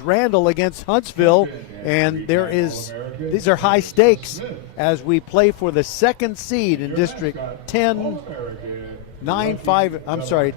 Randle against Huntsville, and these are high stakes as we play for the second seed in District 10.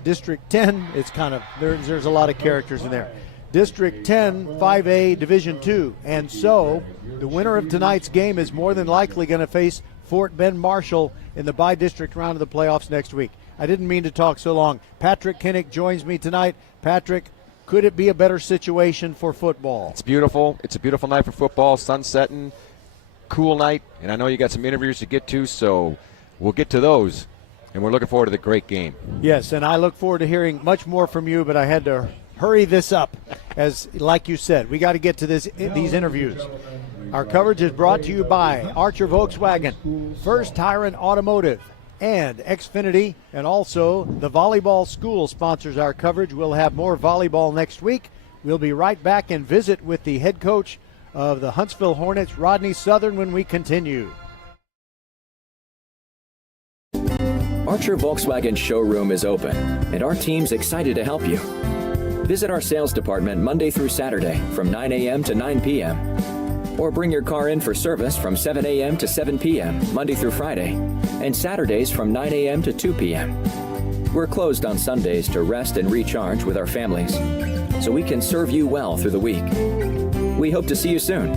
District 10, it's kind of, there's a lot of characters in there. District 10, 5A, Division 2. And so the winner of tonight's game is more than likely going to face Fort Bend Marshall in the by-district round of the playoffs next week. I didn't mean to talk so long. Patrick Kinnick joins me tonight. Patrick, could it be a better situation for football? It's beautiful. It's a beautiful night for football, sun setting, cool night, and I know you got some interviews to get to, so we'll get to those. And we're looking forward to the great game. Yes, and I look forward to hearing much more from you, but I had to hurry this up. As like you said, we got to get to these interviews. Our coverage is brought to you by Archer Volkswagen, First Tyrant Automotive, and Xfinity, and also the volleyball school sponsors our coverage. We'll have more volleyball next week. We'll be right back and visit with the head coach of the Huntsville Hornets, Rodney Southern, when we continue. Archer Volkswagen showroom is open, and our team's excited to help you. Visit our sales department Monday through Saturday from 9 a.m. to 9 p.m. Or bring your car in for service from 7 a.m. to 7 p.m. Monday through Friday, and Saturdays from 9 a.m. to 2 p.m. We're closed on Sundays to rest and recharge with our families, so we can serve you well through the week. We hope to see you soon.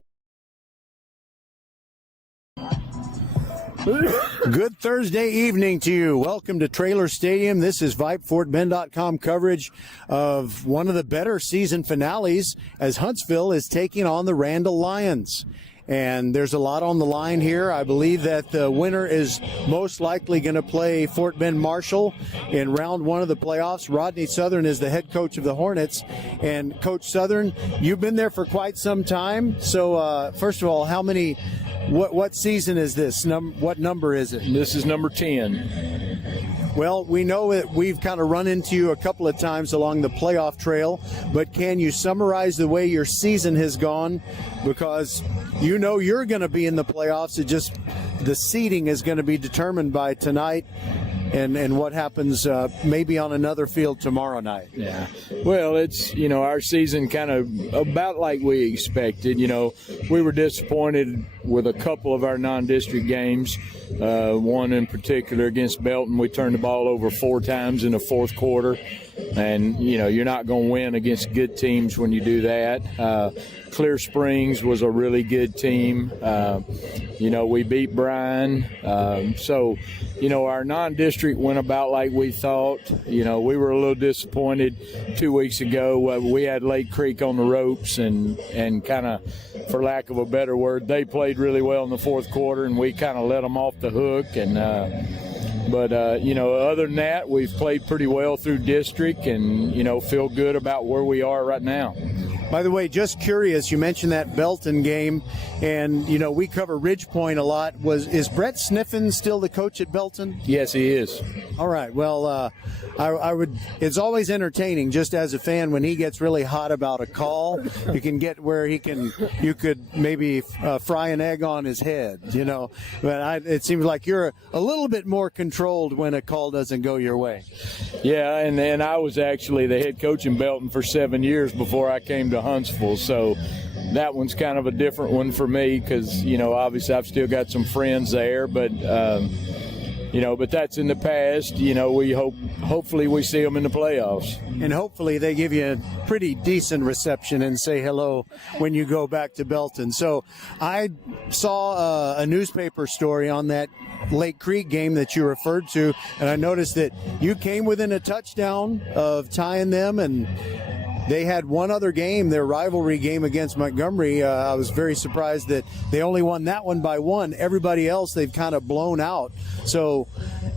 Good Thursday evening to you. Welcome to Trailer Stadium. This is Vype FortBend.com coverage of one of the better season finales as Huntsville is taking on the Randle Lions. And there's a lot on the line here. I believe that the winner is most likely going to play Fort Bend Marshall in round one of the playoffs. Rodney Southern is the head coach of the Hornets. And Coach Southern, you've been there for quite some time. So first of all, what season is this? What number is it? This is number 10. Well, we know that we've kind of run into you a couple of times along the playoff trail, but can you summarize the way your season has gone? Because you know you're going to be in the playoffs. The seeding is going to be determined by tonight and what happens maybe on another field tomorrow night. Yeah. Well, it's, our season kind of about like we expected. We were disappointed with a couple of our non-district games. One in particular against Belton, we turned the ball over 4 times in the fourth quarter. And, you're not going to win against good teams when you do that. Clear Springs was a really good team. We beat Bryan. Our non-district went about like we thought. We were a little disappointed 2 weeks ago. We had Lake Creek on the ropes and kind of, for lack of a better word, they played really well in the fourth quarter, and we kind of let them off the hook. But other than that, we've played pretty well through district and, feel good about where we are right now. By the way, just curious, you mentioned that Belton game, and, we cover Ridge Point a lot. Is Brett Sniffen still the coach at Belton? Yes, he is. All right. Well, it's always entertaining just as a fan when he gets really hot about a call. You can get where you could maybe fry an egg on his head, But it seems like you're a little bit more controlled when a call doesn't go your way. Yeah, and I was actually the head coach in Belton for 7 years before I came to Huntsville, so that one's kind of a different one for me because, obviously I've still got some friends there, but that's in the past. We hopefully we see them in the playoffs. And hopefully they give you a pretty decent reception and say hello when you go back to Belton. So I saw a newspaper story on that Lake Creek game that you referred to, and I noticed that you came within a touchdown of tying them, and they had one other game, their rivalry game against Montgomery. I was very surprised that they only won that one by 1. Everybody else they've kind of blown out. So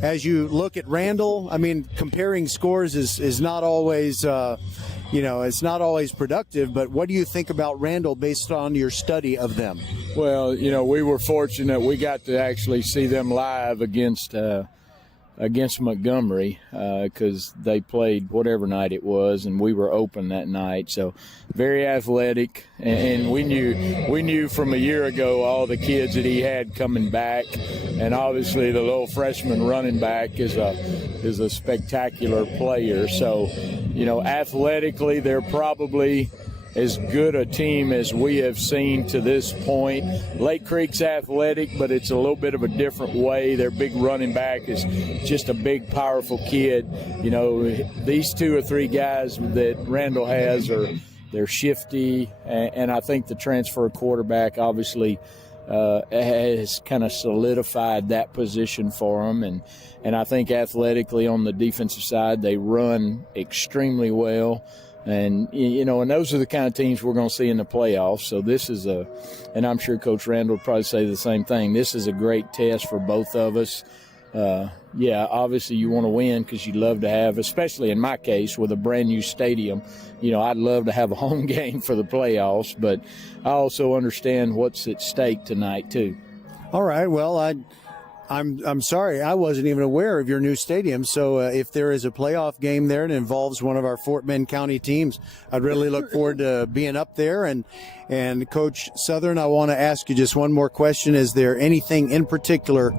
as you look at Randle, comparing scores is not always, it's not always productive. But what do you think about Randle based on your study of them? Well, we were fortunate we got to actually see them live against Montgomery because they played whatever night it was, and we were open that night. So very athletic, and we knew from a year ago all the kids that he had coming back, and obviously the little freshman running back is a spectacular player. So athletically they're probably as good a team as we have seen to this point. Lake Creek's athletic, but it's a little bit of a different way. Their big running back is just a big, powerful kid. You know, these 2 or 3 guys that Randle has they're shifty, and I think the transfer quarterback obviously has kind of solidified that position for them. And I think athletically on the defensive side, they run extremely well. And, you know, and those are the kind of teams we're going to see in the playoffs. So this is and I'm sure Coach Randle will probably say the same thing, this is a great test for both of us. Yeah, obviously you want to win because you'd love to have, especially in my case with a brand new stadium, you know, I'd love to have a home game for the playoffs, but I also understand what's at stake tonight too. All right. Well, I'm sorry, I wasn't even aware of your new stadium. So if there is a playoff game there and involves one of our Fort Bend County teams, I'd really look forward to being up there. And Coach Southern, I want to ask you just one more question. Is there anything in particular,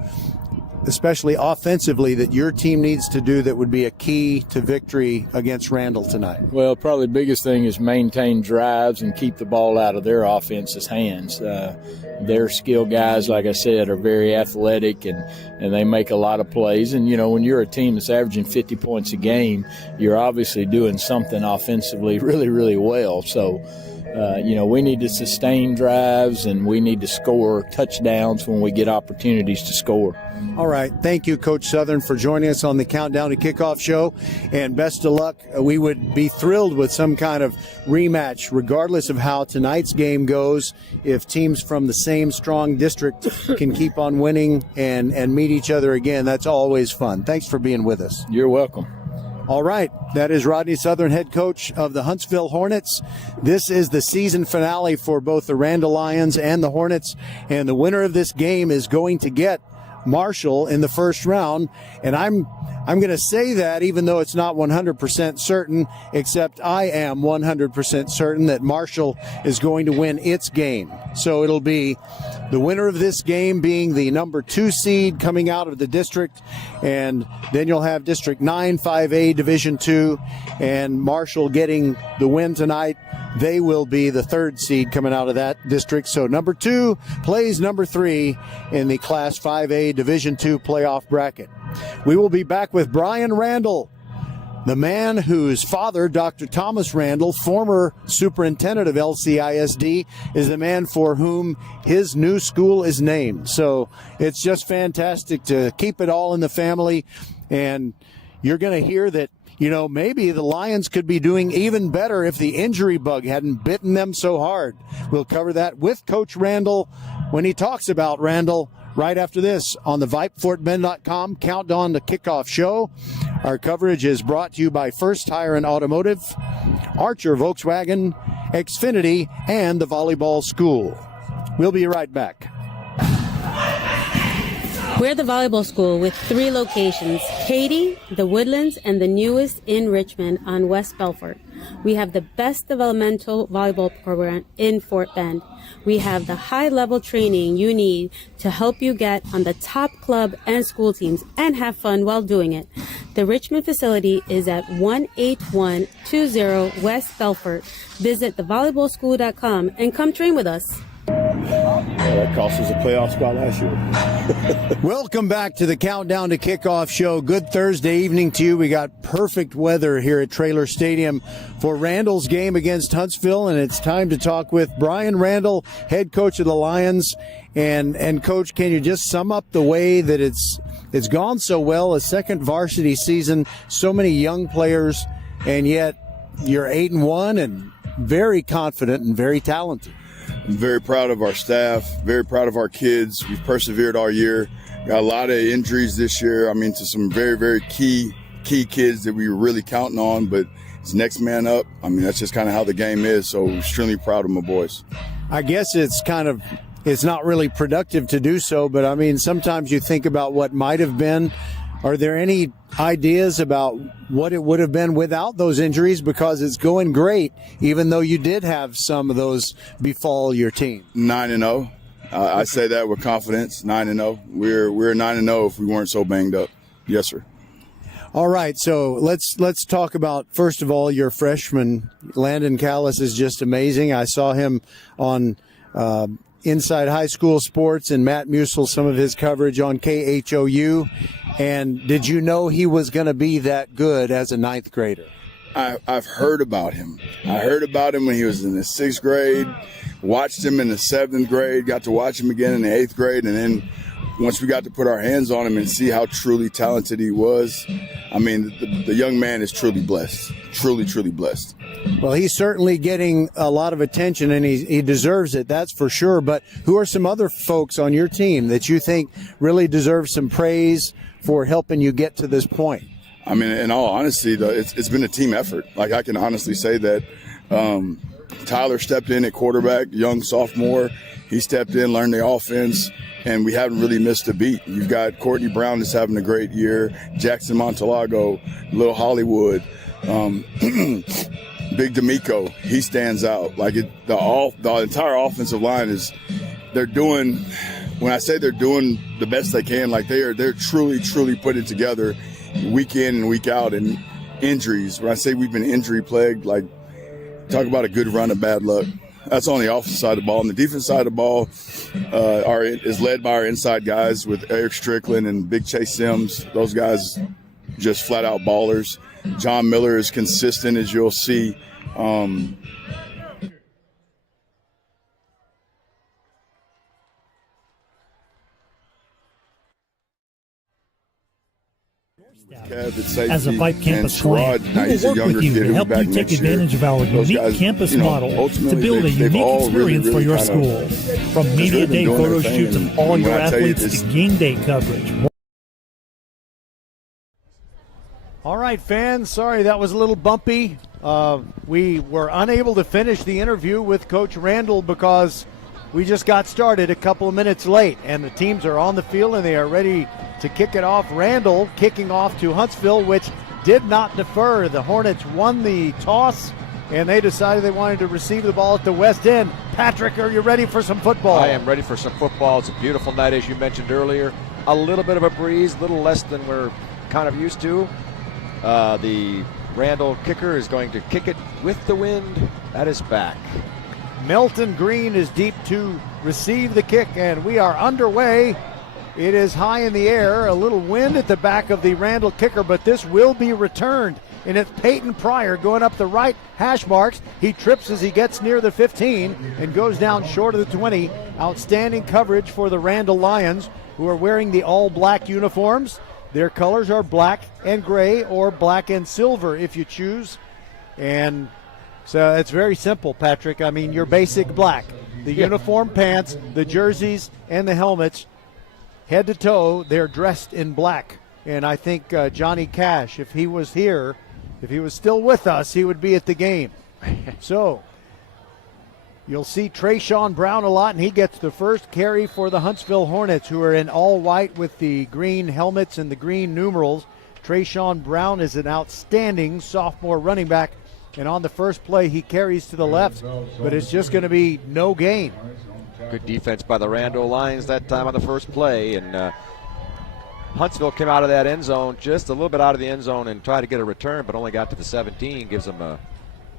especially offensively, that your team needs to do that would be a key to victory against Randle tonight? Well, probably the biggest thing is maintain drives and keep the ball out of their offense's hands. Their skill guys, like I said, are very athletic and they make a lot of plays. And, you know, when you're a team that's averaging 50 points a game, you're obviously doing something offensively really, really well. So, you know, we need to sustain drives and we need to score touchdowns when we get opportunities to score. All right. Thank you, Coach Southern, for joining us on the Countdown to Kickoff show, and best of luck. We would be thrilled with some kind of rematch, regardless of how tonight's game goes. If teams from the same strong district can keep on winning and meet each other again, that's always fun. Thanks for being with us. You're welcome. All right, that is Rodney Southern, head coach of the Huntsville Hornets. This is the season finale for both the Randle Lions and the Hornets, and the winner of this game is going to get Marshall in the first round. And I'm going to say that even though it's not 100% certain, except I am 100% certain that Marshall is going to win its game. So it'll be the winner of this game being the number 2 seed coming out of the district, and then you'll have District 9, 5A, Division 2, and Marshall getting the win tonight. They will be the 3rd seed coming out of that district. So number 2 plays number 3 in the Class 5A Division 2 playoff bracket. We will be back with Brian Randle, the man whose father, Dr. Thomas Randle, former superintendent of LCISD, is the man for whom his new school is named. So it's just fantastic to keep it all in the family. And you're going to hear that, you know, maybe the Lions could be doing even better if the injury bug hadn't bitten them so hard. We'll cover that with Coach Randle when he talks about Randle right after this on the VypeFortBend.com Countdown to Kickoff show. Our coverage is brought to you by First Tire and Automotive, Archer Volkswagen, Xfinity, and the Volleyball School. We'll be right back. We're the volleyball school with 3 locations, Katy, the Woodlands, and the newest in Richmond on West Belfort. We have the best developmental volleyball program in Fort Bend. We have the high-level training you need to help you get on the top club and school teams and have fun while doing it. The Richmond facility is at 18120 West Belfort. Visit thevolleyballschool.com and come train with us. That cost us a playoff spot last year. Welcome back to the Countdown to Kickoff show. Good Thursday evening to you. We got perfect weather here at Traylor Stadium for Randle's game against Huntsville, and it's time to talk with Brian Randle, head coach of the Lions. And Coach, can you just sum up the way that it's gone so well, a second varsity season, so many young players, and yet you're 8-1 and very confident and very talented? I'm very proud of our staff, very proud of our kids. We've persevered all year. Got a lot of injuries this year. I mean, to some very, very key kids that we were really counting on, but it's next man up. I mean, that's just kind of how the game is, so extremely proud of my boys. I guess it's not really productive to do so, but I mean, sometimes you think about what might have been. Are there any ideas about what it would have been without those injuries? Because it's going great, even though you did have some of those befall your team. 9-0. I say that with confidence. 9-0. We're 9-0 if we weren't so banged up. Yes, sir. All right, so let's talk about, first of all, your freshman. Landon Callis is just amazing. I saw him on Inside High School Sports and Matt Musel, some of his coverage on KHOU. And did you know he was going to be that good as a ninth grader? I've heard about him. I heard about him when he was in the 6th grade, watched him in the 7th grade, got to watch him again in the 8th grade, and then once we got to put our hands on him and see how truly talented he was, I mean, the young man is truly blessed, truly, truly blessed. Well, he's certainly getting a lot of attention, and he deserves it, that's for sure. But who are some other folks on your team that you think really deserve some praise for helping you get to this point? I mean, in all honesty, it's been a team effort. Like, I can honestly say that Tyler stepped in at quarterback, young sophomore. He stepped in, learned the offense, and we haven't really missed a beat. You've got Courtney Brown that's having a great year, Jackson Montalago, Little Hollywood, Big D'Amico. He stands out. Like, the entire offensive line they're doing, when I say they're doing the best they can, like they're truly, truly putting it together week in and week out. And injuries, when I say we've been injury plagued, like, talk about a good run of bad luck. That's on the offensive side of the ball. On the defense side of the ball is led by our inside guys with Eric Strickland and Big Chase Sims. Those guys just flat out ballers. John Miller is consistent, as you'll see. As a Vype campus client, we will work with you to help you take advantage of our unique campus model to build a unique experience for your school. From media day photo shoots of all your athletes to game day coverage. All right, fans, sorry that was a little bumpy. We were unable to finish the interview with Coach Randle because we just got started a couple of minutes late, and the teams are on the field and they are ready to kick it off. Randle kicking off to Huntsville, which did not defer. The Hornets won the toss, and they decided they wanted to receive the ball at the west end. Patrick, are you ready for some football? I am ready for some football. It's a beautiful night, as you mentioned earlier. A little bit of a breeze, a little less than we're kind of used to. The Randle kicker is going to kick it with the wind at his back. Melton Green is deep to receive the kick, and we are underway. It is high in the air, a little wind at the back of the Randle kicker, but this will be returned. And it's Peyton Pryor going up the right hash marks. He trips as he gets near the 15 and goes down short of the 20. Outstanding coverage for the Randle Lions, who are wearing the all-black uniforms. Their colors are black and gray or black and silver if you choose. And so it's very simple, Patrick. I mean, your basic black. The uniform pants, the jerseys, and the helmets, head to toe, they're dressed in black. And I think Johnny Cash, if he was here, if he was still with us, he would be at the game. So you'll see Trayshawn Brown a lot, and he gets the first carry for the Huntsville Hornets, who are in all white with the green helmets and the green numerals. Trayshawn Brown is an outstanding sophomore running back, and on the first play he carries to the left, but it's just going to be no gain. Good defense by the Randle Lions that time on the first play, and Huntsville came out of that end zone, just a little bit out of the end zone, and tried to get a return, but only got to the 17, gives them a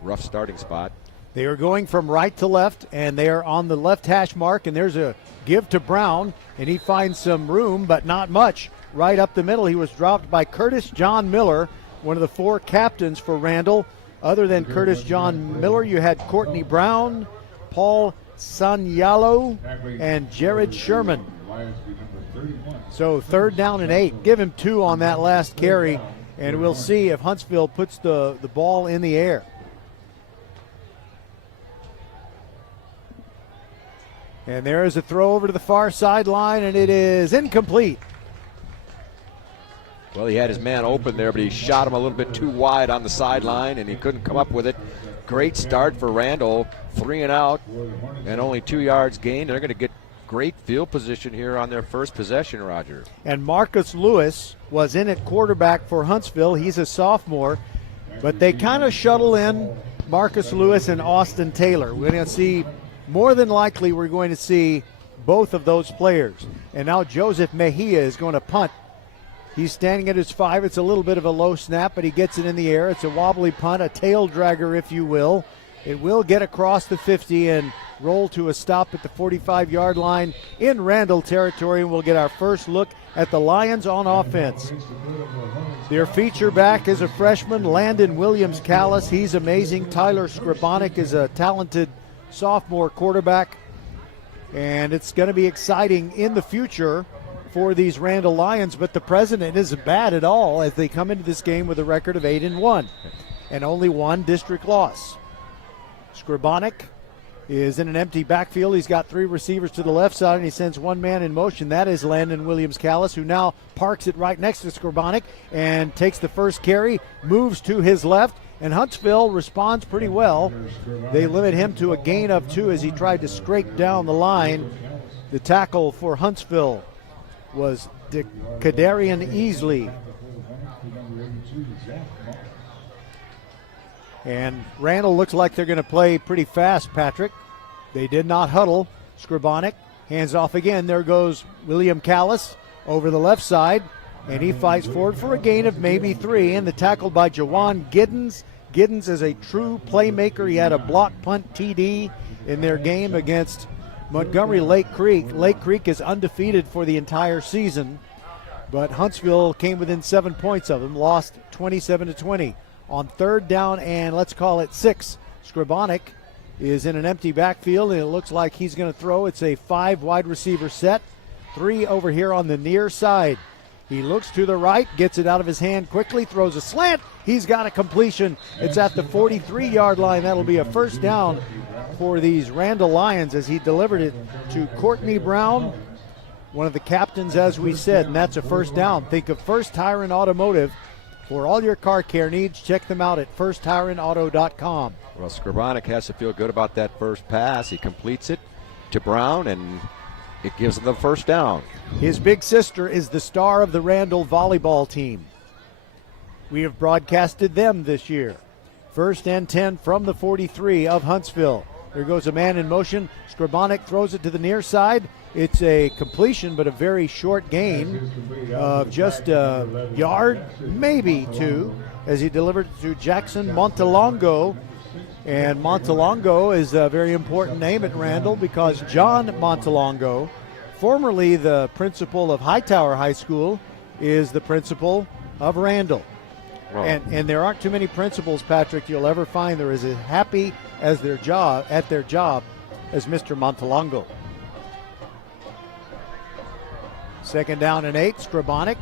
rough starting spot. They are going from right to left, and they are on the left hash mark, and there's a give to Brown, and he finds some room, but not much. Right up the middle, he was dropped by Curtis John Miller, one of the four captains for Randle. Other than Curtis John Miller, you had Courtney Brown, Paul Sanyalo, and Jared Sherman. So 3rd down and 8. Give him 2 on that last carry, and we'll see if Huntsville puts the ball in the air. And there is a throw over to the far sideline, and it is incomplete. Well, he had his man open there, but he shot him a little bit too wide on the sideline, and he couldn't come up with it. Great start for Randle, 3 and out, and only 2 yards gained. They're going to get great field position here on their first possession, Roger. And Marcus Lewis was in at quarterback for Huntsville. He's a sophomore, but they kind of shuttle in Marcus Lewis and Austin Taylor. We're going to see, more than likely, we're going to see both of those players. And now Joseph Mejia is going to punt. He's standing at his 5. It's a little bit of a low snap, but he gets it in the air. It's a wobbly punt, a tail dragger, if you will. It will get across the 50 and roll to a stop at the 45-yard line in Randle territory, and we'll get our first look at the Lions on offense. Their feature back is a freshman, Landon Williams-Callis. He's amazing. Tyler Scribonic is a talented sophomore quarterback, and it's going to be exciting in the future for these Randle Lions, but the present isn't bad at all as they come into this game with a record of 8-1 and only one district loss. Scribonic is in an empty backfield. He's got 3 receivers to the left side, and he sends one man in motion. That is Landon Williams-Callis, who now parks it right next to Scribonic and takes the first carry, moves to his left, and Huntsville responds pretty well. They limit him to a gain of 2 as he tried to scrape down the line. The tackle for Huntsville was Kadarian Easley. And Randle looks like they're going to play pretty fast, Patrick. They did not huddle. Scribonic hands off again. There goes William Callis over the left side, and he fights forward for a gain of maybe 3. And the tackle by Jawan Giddens. Giddens is a true playmaker. He had a block punt TD in their game against Montgomery Lake Creek. Lake Creek is undefeated for the entire season, but Huntsville came within 7 points of them, lost 27-20. On 3rd down and let's call it 6, Scribonic is in an empty backfield, and it looks like he's going to throw. It's a 5 wide receiver set, 3 over here on the near side. He looks to the right, gets it out of his hand quickly, throws a slant. He's got a completion. It's at the 43-yard line. That'll be a first down for these Randle Lions as he delivered it to Courtney Brown, one of the captains, as we said, and that's a first down. Think of First Tire and Automotive. For all your car care needs, check them out at firsttireandauto.com. Well, Scribonic has to feel good about that first pass. He completes it to Brown, and it gives him the first down. His big sister is the star of the Randle volleyball team. We have broadcasted them this year. 1st and 10 from the 43 of Huntsville. There goes a man in motion. Scribonic throws it to the near side. It's a completion, but a very short gain of just a yard, maybe 2, as he delivered it to Jackson Montalongo. And Montalongo is a very important name at Randle because John Montalongo, formerly the principal of Hightower High School, is the principal of Randle. Wow. And there aren't too many principals, Patrick, you'll ever find they're as happy as their job as Mr. Montalongo. 2nd down and 8. Scribonic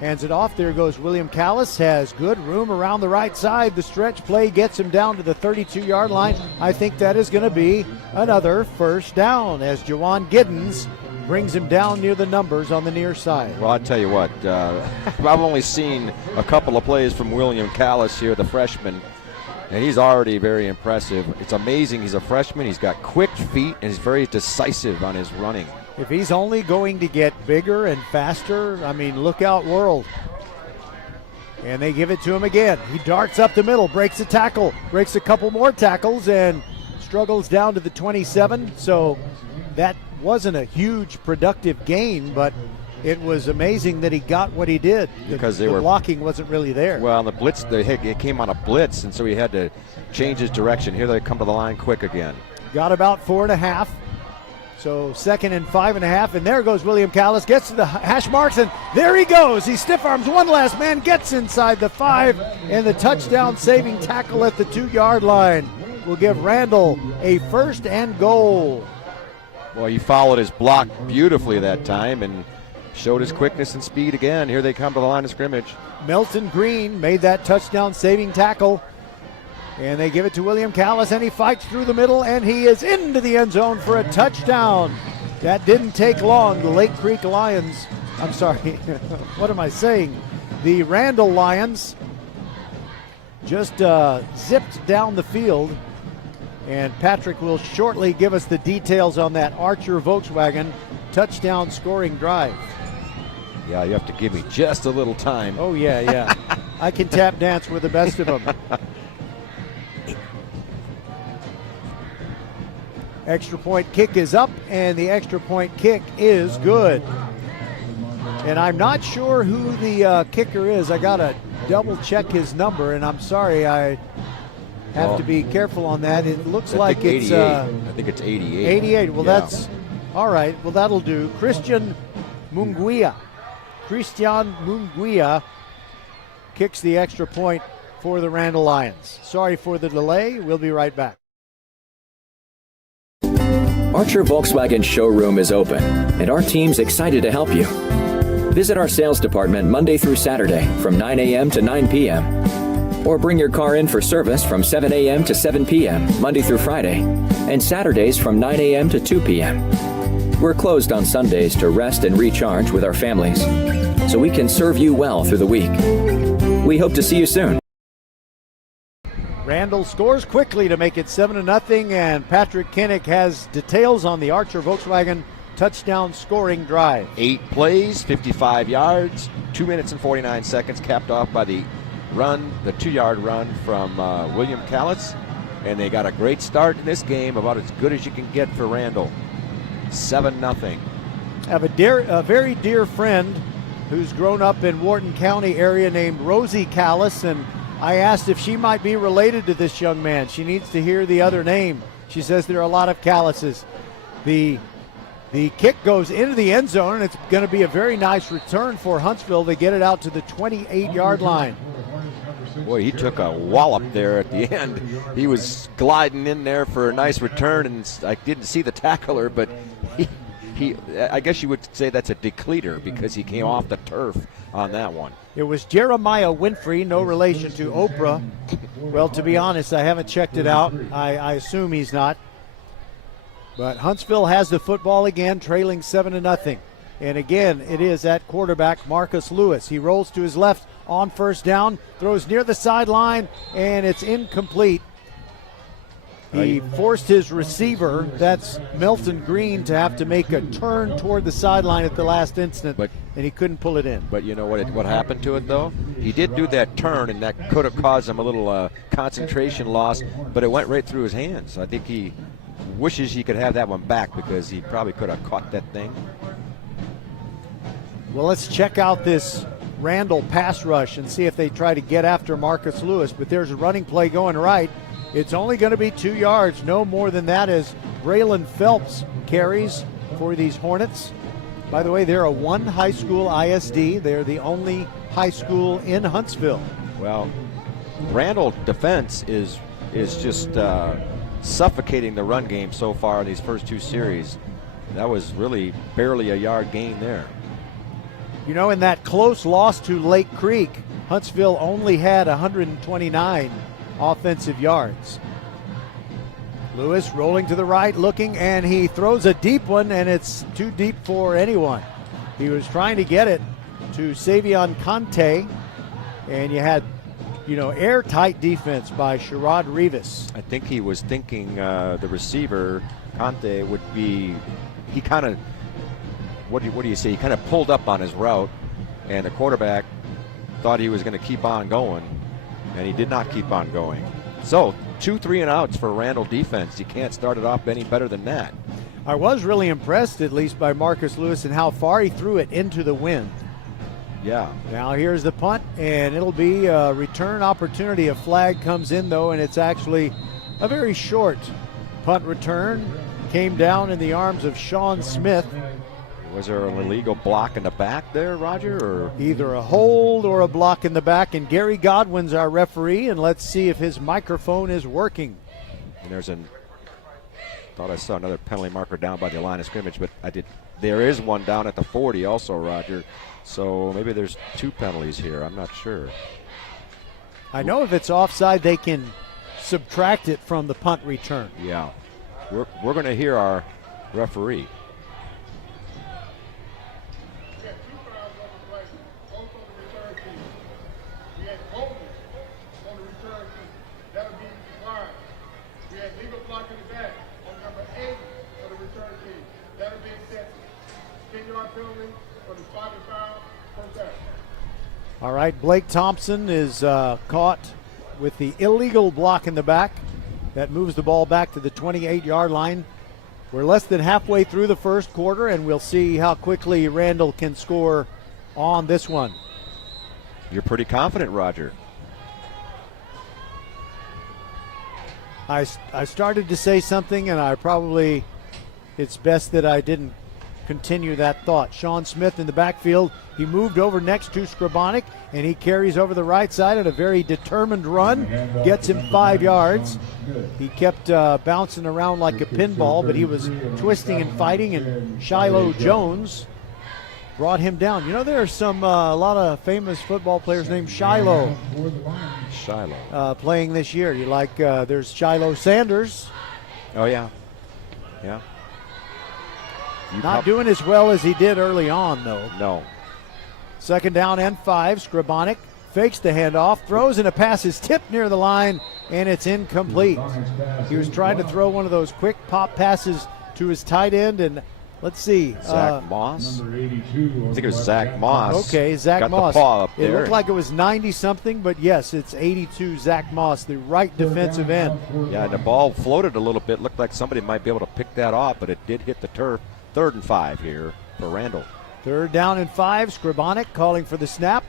hands it off. There goes William Callis. Has good room around the right side. The stretch play gets him down to the 32-yard line. I think that is going to be another first down as Jawan Giddens brings him down near the numbers on the near side. Well, I'll tell you what, I've only seen a couple of plays from William Callis here, the freshman, and he's already very impressive. It's amazing. He's a freshman. He's got quick feet, and he's very decisive on his running. If he's only going to get bigger and faster, I mean, look out, world. And they give it to him again. He darts up the middle, breaks a tackle, breaks a couple more tackles, and struggles down to the 27. So that wasn't a huge productive gain, but it was amazing that he got what he did. Because the blocking wasn't really there. Well, the blitz, it came on a blitz, and so he had to change his direction. Here they come to the line quick again. Got about 4.5. So 2nd and 5.5, and there goes William Callis, gets to the hash marks, and there he goes. He stiff arms one last man, gets inside the 5, and the touchdown saving tackle at the 2-yard line will give Randle a 1st and goal. Well, he followed his block beautifully that time and showed his quickness and speed again. Here they come to the line of scrimmage. Melton Green made that touchdown saving tackle. And they give it to William Callis, and he fights through the middle, and he is into the end zone for a touchdown. That didn't take long. The Lake Creek Lions, I'm sorry, what am I saying? The Randle Lions just zipped down the field, and Patrick will shortly give us the details on that Archer Volkswagen touchdown scoring drive. Yeah, you have to give me just a little time. Oh, yeah. I can tap dance with the best of them. Extra point kick is up, and the extra point kick is good. And I'm not sure who the kicker is. I got to double check his number, and I'm sorry, I have to be careful on that. It looks like it's... I think it's 88. 88. Well, yeah. that's... All right. Well, that'll do. Christian Munguia kicks the extra point for the Randle Lions. Sorry for the delay. We'll be right back. Archer Volkswagen showroom is open, and our team's excited to help you. Visit our sales department Monday through Saturday from 9 a.m. to 9 p.m. Or bring your car in for service from 7 a.m. to 7 p.m. Monday through Friday, and Saturdays from 9 a.m. to 2 p.m. We're closed on Sundays to rest and recharge with our families, so we can serve you well through the week. We hope to see you soon. Randle scores quickly to make it 7-0, and Patrick Kinnick has details on the Archer Volkswagen touchdown scoring drive. 8 plays, 55 yards, 2 minutes and 49 seconds, capped off by the 2-yard run from William Callitz. And they got a great start in this game, about as good as you can get for Randle. 7-0. I have a very dear friend who's grown up in Wharton County area named Rosie Callis, and I asked if she might be related to this young man. She needs to hear the other name. She says there are a lot of Callises. The kick goes into the end zone, and it's going to be a very nice return for Huntsville. They get it out to the 28-yard line. Boy, he took a wallop there at the end. He was gliding in there for a nice return, and I didn't see the tackler, but I guess you would say that's a decleater because he came off the turf on that one. It was Jeremiah Winfrey, no relation to Oprah. Well, to be honest, I haven't checked it out. I assume he's not. But Huntsville has the football again, trailing 7-0. And again, it is at quarterback Marcus Lewis. He rolls to his left on first down, throws near the sideline, and it's incomplete. He forced his receiver, that's Milton Green, to have to make a turn toward the sideline at the last instant, and he couldn't pull it in. But you know what happened to it, though? He did do that turn, and that could have caused him a little concentration loss, but it went right through his hands. I think he wishes he could have that one back because he probably could have caught that thing. Well, let's check out this Randle pass rush and see if they try to get after Marcus Lewis, but there's a running play going right. It's only going to be 2 yards, no more than that, as Braylon Phelps carries for these Hornets. By the way, they're a one high school ISD. They're the only high school in Huntsville. Well, Randle defense is just suffocating the run game so far in these first 2 series. That was really barely a yard gain there. You know, in that close loss to Lake Creek, Huntsville only had 129 offensive yards. Lewis rolling to the right, looking, and he throws a deep one, and it's too deep for anyone. He was trying to get it to Savion Conte, and you had, airtight defense by Sherrod Rivas. I think he was thinking the receiver, Conte, would be, he kind of, what do you say? He kind of pulled up on his route, and the quarterback thought he was going to keep on going, and he did not keep on going. So 2 3-and-outs for Randle defense. You can't start it off any better than that. I was really impressed, at least by Marcus Lewis, and how far he threw it into the wind. Yeah. Now here's the punt, and it'll be a return opportunity. A flag comes in, though, and it's actually a very short punt return. Came down in the arms of Sean Smith. Was there an illegal block in the back there, Roger? Or either a hold or a block in the back, and Gary Godwin's our referee, and let's see if his microphone is working. And thought I saw another penalty marker down by the line of scrimmage, but there is one down at the 40 also, Roger. So maybe there's 2 penalties here. I'm not sure. I know if it's offside, they can subtract it from the punt return. Yeah. We're going to hear our referee. All right, Blake Thompson is caught with the illegal block in the back. That moves the ball back to the 28-yard line. We're less than halfway through the first quarter, and we'll see how quickly Randle can score on this one. You're pretty confident, Roger. I started to say something, and it's best that I didn't continue that thought. Sean Smith in the backfield. He moved over next to Skrabonic, and he carries over the right side at a very determined run. Gets him 5 yards. He kept bouncing around like a pinball, but he was twisting and fighting, and Shiloh Jones brought him down. You know, there are a lot of famous football players named Shiloh playing this year. There's Shiloh Sanders. Oh, yeah. Yeah. Not doing as well as he did early on, though. No. 2nd down and 5. Skrabonic fakes the handoff, throws, and a pass is tipped near the line, and it's incomplete. He was trying to throw one of those quick pop passes to his tight end, and let's see. Zach Moss? I think it was Zach Moss. Okay, Zach Moss. The paw up there. It looked like it was 90-something, but yes, it's 82 Zach Moss, the right defensive end. Yeah, and the ball floated a little bit. Looked like somebody might be able to pick that off, but it did hit the turf. 3rd and 5 here for Randle. 3rd down and 5. Skrabonic calling for the snap.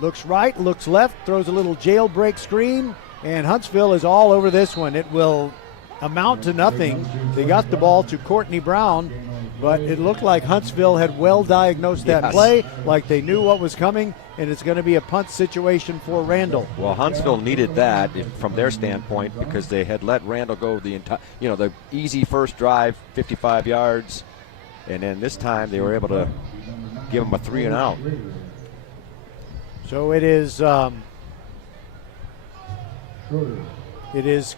Looks right, looks left, throws a little jailbreak screen, and Huntsville is all over this one. It will amount to nothing. They got the ball to Courtney Brown, but it looked like Huntsville had well diagnosed that play, like they knew what was coming, and it's going to be a punt situation for Randle. Well, Huntsville needed that from their standpoint because they had let Randle go the easy first drive, 55 yards, and then this time they were able to give him a 3 and out. So it is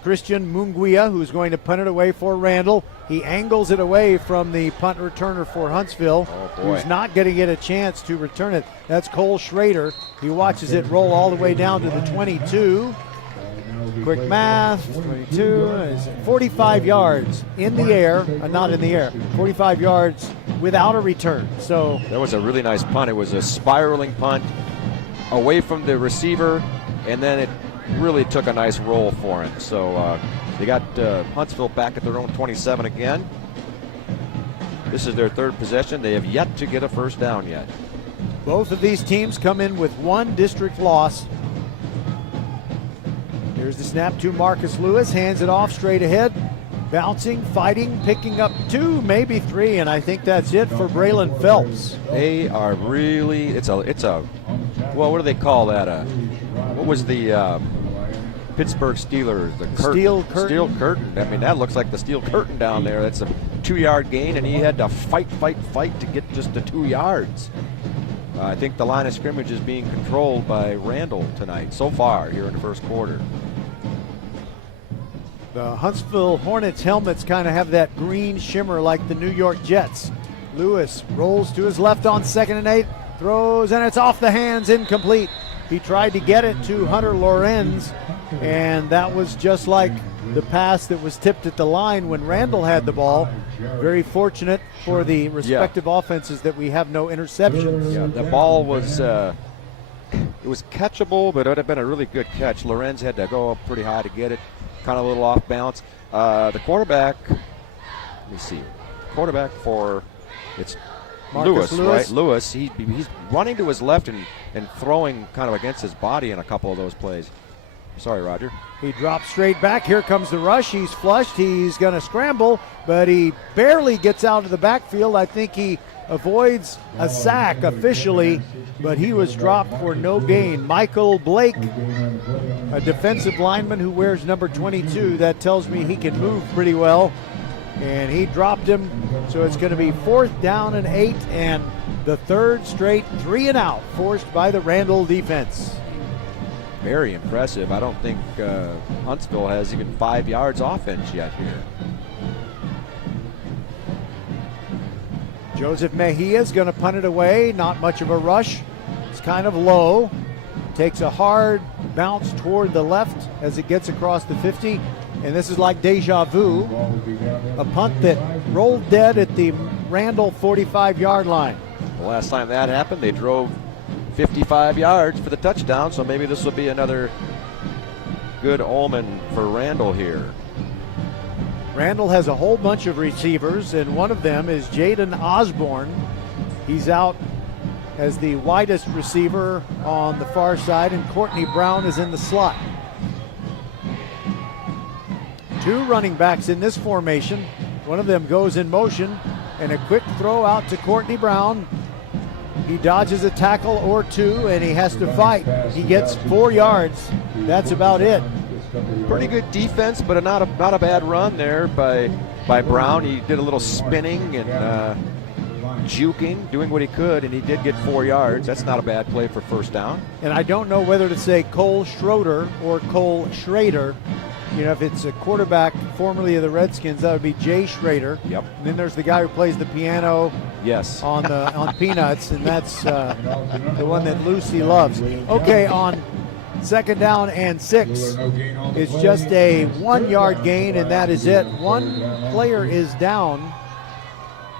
Christian Munguia who's going to punt it away for Randle. He angles it away from the punt returner for Huntsville, who's not going to get a chance to return it. That's Cole Schrader. He watches it roll all the way down to the 22. Quick math, 22, 45 yards in the air, not in the air, 45 yards without a return. So that was a really nice punt. It was a spiraling punt away from the receiver, and then it really took a nice roll for him. So they got Huntsville back at their own 27 again. This is their 3rd possession. They have yet to get a first down yet. Both of these teams come in with 1 district loss. Here's the snap to Marcus Lewis, hands it off straight ahead, bouncing, fighting, picking up 2, maybe 3, and I think that's it for Braylon Phelps. They are really, it's a, well, what do they call that? What was the Pittsburgh Steelers? The curtain. Steel curtain. Steel curtain. I mean, that looks like the steel curtain down there. That's a 2-yard gain, and he had to fight to get just the 2 yards. I think the line of scrimmage is being controlled by Randle tonight, so far here in the first quarter. The Huntsville Hornets helmets kind of have that green shimmer like the New York Jets. Lewis rolls to his left on 2nd and 8, throws, and it's off the hands, incomplete. He tried to get it to Hunter Lorenz, and that was just like the pass that was tipped at the line when Randle had the ball. Very fortunate for the respective offenses that we have no interceptions. Yeah, the ball was it was catchable, but it would have been a really good catch. Lorenz had to go up pretty high to get it, kind of a little off balance. The quarterback, let me see, quarterback for it's Lewis, right? Lewis, he's running to his left and throwing kind of against his body in a couple of those plays. Sorry, Roger. He drops straight back. Here comes the rush. He's flushed. He's going to scramble, but he barely gets out of the backfield. I think he avoids a sack officially, but he was dropped for no gain. Michael Blake, a defensive lineman who wears number 22. That tells me he can move pretty well, and he dropped him. So it's going to be 4th down and 8, and the 3rd straight 3 and out forced by the Randle defense. Very impressive. I don't think Huntsville has even 5 yards offense yet here. Joseph Mejia is going to punt it away. Not much of a rush. It's kind of low. Takes a hard bounce toward the left as it gets across the 50. And this is like deja vu. A punt that rolled dead at the Randle 45-yard line. The last time that happened, they drove 55 yards for the touchdown, so maybe this will be another good omen for Randle here. Randle has a whole bunch of receivers, and one of them is Jaden Osborne. He's out as the widest receiver on the far side, and Courtney Brown is in the slot. 2 running backs in this formation. One of them goes in motion, and a quick throw out to Courtney Brown. He dodges a tackle or 2, and he has to fight. He gets 4 yards. That's about it. Pretty good defense, but not a bad run there by Brown. He did a little spinning and juking, doing what he could, and he did get 4 yards. That's not a bad play for first down. And I don't know whether to say Cole Schroeder or Cole Schrader. You know, if it's a quarterback formerly of the Redskins, that would be Jay Schrader. Yep. And then there's the guy who plays the piano. Yes. On Peanuts, and that's the one that Lucy loves. Okay, on 2nd down and 6, it's just a 1-yard gain, and that is it. One player is down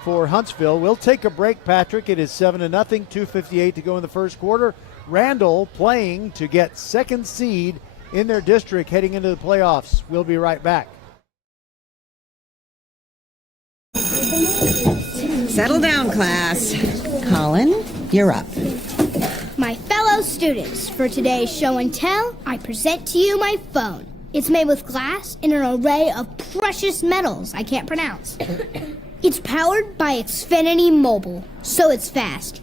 for Huntsville. We'll take a break, Patrick. It is 7-0, 2:58 to go in the first quarter. Randle playing to get 2nd seed in their district heading into the playoffs. We'll be right back. Settle down, class. Colin, you're up. My fellow students, for today's show and tell, I present to you my phone. It's made with glass and an array of precious metals I can't pronounce. It's powered by Xfinity Mobile, so it's fast.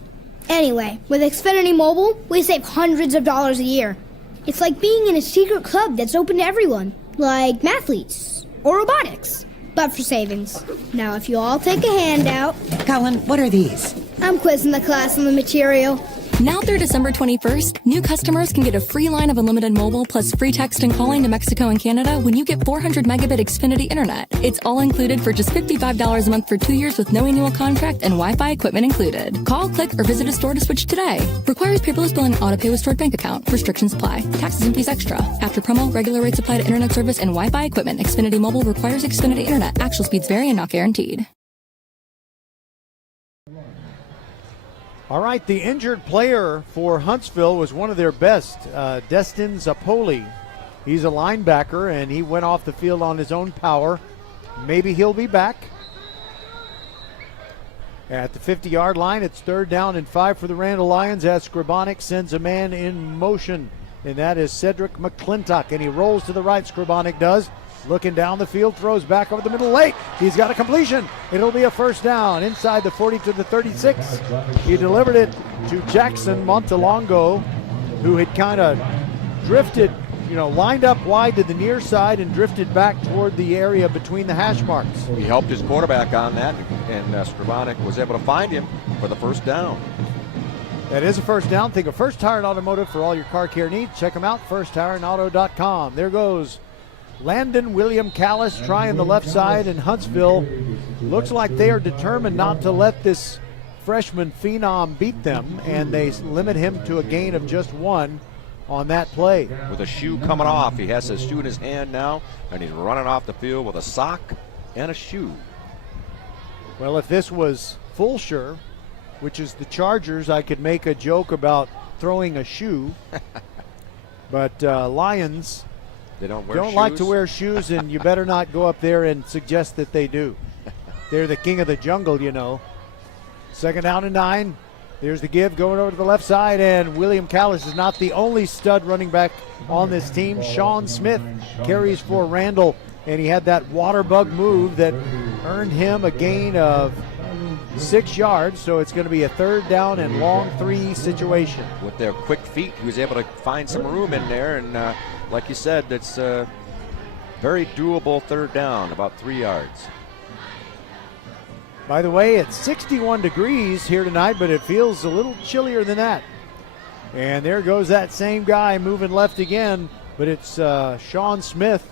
Anyway, with Xfinity Mobile, we save hundreds of dollars a year. It's like being in a secret club that's open to everyone, like mathletes or robotics, but for savings. Now, if you all take a handout... Colin, what are these? I'm quizzing the class on the material. Now through December 21st, new customers can get a free line of unlimited mobile plus free text and calling to Mexico and Canada when you get 400 megabit Xfinity internet. It's all included for just $55 a month for 2 years with no annual contract and Wi-Fi equipment included. Call, click, or visit a store to switch today. Requires paperless billing and auto pay with stored bank account. Restrictions apply. Taxes and fees extra. After promo, regular rates apply to internet service and Wi-Fi equipment. Xfinity Mobile requires Xfinity internet. Actual speeds vary and not guaranteed. All right, the injured player for Huntsville was one of their best, Destin Zapoli. He's a linebacker, and he went off the field on his own power. Maybe he'll be back. At the 50-yard line, it's 3rd down and 5 for the Randle Lions as Scribonic sends a man in motion, and that is Cedric McClintock, and he rolls to the right, Scribonic does. Looking down the field, throws back over the middle late. He's got a completion. It'll be a first down inside the 40 to the 36. He delivered it to Jackson Montalongo, who had kind of drifted, lined up wide to the near side and drifted back toward the area between the hash marks. He helped his quarterback on that, and Scribonic was able to find him for the first down. That is a first down. Think of First Tire and Automotive for all your car care needs. Check them out, firsttireandauto.com. There goes Landon William Callis trying the left side, and Huntsville looks like they are determined not to let this freshman phenom beat them, and they limit him to a gain of just 1 on that play. With a shoe coming off, he has his shoe in his hand now, and he's running off the field with a sock and a shoe. Well, if this was Fulshear, which is the Chargers, I could make a joke about throwing a shoe, but Lions... They don't like to wear shoes, and you better not go up there and suggest that they do. They're the king of the jungle, 2nd down and 9. There's the give going over to the left side, and William Callis is not the only stud running back on this team. Sean Smith carries for Randle, and he had that water bug move that earned him a gain of 6 yards, so it's going to be a 3rd down and long 3 situation. With their quick feet, he was able to find some room in there, and like you said, that's a very doable 3rd down, about 3 yards. By the way, it's 61 degrees here tonight, but it feels a little chillier than that. And there goes that same guy moving left again, but it's Sean Smith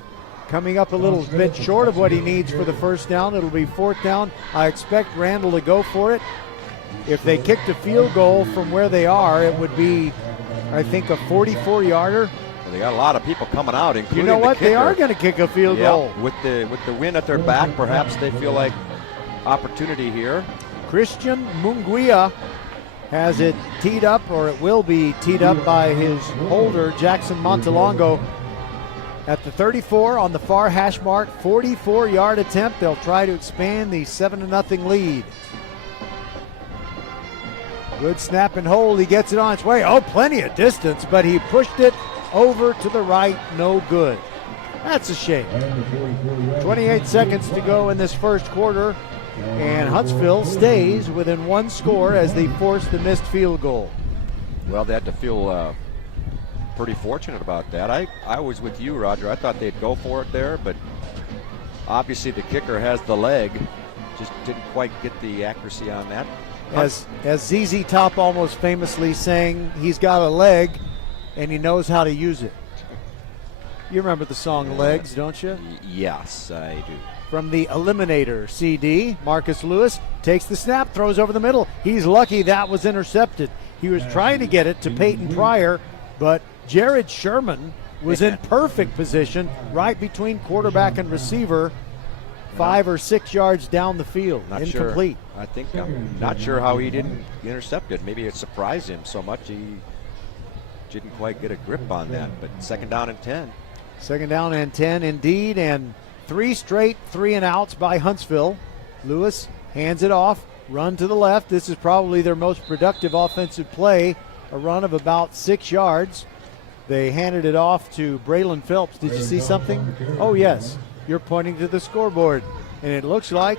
coming up a little bit short of what he needs for the first down. It'll be 4th down. I expect Randle to go for it. If they kicked a field goal from where they are, it would be, I think, a 44-yarder. They got a lot of people coming out, including You know what? the kicker. They are going to kick a field goal. With the wind at their back, perhaps they feel like opportunity here. Christian Munguia has it teed up, or it will be teed up by his holder, Jackson Montalongo. At the 34 on the far hash mark, 44-yard attempt. They'll try to expand the 7-0 lead. Good snap and hold. He gets it on its way. Oh, plenty of distance, but he pushed it over to the right. No good. That's a shame. 28 seconds to go in this first quarter, and Huntsville stays within one score as they force the missed field goal. Well, they had to feel pretty fortunate about that. I was with you, Roger. I thought they'd go for it there, but obviously the kicker has the leg. Just didn't quite get the accuracy on that. As ZZ Top almost famously saying, he's got a leg and he knows how to use it. You remember the song Legs, don't you? Yes, I do. From the Eliminator CD, Marcus Lewis takes the snap, throws over the middle. He's lucky that was intercepted. He was trying to get it to Peyton Pryor, but Jared Sherman was in perfect position right between quarterback and receiver, 5 or 6 yards down the field. Not incomplete. Sure. I'm not sure how he didn't intercept it. Maybe it surprised him so much he didn't quite get a grip on that. But second down and 10. Second down and 10 indeed, and 3 straight 3-and-outs by Huntsville. Lewis hands it off, run to the left. This is probably their most productive offensive play, a run of about 6 yards. They handed it off to Braylon Phelps. Did you see something? Oh, yes. You're pointing to the scoreboard, and it looks like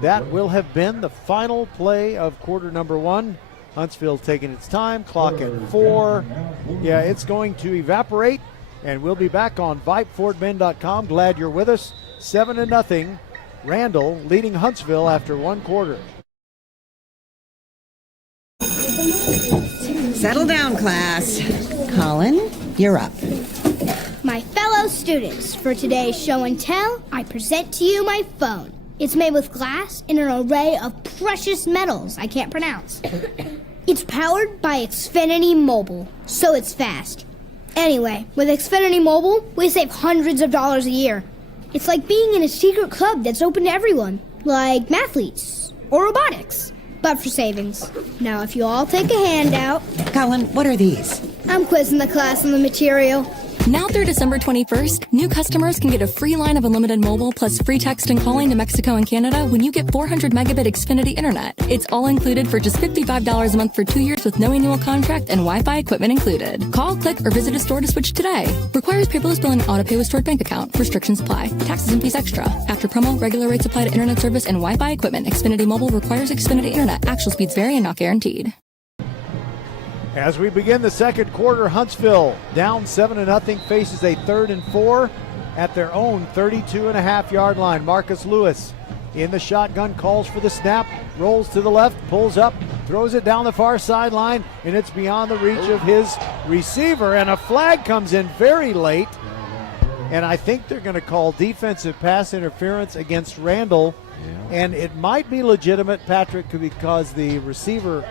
that will have been the final play of quarter number 1. Huntsville taking its time, clock at 4. Yeah, it's going to evaporate, and we'll be back on VypeFortBend.com. Glad you're with us. 7-0. Randle leading Huntsville after 1 quarter. Settle down, class. Colin, you're up. My fellow students, for today's show and tell, I present to you my phone. It's made with glass and an array of precious metals I can't pronounce. It's powered by Xfinity Mobile, so it's fast. Anyway, with Xfinity Mobile, we save hundreds of dollars a year. It's like being in a secret club that's open to everyone, like mathletes or robotics, but for savings. Now, if you all take a handout... Colin, what are these? I'm quizzing the class on the material. Now through December 21st, new customers can get a free line of unlimited mobile plus free text and calling to Mexico and Canada when you get 400 megabit Xfinity internet. It's all included for just $55 a month for 2 years with no annual contract and Wi-Fi equipment included. Call, click, or visit a store to switch today. Requires paperless billing and auto pay with stored bank account. Restrictions apply. Taxes and fees extra. After promo, regular rates apply to internet service and Wi-Fi equipment. Xfinity Mobile requires Xfinity internet. Actual speeds vary and not guaranteed. As we begin the second quarter, Huntsville down 7-0, faces a 3rd and 4 at their own 32.5-yard line. Marcus Lewis in the shotgun, calls for the snap, rolls to the left, pulls up, throws it down the far sideline, and it's beyond the reach of his receiver, and a flag comes in very late, and I think they're going to call defensive pass interference against Randle, and it might be legitimate, Patrick, because the receiver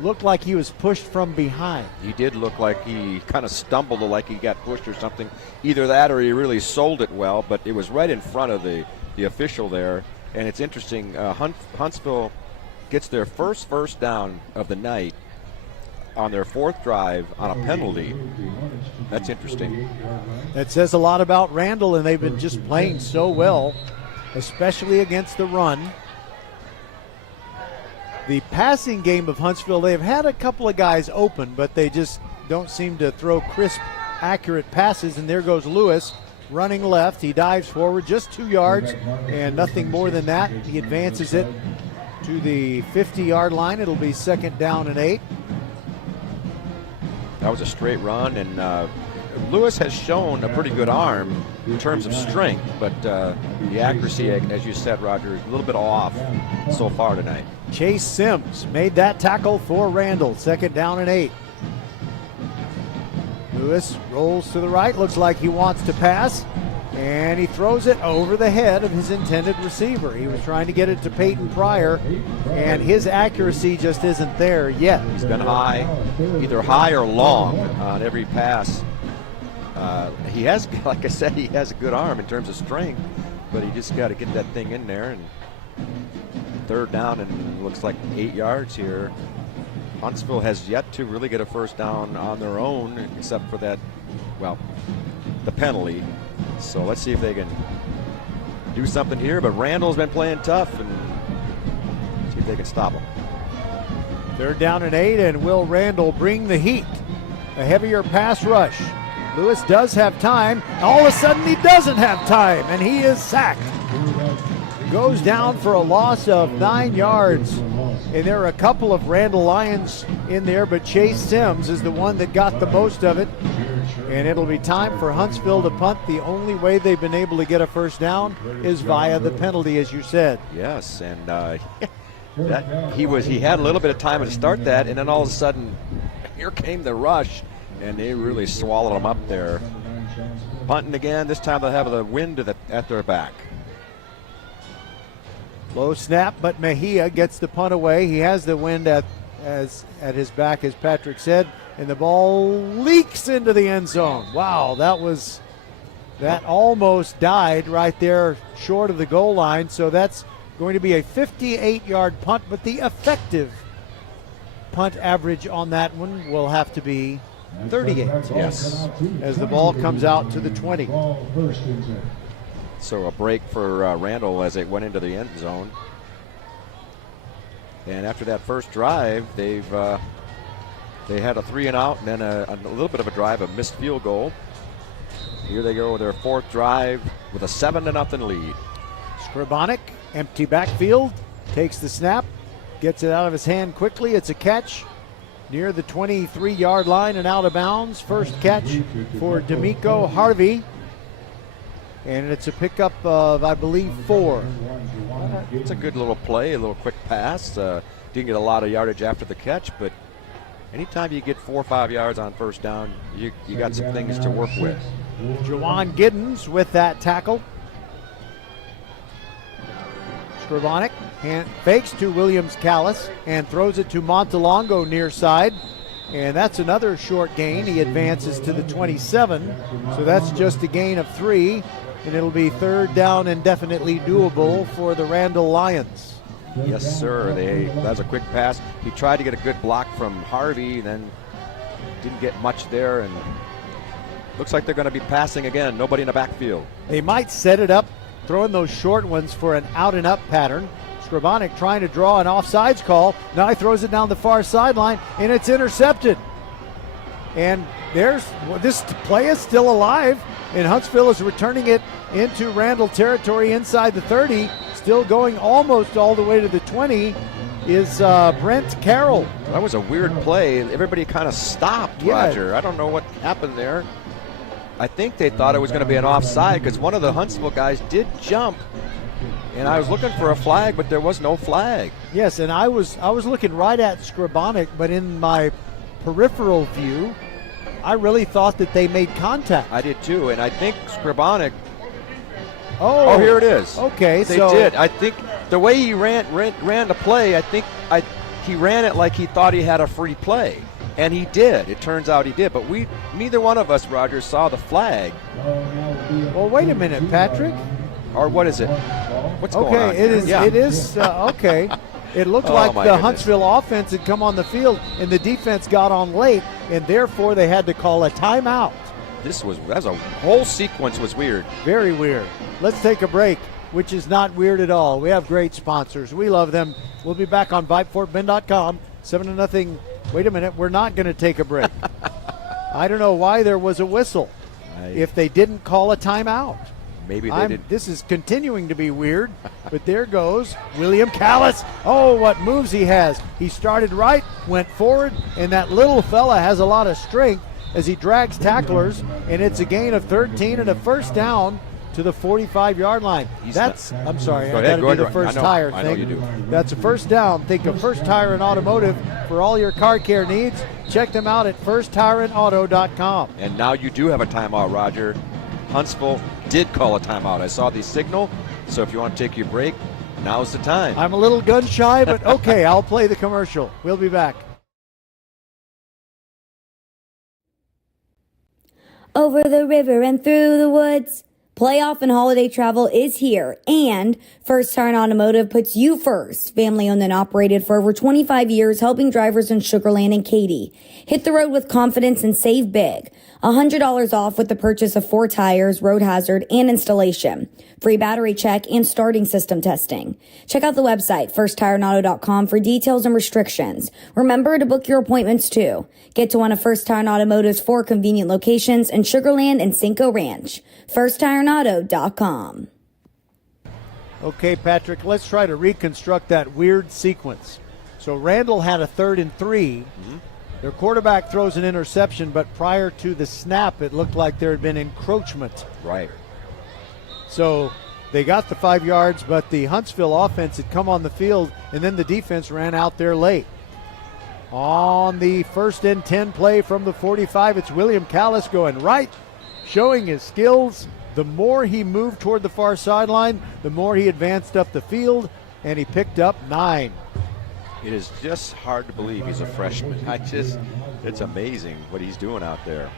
looked like he was pushed from behind. He did look like he kind of stumbled, like he got pushed or something. Either that or he really sold it well, but it was right in front of the official there. And it's interesting, Huntsville gets their first down of the night on their 4th drive on a penalty. That's interesting. That says a lot about Randle, and they've been just playing so well, especially against the run. The passing game of Huntsville, they've had a couple of guys open, but they just don't seem to throw crisp, accurate passes. And there goes Lewis running left. He dives forward just 2 yards and nothing more than that. He advances it to the 50-yard line. It'll be 2nd down and 8. That was a straight run, and Lewis has shown a pretty good arm in terms of strength, but the accuracy, as you said, Roger, is a little bit off so far tonight. Chase Sims made that tackle for Randle. 2nd down and 8. Lewis rolls to the right. Looks like he wants to pass, and he throws it over the head of his intended receiver. He was trying to get it to Peyton Pryor, and his accuracy just isn't there yet. He's been high, either high or long on every pass. He has, like I said, he has a good arm in terms of strength, but he just got to get that thing in there. And 3rd down and looks like 8 yards here. Huntsville has yet to really get a first down on their own, except for that, well, the penalty. So let's see if they can do something here. But Randle's been playing tough, and see if they can stop him. Third down and 8, and will Randle bring the heat? A heavier pass rush. Lewis does have time. All of a sudden, he doesn't have time, and he is sacked. Goes down for a loss of 9 yards. And there are a couple of Randle Lions in there, but Chase Sims is the one that got the most of it. And it'll be time for Huntsville to punt. The only way they've been able to get a first down is via the penalty, as you said. Yes, and he had a little bit of time to start that, and then all of a sudden, here came the rush, and they really swallowed him up there. Punting again. This time they'll have the wind at their back. Low snap, but Mejia gets the punt away. He has the wind at his back, as Patrick said, and the ball leaks into the end zone. Wow, that almost died right there short of the goal line. So that's going to be a 58-yard punt, but the effective punt average on that one will have to be 38. Yes. As the ball comes out to the 20. So a break for Randle as it went into the end zone. And after that first drive, they had a 3 and out, and then a little bit of a drive, a missed field goal. Here they go with their fourth drive with a 7-0 lead. Scribonic, empty backfield, takes the snap, gets it out of his hand quickly. It's a catch near the 23-yard line and out of bounds. First catch for D'Amico Harvey. And it's a pickup of, I believe, 4. It's a good little play, a little quick pass. Didn't get a lot of yardage after the catch, but anytime you get 4 or 5 yards on first down, you got some things to work with. Jawan Giddens with that tackle. Scribonic fakes to Williams Callis and throws it to Montalongo near side. And that's another short gain. He advances to the 27. So that's just a gain of 3. And it'll be third down and definitely doable for the Randle Lions. Yes, sir. That was a quick pass. He tried to get a good block from Harvey, then didn't get much there. And looks like they're going to be passing again. Nobody in the backfield. They might set it up, throwing those short ones for an out and up pattern. Scribonic trying to draw an offsides call. Now he throws it down the far sideline, and it's intercepted. And this play is still alive, and Huntsville is returning it into Randle territory inside the 30. Still going almost all the way to the 20 is Brent Carroll. That was a weird play. Everybody kind of stopped, Yeah. Roger. I don't know what happened there. I think they thought it was going to be an offside because one of the Huntsville guys did jump. And I was looking for a flag, but there was no flag. Yes, and I was looking right at Scribonic, but in my peripheral view, I really thought that they made contact. I did too, and I think Scribonic. Oh, here it is. Okay, they did. I think the way he ran the play, I think he ran it like he thought he had a free play, and he did. It turns out he did, but neither one of us, Roger, saw the flag. Well, wait a minute, Patrick. Or what is it? What's going on? Okay, it is okay. It looked like the goodness. Huntsville offense had come on the field and the defense got on late, and therefore they had to call a timeout. That's a whole sequence was weird. Very weird. Let's take a break, which is not weird at all. We have great sponsors. We love them. We'll be back on VypeFortBend.com. 7-0. Wait a minute. We're not going to take a break. I don't know why there was a whistle if they didn't call a timeout. Maybe they did. This is continuing to be weird, but there goes William Callis. Oh, what moves he has. He started right, went forward, and that little fella has a lot of strength as he drags tacklers, and it's a gain of 13 and a first down to the 45-yard line. I'm sorry, I got to do the first tire thing. I know you do. That's a first down. Think of First Tire and Automotive for all your car care needs. Check them out at firsttireandauto.com. And now you do have a timeout, Roger. Huntsville did call a timeout. I saw the signal, so if you want to take your break, now's the time. I'm a little gun shy, but okay, I'll play the commercial. We'll be back. Over the river and through the woods, Playoff and holiday travel is here, and First Tire and Automotive puts you first. Family owned and operated for over 25 years, helping drivers in Sugar Land and Katy. Hit the road with confidence and save big. $100 off with the purchase of 4 tires, road hazard, and installation. Free battery check and starting system testing. Check out the website, firsttireandauto.com, for details and restrictions. Remember to book your appointments too. Get to one of First Tire and Automotive's 4 convenient locations in Sugar Land and Cinco Ranch. firsttireandauto.com. Okay, Patrick, let's try to reconstruct that weird sequence. So Randle had a 3rd and 3. Mm-hmm. Their quarterback throws an interception, but prior to the snap, it looked like there had been encroachment. Right. So they got the 5 yards, but the Huntsville offense had come on the field, and then the defense ran out there late. On the 1st and 10 play from the 45, it's William Callis going right, showing his skills. The more he moved toward the far sideline, the more he advanced up the field, and he picked up 9. It is just hard to believe he's a freshman. It's amazing what he's doing out there.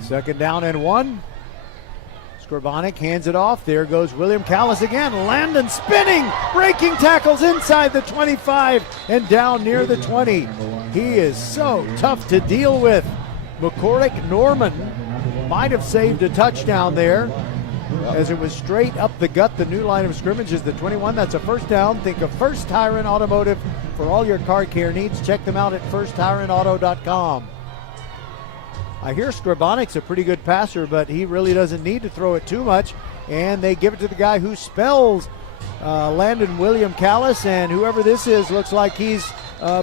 2nd down and 1. Skorbonik hands it off. There goes William Callis again. Landon spinning, breaking tackles inside the 25 and down near the 20. He is so tough to deal with. McCorrick Norman might have saved a touchdown there, as it was straight up the gut. The new line of scrimmage is the 21. That's a 1st down. Think of First Tire and Automotive for all your car care needs. Check them out at firsttireandauto.com. I hear Skorbonik's a pretty good passer, but he really doesn't need to throw it too much. And they give it to the guy who spells Landon William Callis, and whoever this is looks like he's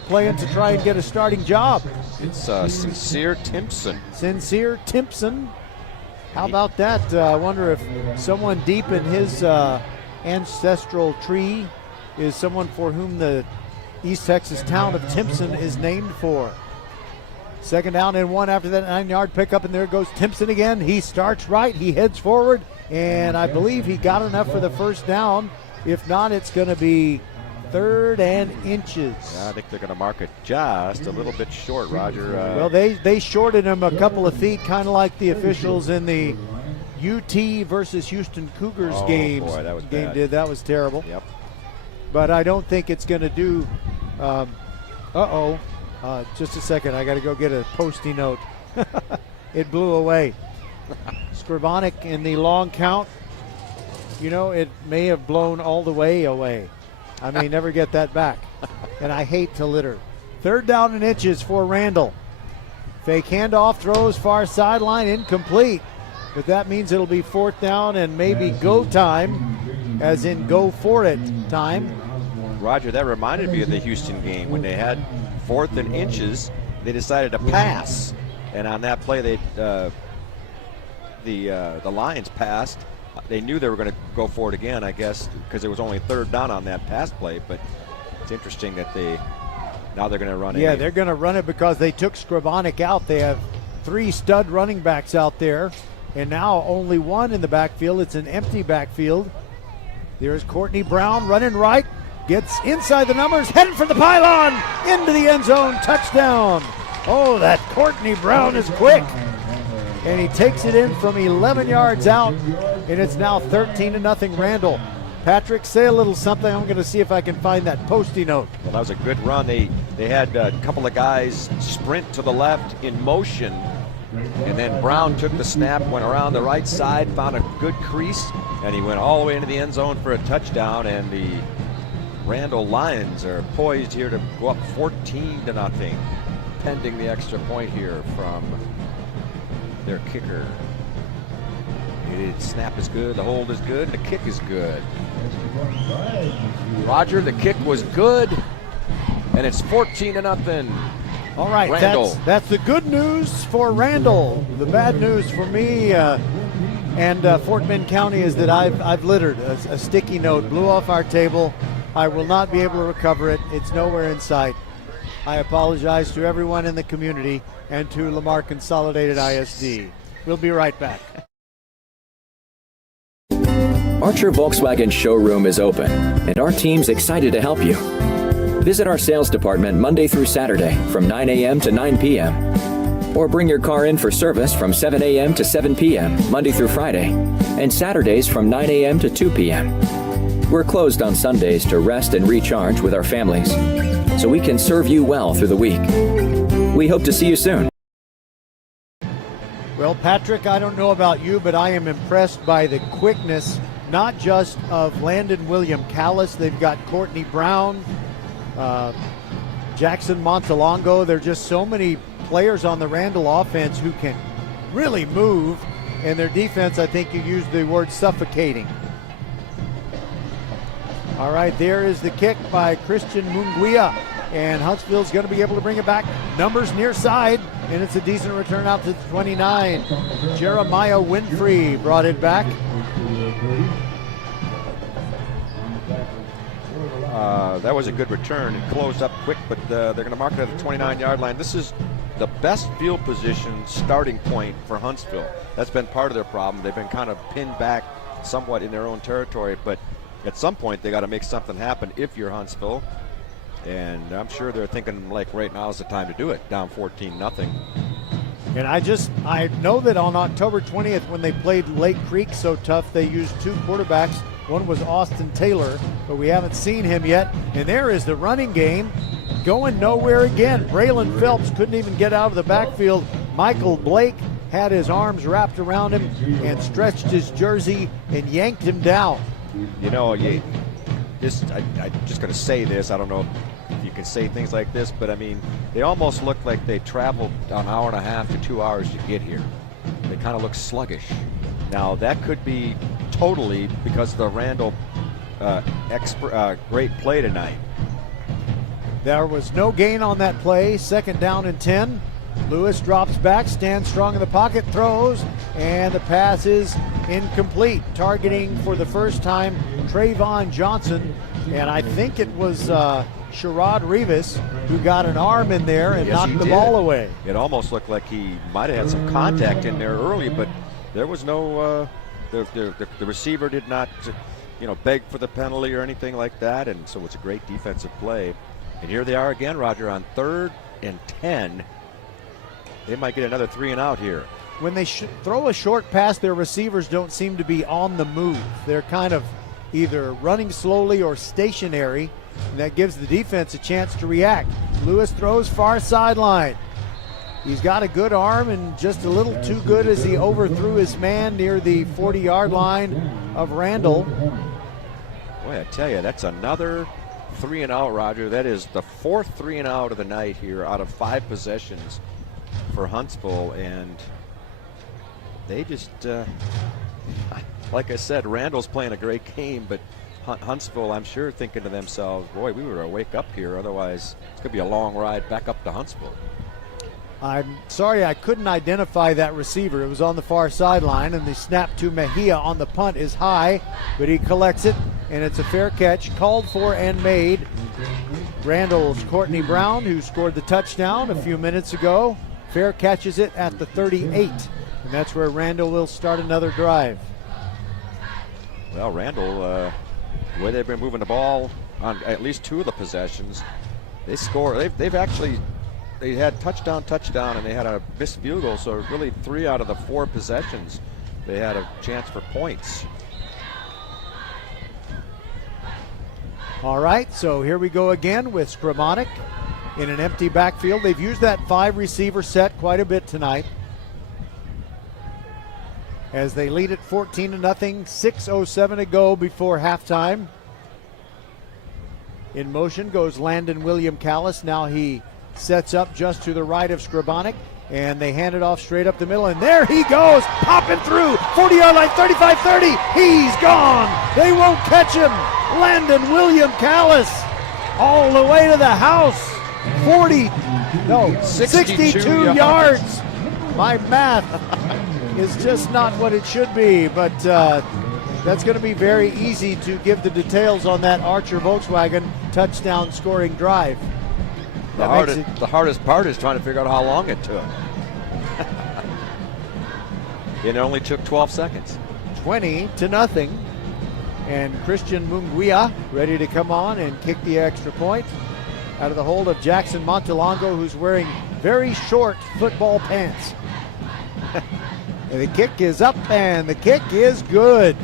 playing to try and get a starting job. It's Sincere Timpson. Sincere Timpson. How about that? I wonder if someone deep in his ancestral tree is someone for whom the East Texas town of Timpson is named for. 2nd down and 1 after that 9-yard pickup, and there goes Timpson again. He starts right, he heads forward, and I believe he got enough for the 1st down. If not, it's going to be 3rd and inches. I think they're going to mark it just a little bit short, Roger. Well, they shorted him a couple of feet, kind of like the officials in the UT versus Houston Cougars game. Boy, that was game bad. did. That was terrible. Yep. But I don't think it's going to do. Just a second. I got to go get a Posty note. It blew away. Skorbonik in the long count. You know, it may have blown all the way away. I may never get that back. And I hate to litter. 3rd down and inches for Randle. Fake handoff, throws far sideline, incomplete. But that means it'll be 4th down and maybe go time, as in go for it time. Roger, that reminded me of the Houston game when they had 4th and inches. They decided to pass, and on that play, the Lions passed. They knew they were going to go for it again, I guess, because it was only 3rd down on that pass play. But it's interesting that now they're going to run it. Yeah, they're going to run it because they took Skorbonik out. They have 3 stud running backs out there, and now only 1 in the backfield. It's an empty backfield. There's Courtney Brown running right. Gets inside the numbers, heading for the pylon, into the end zone, touchdown. Oh, that Courtney Brown is quick. And he takes it in from 11 yards out, and it's now 13-0 Randle. Patrick, say a little something. I'm going to see if I can find that Posty note. Well, that was a good run. They had a couple of guys sprint to the left in motion, and then Brown took the snap, went around the right side, found a good crease, and he went all the way into the end zone for a touchdown, and the Randle Lions are poised here to go up 14-0, pending the extra point here from their kicker. The snap is good, the hold is good, the kick is good. Roger, the kick was good, and it's 14-0. All right, that's the good news for Randle. The bad news for me and Fort Bend County is that I've littered. A sticky note blew off our table. I will not be able to recover it. It's nowhere in sight. I apologize to everyone in the community and to Lamar Consolidated ISD. We'll be right back. Archer Volkswagen showroom is open, and our team's excited to help you. Visit our sales department Monday through Saturday from 9 a.m. to 9 p.m. Or bring your car in for service from 7 a.m. to 7 p.m. Monday through Friday, and Saturdays from 9 a.m. to 2 p.m. We're closed on Sundays to rest and recharge with our families, so we can serve you well through the week. We hope to see you soon. Well, Patrick, I don't know about you, but I am impressed by the quickness, not just of Landon William Callis. They've got Courtney Brown, Jackson Montalongo. There are just so many players on the Randle offense who can really move, and their defense, I think you used the word suffocating. All right, there is the kick by Christian Munguia, and Huntsville's going to be able to bring it back. Numbers near side, and it's a decent return out to 29. Jeremiah Winfrey brought it back. That was a good return. It closed up quick, but they're going to mark it at the 29-yard line. This is the best field position starting point for Huntsville. That's been part of their problem. They've been kind of pinned back somewhat in their own territory, but at some point they got to make something happen if you're Huntsville. And I'm sure they're thinking like right now is the time to do it, down 14-0. And I know that on October 20th when they played Lake Creek so tough, they used two quarterbacks. One was Austin Taylor, but we haven't seen him yet. And there is the running game going nowhere again. Braylon Phelps couldn't even get out of the backfield. Michael Blake had his arms wrapped around him and stretched his jersey and yanked him down. You know, I'm just going to say this. I don't know if you can say things like this, but I mean, they almost look like they traveled an hour and a half to 2 hours to get here. They kind of look sluggish. Now, that could be totally because of the Randle great play tonight. There was no gain on that play. 2nd down and 10. Lewis drops back, stands strong in the pocket, throws, and the pass is incomplete. Targeting for the first time Trayvon Johnson, and I think it was Sherrod Rivas who got an arm in there and knocked the ball away. It almost looked like he might have had some contact in there early, but there was no the receiver did not beg for the penalty or anything like that, and so it's a great defensive play. And here they are again, Roger, on 3rd and 10. They might get another 3 and out here. When they throw a short pass, their receivers don't seem to be on the move. They're kind of either running slowly or stationary, and that gives the defense a chance to react. Lewis throws far sideline. He's got a good arm and just a little too good as he overthrew his man near the 40-yard line of Randle. Boy, I tell you, that's another 3 and out, Roger. That is the 4th 3 and out of the night here out of 5 possessions for Huntsville, and they just, like I said, Randle's playing a great game, but Huntsville, I'm sure, thinking to themselves, boy, we were to wake up here, otherwise it's going to be a long ride back up to Huntsville. I'm sorry I couldn't identify that receiver. It was on the far sideline, and the snap to Mejia on the punt is high, but he collects it, and it's a fair catch, called for and made. Randle's Courtney Brown, who scored the touchdown a few minutes ago, fair catches it at the 38, and that's where Randle will start another drive. Well, Randle, the way they've been moving the ball on at least 2 of the possessions, they score. They had touchdown, and they had a missed field goal, so really 3 out of the 4 possessions they had a chance for points. All right, so here we go again with Skramanek in an empty backfield. They've used that 5 receiver set quite a bit tonight as they lead it 14-0, 6:07 to go before halftime. In motion goes Landon William Callis. Now he sets up just to the right of Skramanek, and they hand it off straight up the middle, and there he goes, popping through, 40-yard line, 35-30, he's gone, they won't catch him. Landon William Callis all the way to the house, 62 yards. My math is just not what it should be, but that's going to be very easy to give the details on that Archer Volkswagen touchdown scoring drive. The hardest part is trying to figure out how long it took. It only took 12 seconds. 20-0. And Christian Munguia ready to come on and kick the extra point out of the hold of Jackson Montalongo, who's wearing very short football pants. And the kick is up, and the kick is good.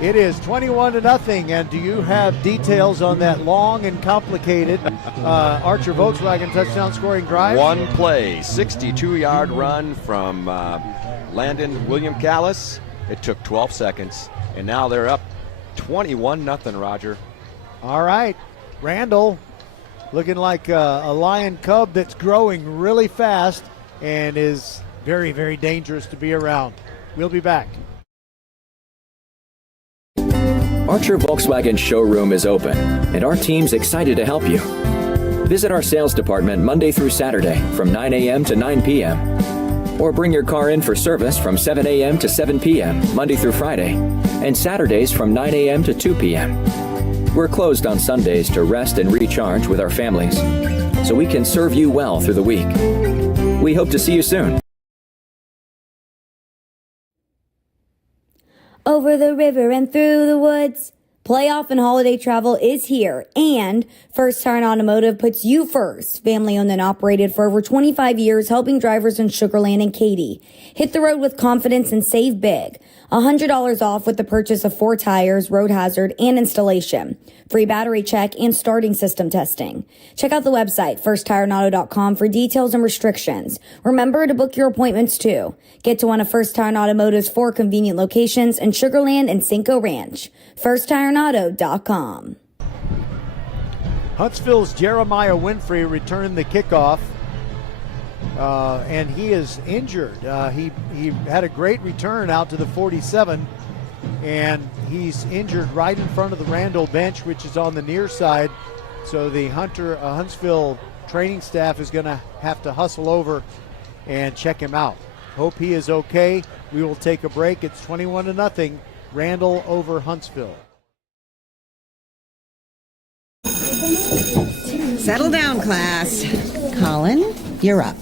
It is 21-0, and do you have details on that long and complicated Archer Volkswagen touchdown scoring drive? One play, 62-yard run from Landon William Callis. It took 12 seconds, and now they're up 21-0, Roger. All right, Randle looking like a lion cub that's growing really fast and is very, very dangerous to be around. We'll be back. Archer Volkswagen showroom is open, and our team's excited to help you. Visit our sales department Monday through Saturday from 9 a.m. to 9 p.m. Or bring your car in for service from 7 a.m. to 7 p.m. Monday through Friday, and Saturdays from 9 a.m. to 2 p.m. We're closed on Sundays to rest and recharge with our families, so we can serve you well through the week. We hope to see you soon. Over the river and through the woods. Playoff and holiday travel is here, and First Tire Automotive puts you first. Family owned and operated for over 25 years, helping drivers in Sugar Land and Katy. Hit the road with confidence and save big. $100 off with the purchase of 4 tires, road hazard, and installation. Free battery check and starting system testing. Check out the website, firsttireauto.com, for details and restrictions. Remember to book your appointments too. Get to one of First Tire Automotive's 4 convenient locations in Sugar Land and Cinco Ranch. firsttireauto.com. Huntsville's Jeremiah Winfrey returned the kickoff, and he is injured. He had a great return out to the 47, and he's injured right in front of the Randle bench, which is on the near side. So the Huntsville training staff is going to have to hustle over and check him out. Hope he is okay. We will take a break. It's 21-0, Randle over Huntsville. Settle down, class. Colin, you're up.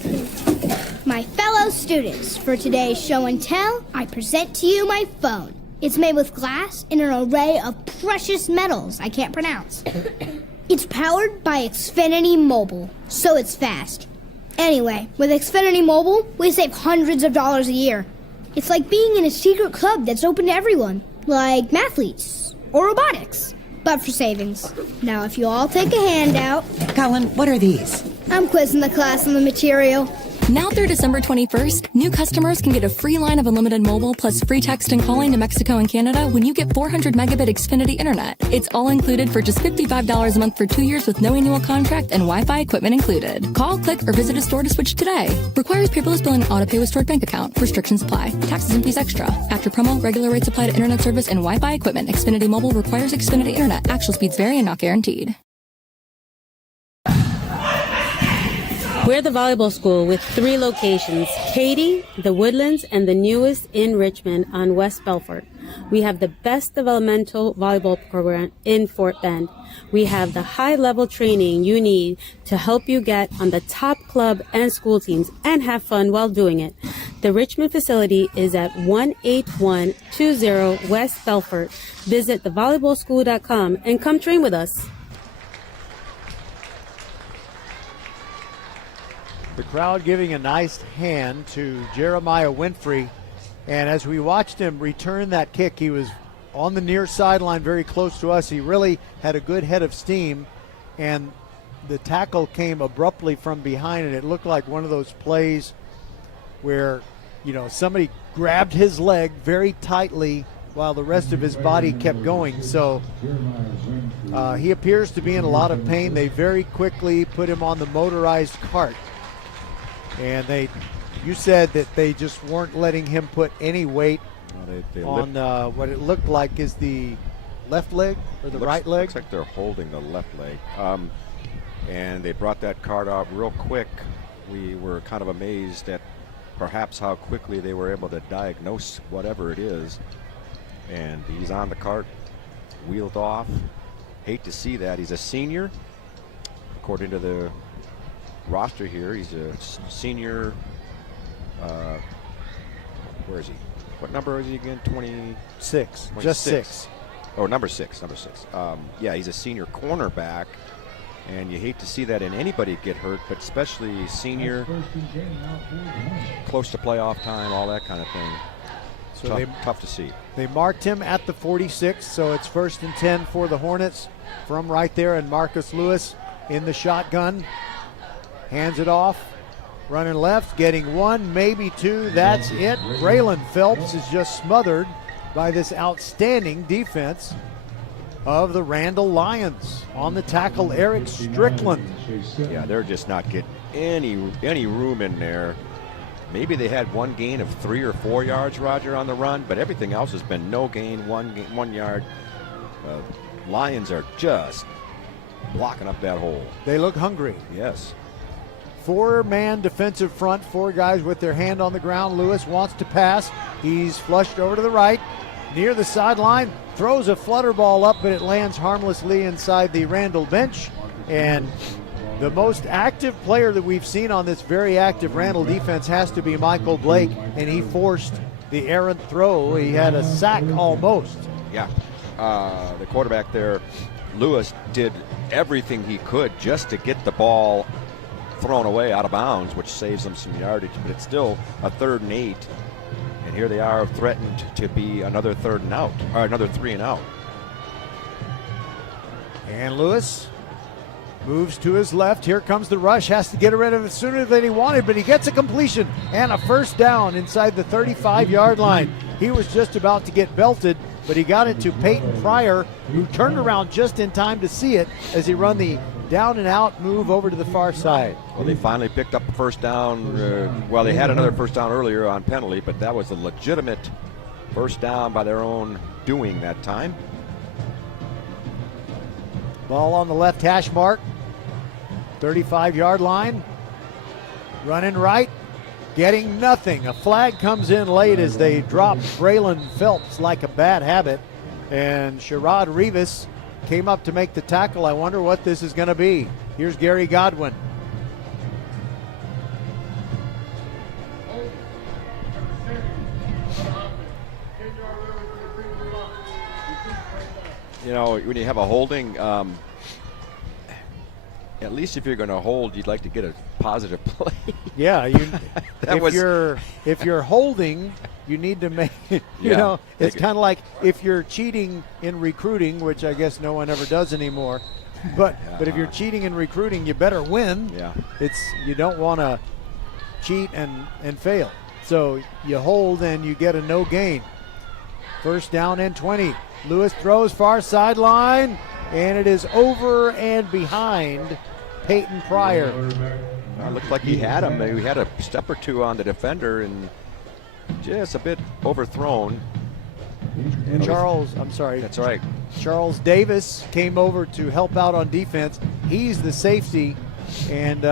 My fellow students, for today's show and tell, I present to you my phone. It's made with glass and an array of precious metals I can't pronounce. It's powered by Xfinity Mobile, so it's fast. Anyway, with Xfinity Mobile, we save hundreds of dollars a year. It's like being in a secret club that's open to everyone, like mathletes or robotics, but for savings. Now, if you all take a handout... Colin, what are these? I'm quizzing the class on the material. Now through December 21st, new customers can get a free line of unlimited mobile plus free text and calling to Mexico and Canada when you get 400 megabit Xfinity internet. It's all included for just $55 a month for 2 years with no annual contract and Wi-Fi equipment included. Call, click, or visit a store to switch today. Requires paperless billing and autopay with stored bank account. Restrictions apply. Taxes and fees extra. After promo, regular rates apply to internet service and Wi-Fi equipment. Xfinity Mobile requires Xfinity internet. Actual speeds vary and not guaranteed. We're the volleyball school with 3 locations, Katy, the Woodlands, and the newest in Richmond on West Belfort. We have the best developmental volleyball program in Fort Bend. We have the high-level training you need to help you get on the top club and school teams and have fun while doing it. The Richmond facility is at 18120 West Belfort. Visit thevolleyballschool.com and come train with us. The crowd giving a nice hand to Jeremiah Winfrey. And as we watched him return that kick, he was on the near sideline very close to us. He really had a good head of steam. And the tackle came abruptly from behind, and it looked like one of those plays where, you know, somebody grabbed his leg very tightly while the rest of his body kept going. So he appears to be in a lot of pain. They very quickly put him on the motorized cart. And you said that they just weren't letting him put any weight on what it looked like is the left leg or the right leg. Looks like they're holding the left leg. And they brought that cart off real quick. We were kind of amazed at perhaps how quickly they were able to diagnose whatever it is. And he's on the cart, wheeled off. Hate to see that. He's a senior, according to the roster here. He's a senior. Where is he? What number is he again? 26. Just 6. Oh, number 6. Yeah, he's a senior cornerback. And you hate to see that in anybody get hurt, but especially senior, close to playoff time, all that kind of thing. So tough to see. They marked him at the 46, so it's 1st and 10 for the Hornets from right there, and Marcus Lewis in the shotgun. Hands it off, running left, getting one, maybe two, that's it. Braylon Phelps is just smothered by this outstanding defense of the Randle Lions. On the tackle, Eric Strickland. Yeah, they're just not getting any room in there. Maybe they had one gain of 3 or 4 yards, Roger, on the run, but everything else has been no gain, 1 yard. Lions are just blocking up that hole. They look hungry. Yes. 4-man defensive front, 4 guys with their hand on the ground. Lewis wants to pass. He's flushed over to the right, near the sideline, throws a flutter ball up, but it lands harmlessly inside the Randle bench. And the most active player that we've seen on this very active Randle defense has to be Michael Blake, and he forced the errant throw. He had a sack almost. Yeah. The quarterback there, Lewis, did everything he could just to get the ball thrown away out of bounds, which saves them some yardage, but it's still a 3rd and 8. And here they are, threatened to be another 3rd and out, or another 3 and out. And Lewis moves to his left. Here comes the rush. Has to get rid of it sooner than he wanted, but he gets a completion and a 1st down inside the 35-yard line. He was just about to get belted, but he got it to Peyton Pryor, who turned around just in time to see it as he run the down and out move over to the far side. Well, they finally picked up a 1st down. Well, they had another 1st down earlier on penalty, but that was a legitimate 1st down by their own doing that time. Ball on the left hash mark, 35-yard line. Running right, getting nothing. A flag comes in late as they drop Braylon Phelps like a bad habit. And Sherrod Rivas came up to make the tackle. I wonder what this is going to be. Here's Gary Godwin. You know, when you have a holding, at least if you're going to hold, you'd like to get a positive play. Yeah, if you're holding, you need to make, it's kind of like if you're cheating in recruiting, which I guess no one ever does anymore. But if you're cheating in recruiting, you better win. Yeah. You don't want to cheat and fail. So you hold and you get a no gain. 1st down and 20. Lewis throws far sideline, and it is over and behind Peyton Pryor. It looked like he had him. He had a step or two on the defender and just a bit overthrown. And That's right. Charles Davis came over to help out on defense. He's the safety, and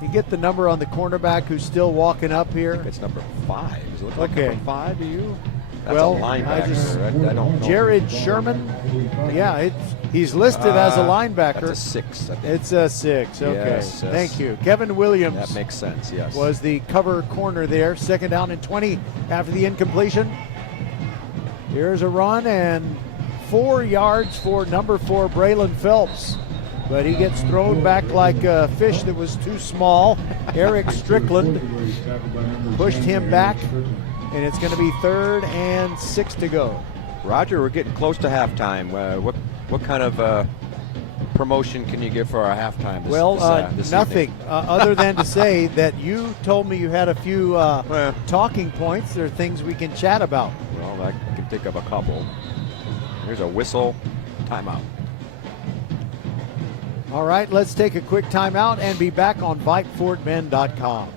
you get the number on the cornerback who's still walking up here. It's number 5. Does it look like number 5 to you? That's well, a linebacker. I don't know. Jared Sherman. Yeah, he's listed as a linebacker. That's a 6. I think. It's a 6. Okay. Yes. Thank you. Kevin Williams. That makes sense, yes. Was the cover corner there. 2nd down and 20 after the incompletion. Here's a run and 4 yards for number 4, Braylon Phelps. But he gets thrown back like a fish that was too small. Eric Strickland pushed him back, and it's going to be 3rd and 6 to go. Roger, we're getting close to halftime. What kind of promotion can you give for our halftime this nothing evening? Other than to say that you told me you had a few talking points. There are things we can chat about. Well, I can think of a couple. Here's a whistle. Timeout. All right, let's take a quick timeout and be back on VypeFortBend.com.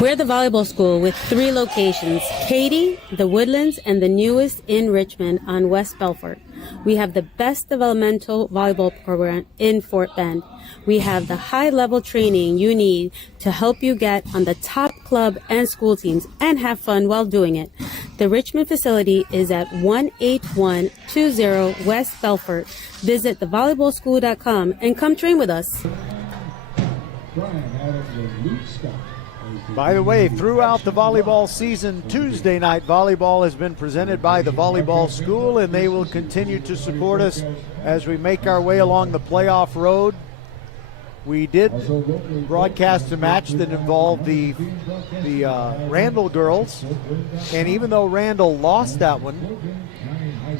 We're the volleyball school with 3 locations, Katy, the Woodlands, and the newest in Richmond on West Belfort. We have the best developmental volleyball program in Fort Bend. We have the high-level training you need to help you get on the top club and school teams and have fun while doing it. The Richmond facility is at 18120 West Belfort. Visit thevolleyballschool.com and come train with us. Brian Adams and Luke Scott. By the way, throughout the volleyball season, Tuesday night volleyball has been presented by the Volleyball School, and they will continue to support us as we make our way along the playoff road. We did broadcast a match that involved the Randle girls, and even though Randle lost that one,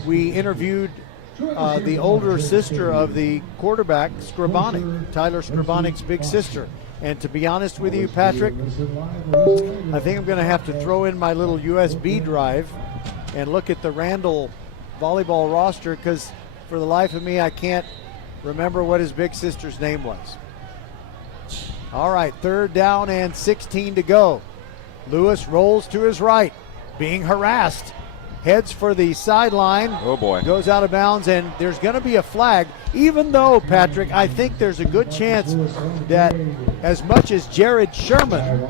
we interviewed the older sister of the quarterback, Scribonic, Tyler Scribonic's big sister. And to be honest with you, Patrick, I think I'm going to have to throw in my little USB drive and look at the Randle volleyball roster, because for the life of me, I can't remember what his big sister's name was. All right, 3rd down and 16 to go. Lewis rolls to his right, being harassed. Heads for the sideline. Oh, boy. Goes out of bounds, and there's going to be a flag, even though, Patrick, I think there's a good chance that as much as Jared Sherman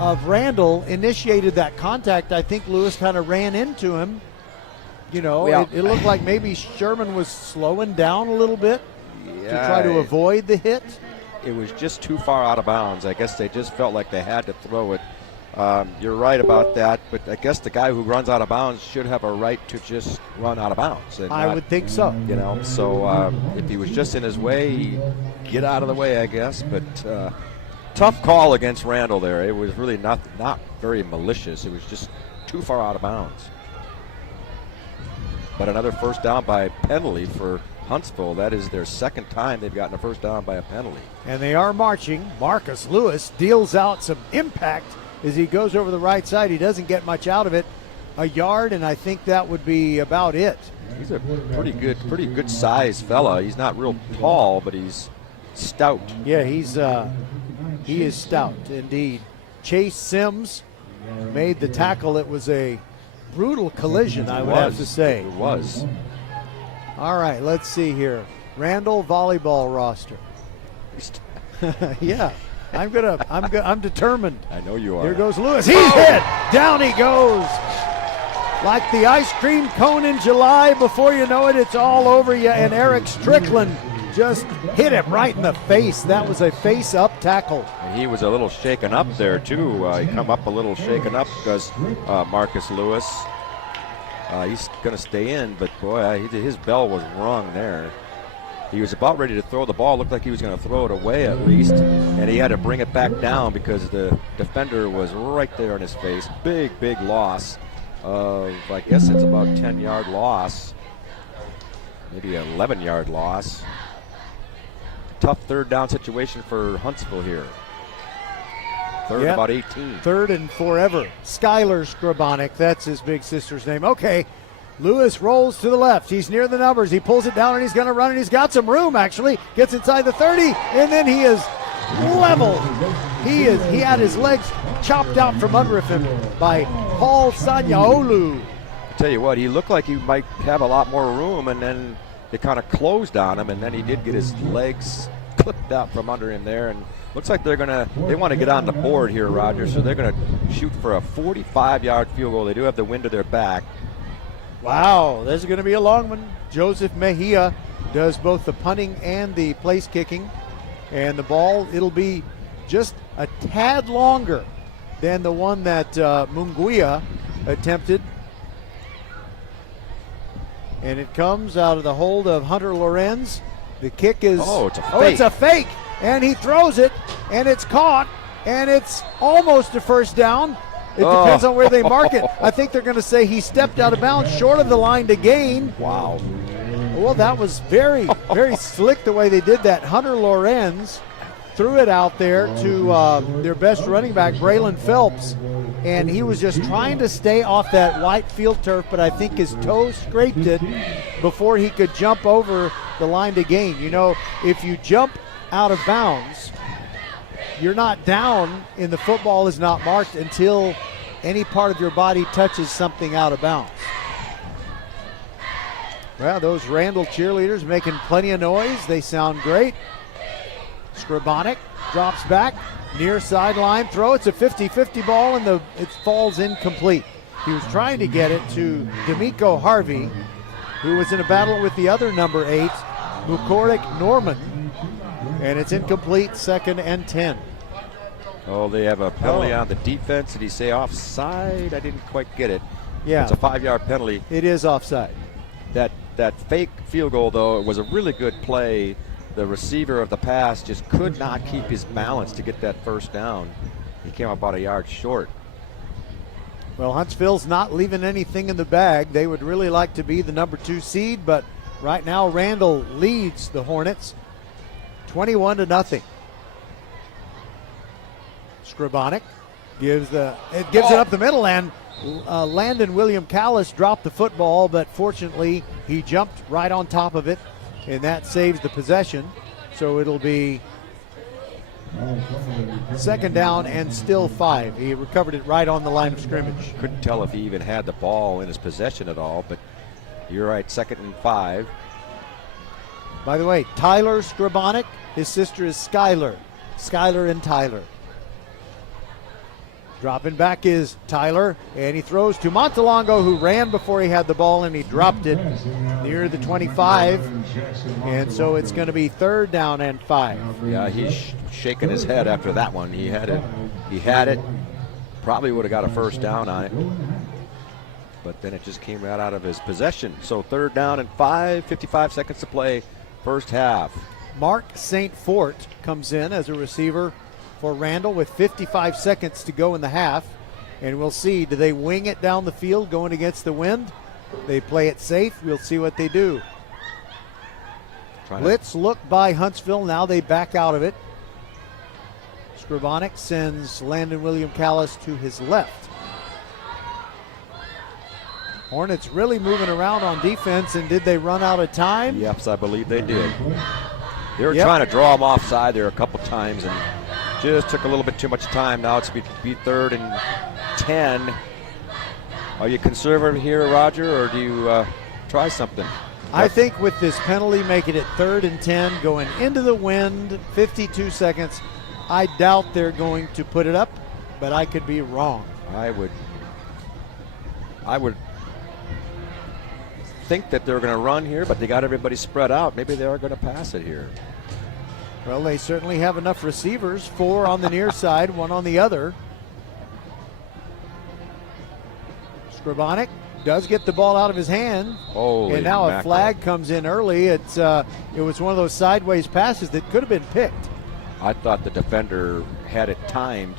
of Randle initiated that contact, I think Lewis kind of ran into him. You know, it looked like maybe Sherman was slowing down a little bit to try to avoid the hit. It was just too far out of bounds. I guess they just felt like they had to throw it. You're right about that, but I guess the guy who runs out of bounds should have a right to just run out of bounds. And I would think so. You know, so if he was just in his way, get out of the way, I guess. But tough call against Randle there. It was really not very malicious. It was just too far out of bounds. But another first down by penalty for Huntsville. That is their 2nd time they've gotten a first down by a penalty. And they are marching. Marcus Lewis deals out some impact as he goes over the right side. He doesn't get much out of it. A yard, and I think that would be about it. He's a pretty good size fella. He's not real tall, but he's stout. Yeah, he is stout indeed. Chase Sims made the tackle. It was a brutal collision, I would have to say. It was. All right, let's see here. Randle volleyball roster. Yeah. I'm determined. I know you are. Here goes Lewis. He's hit. Down he goes. Like the ice cream cone in July. Before you know it, it's all over you. And Eric Strickland just hit him right in the face. That was a face-up tackle. And he was a little shaken up there, too. He come up a little shaken up because Marcus Lewis. He's going to stay in, but, boy, his bell was rung there. He was about ready to throw the ball. Looked like he was going to throw it away at least. And he had to bring it back down because the defender was right there in his face. Big loss of, I guess it's about 10-yard loss. Maybe an 11-yard loss. Tough 3rd down situation for Huntsville here. Third, about 18. 3rd and forever. Skylar Scribonic, that's his big sister's name. Okay. Lewis rolls to the left. He's near the numbers. He pulls it down, and he's going to run, and he's got some room, actually. Gets inside the 30, and then he is leveled. He had his legs chopped out from under him by Paul Sanyaolu. I tell you what, he looked like he might have a lot more room, and then it kind of closed on him, and then he did get his legs clipped out from under him there, and looks like they want to get on the board here, Roger, so they're going to shoot for a 45-yard field goal. They do have the wind to their back. Wow, this is going to be a long one. Joseph Mejia does both the punting and the place kicking. And the ball, it'll be just a tad longer than the one that Munguia attempted. And it comes out of the hold of Hunter Lorenz. The kick is... it's a fake. And he throws it, and it's caught, and it's almost a first down. It depends on where they mark it. I think they're going to say he stepped out of bounds short of the line to gain. Wow. Well, that was very, very slick the way they did that. Hunter Lorenz threw it out there to their best running back, Braylon Phelps, and he was just trying to stay off that white field turf, but I think his toe scraped it before he could jump over the line to gain. You know, if you jump out of bounds, you're not down, and the football is not marked until any part of your body touches something out of bounds. Well, those Randle cheerleaders making plenty of noise. They sound great. Scribonic drops back, near sideline throw. It's a 50-50 ball, and it falls incomplete. He was trying to get it to D'Amico Harvey, who was in a battle with the other number 8, Mukorik Norman. And it's incomplete, 2nd and 10. Oh, they have a penalty on the defense. Did he say offside? I didn't quite get it. Yeah. It's a 5-yard penalty. It is offside. That fake field goal, though, it was a really good play. The receiver of the pass just could not keep his balance to get that first down. He came about a yard short. Well, Huntsville's not leaving anything in the bag. They would really like to be the number 2 seed, but right now Randle leads the Hornets 21-0. Scribonic gives it up the middle, and Landon William Callis dropped the football, but fortunately he jumped right on top of it, and that saves the possession. So it'll be second down and still 5. He recovered it right on the line of scrimmage. Couldn't tell if he even had the ball in his possession at all, but you're right, 2nd and 5. By the way, Tyler Scribonic, his sister is Skylar. Skylar and Tyler. Dropping back is Tyler, and he throws to Montalongo, who ran before he had the ball, and he dropped it near the 25. And so it's going to be 3rd down and 5. Yeah, he's shaking his head after that one. He had it. Probably would have got a first down on it. But then it just came right out of his possession. So 3rd down and 5, 55 seconds to play, first half. Mark St. Fort comes in as a receiver for Randle with 55 seconds to go in the half. And we'll see, do they wing it down the field going against the wind? They play it safe. We'll see what they do. Blitz look by Huntsville. Now they back out of it. Scribonic sends Landon William Callis to his left. Hornets really moving around on defense, and did they run out of time? Yes, I believe they did. They were trying to draw him offside there a couple times, and just took a little bit too much time. Now it's be 3rd and 10. Are you conservative here, Roger, or do you try something? I think with this penalty, making it 3rd and 10, going into the wind, 52 seconds, I doubt they're going to put it up, but I could be wrong. I would think that they're going to run here, but they got everybody spread out. Maybe they are going to pass it here. Well, they certainly have enough receivers, 4 on the near side, 1 on the other. Scribonic does get the ball out of his hand. Holy and now mackerel. A flag comes in early. It was one of those sideways passes that could have been picked. I thought the defender had it timed,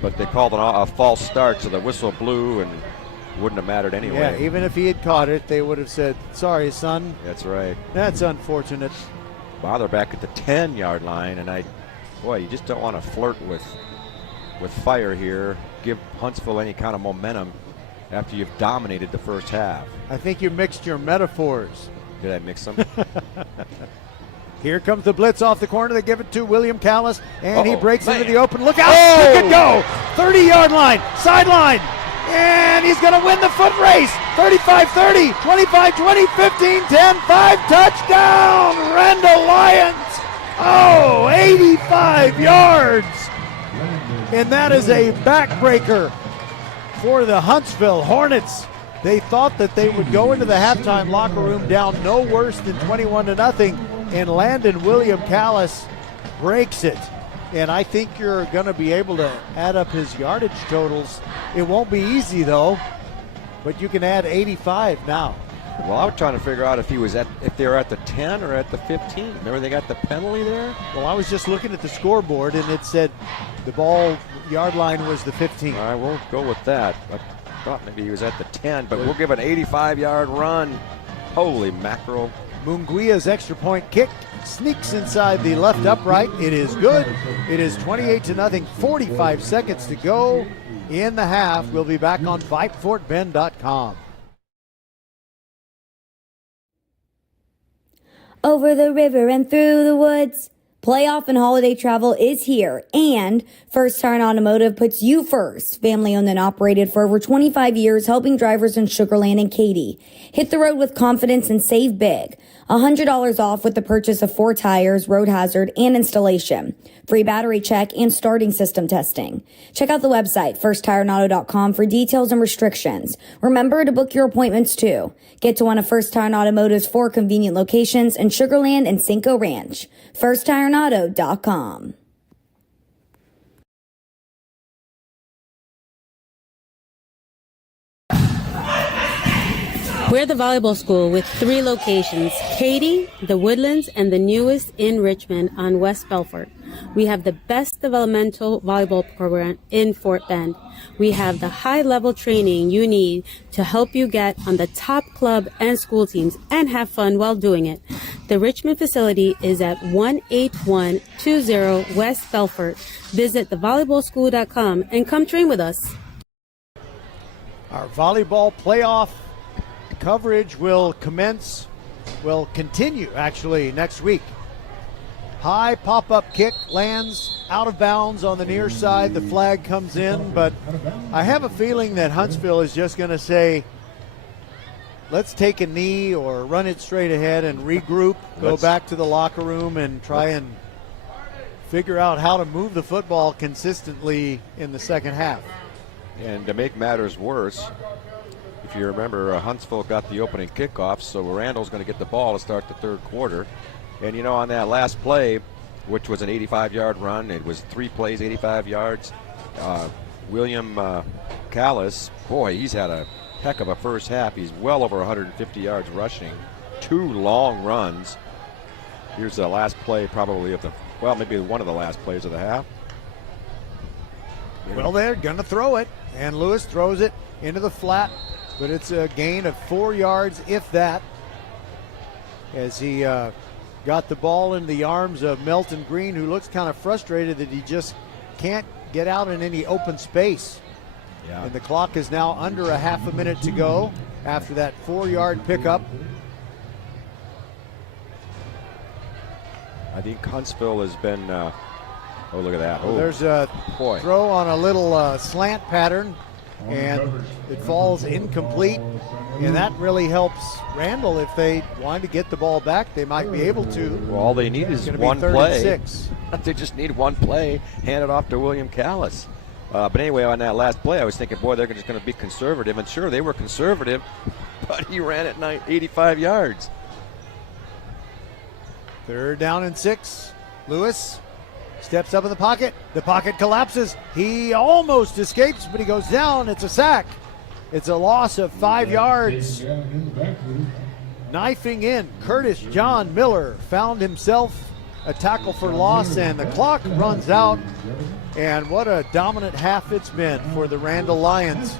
but they called a false start, so the whistle blew and wouldn't have mattered anyway. Yeah, even if he had caught it, they would have said, sorry, son. That's right. That's unfortunate. Wow, they're back at the 10-yard line, and you just don't want to flirt with fire here. Give Huntsville any kind of momentum after you've dominated the first half. I think you mixed your metaphors. Did I mix them? Here comes the blitz off the corner. They give it to William Callis, and he breaks into the open. Look out! Oh! He could go! 30-yard line, sideline, and he's going to win the foot race. 35-30, 25-20, 15-10, 5, touchdown, Randle Lions. Oh, 85 yards. And that is a backbreaker for the Huntsville Hornets. They thought that they would go into the halftime locker room down no worse than 21-0, and Landon William Callis breaks it. And I think you're going to be able to add up his yardage totals. It won't be easy, though, but you can add 85 now. Well, I was trying to figure out if they were at the 10 or at the 15. Remember they got the penalty there? Well, I was just looking at the scoreboard, and it said the ball yard line was the 15. All right, we'll go with that. I thought maybe he was at the 10, but we'll give an 85-yard run. Holy mackerel. Munguia's extra point kick sneaks inside the left upright. It is good. It is 28-0, 45 seconds to go in the half. We'll be back on VypeFortBend.com. Over the river and through the woods. Playoff and holiday travel is here, and First Tire Automotive puts you first. Family owned and operated for over 25 years, helping drivers in Sugar Land and Katy. Hit the road with confidence and save big. $100 off with the purchase of 4 tires, road hazard, and installation. Free battery check and starting system testing. Check out the website, firsttireauto.com, for details and restrictions. Remember to book your appointments too. Get to one of First Tire Automotive's 4 convenient locations in Sugar Land and Cinco Ranch. firsttireauto.com. We're the volleyball school with 3 locations, Katy, the Woodlands, and the newest in Richmond on West Belfort. We have the best developmental volleyball program in Fort Bend. We have the high-level training you need to help you get on the top club and school teams and have fun while doing it. The Richmond facility is at 18120 West Belfort. Visit thevolleyballschool.com and come train with us. Our volleyball playoff coverage will continue actually next week. High pop-up kick lands out of bounds on the near side. The flag comes in, but I have a feeling that Huntsville is just going to say, let's take a knee or run it straight ahead and regroup, go back to the locker room and try and figure out how to move the football consistently in the second half. And to make matters worse, if you remember, Huntsville got the opening kickoff, so Randle's going to get the ball to start the third quarter. And, you know, on that last play, which was an 85-yard run, it was 3 plays, 85 yards. William Callis, boy, he's had a heck of a first half. He's well over 150 yards rushing, 2 long runs. Here's the last play probably of the, well, maybe one of the last plays of the half. Well, they're going to throw it, and Lewis throws it into the flat, but it's a gain of 4 yards, if that, as he got the ball in the arms of Melton Green, who looks kind of frustrated that he just can't get out in any open space. Yeah. And the clock is now under a half a minute to go after that 4-yard pickup. I think Huntsville has been, oh, look at that. Oh, there's a throw on a little slant pattern, and it falls incomplete. And that really helps Randle. If they wanted to get the ball back, they might be able to. Well, all they need is one play. They just need one play, hand it off to William Callis. But anyway, on that last play, I was thinking, boy, they're just going to be conservative. And sure, they were conservative, but he ran it 85 yards. 3rd down and 6. Lewis steps up in the pocket. The pocket collapses. He almost escapes, but he goes down. It's a sack. It's a loss of 5 yards. Knifing in, Curtis John Miller found himself a tackle for loss, and the clock runs out. And what a dominant half it's been for the Randle Lions.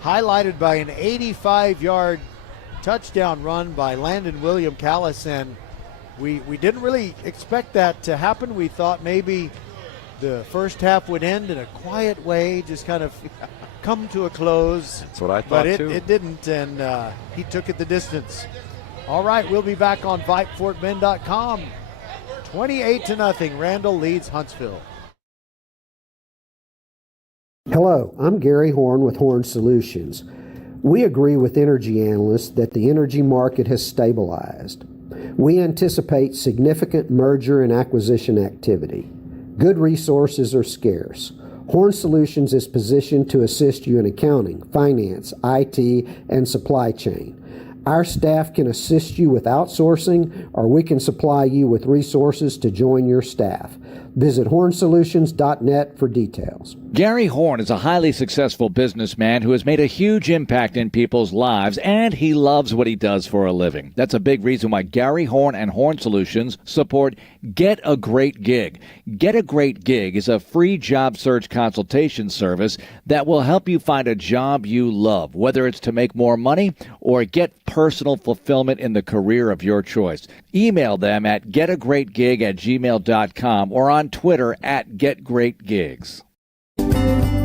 Highlighted by an 85-yard touchdown run by Landon William Callis, and we didn't really expect that to happen. We thought maybe the first half would end in a quiet way, just kind of come to a close. That's what I thought, too. But it didn't, and he took it the distance. All right, we'll be back on VypeFortBend.com. 28-0, Randle leads Huntsville. Hello, I'm Gary Horn with Horn Solutions. We agree with energy analysts that the energy market has stabilized. We anticipate significant merger and acquisition activity. Good resources are scarce. Horn Solutions is positioned to assist you in accounting, finance, IT, and supply chain. Our staff can assist you with outsourcing, or we can supply you with resources to join your staff. Visit hornsolutions.net for details. Gary Horn is a highly successful businessman who has made a huge impact in people's lives, and he loves what he does for a living. That's a big reason why Gary Horn and Horn Solutions support Get a Great Gig. Get a Great Gig is a free job search consultation service that will help you find a job you love, whether it's to make more money or get personal fulfillment in the career of your choice. Email them at getagreatgig@gmail.com or on Twitter at getgreatgigs.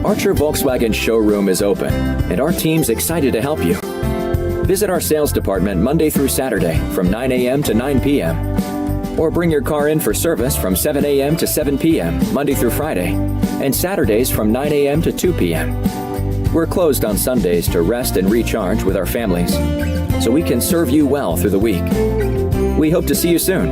Archer Volkswagen showroom is open, and our team's excited to help you. Visit our sales department Monday through Saturday from 9 a.m. to 9 p.m. Or bring your car in for service from 7 a.m. to 7 p.m. Monday through Friday, and Saturdays from 9 a.m. to 2 p.m. We're closed on Sundays to rest and recharge with our families, so we can serve you well through the week. We hope to see you soon.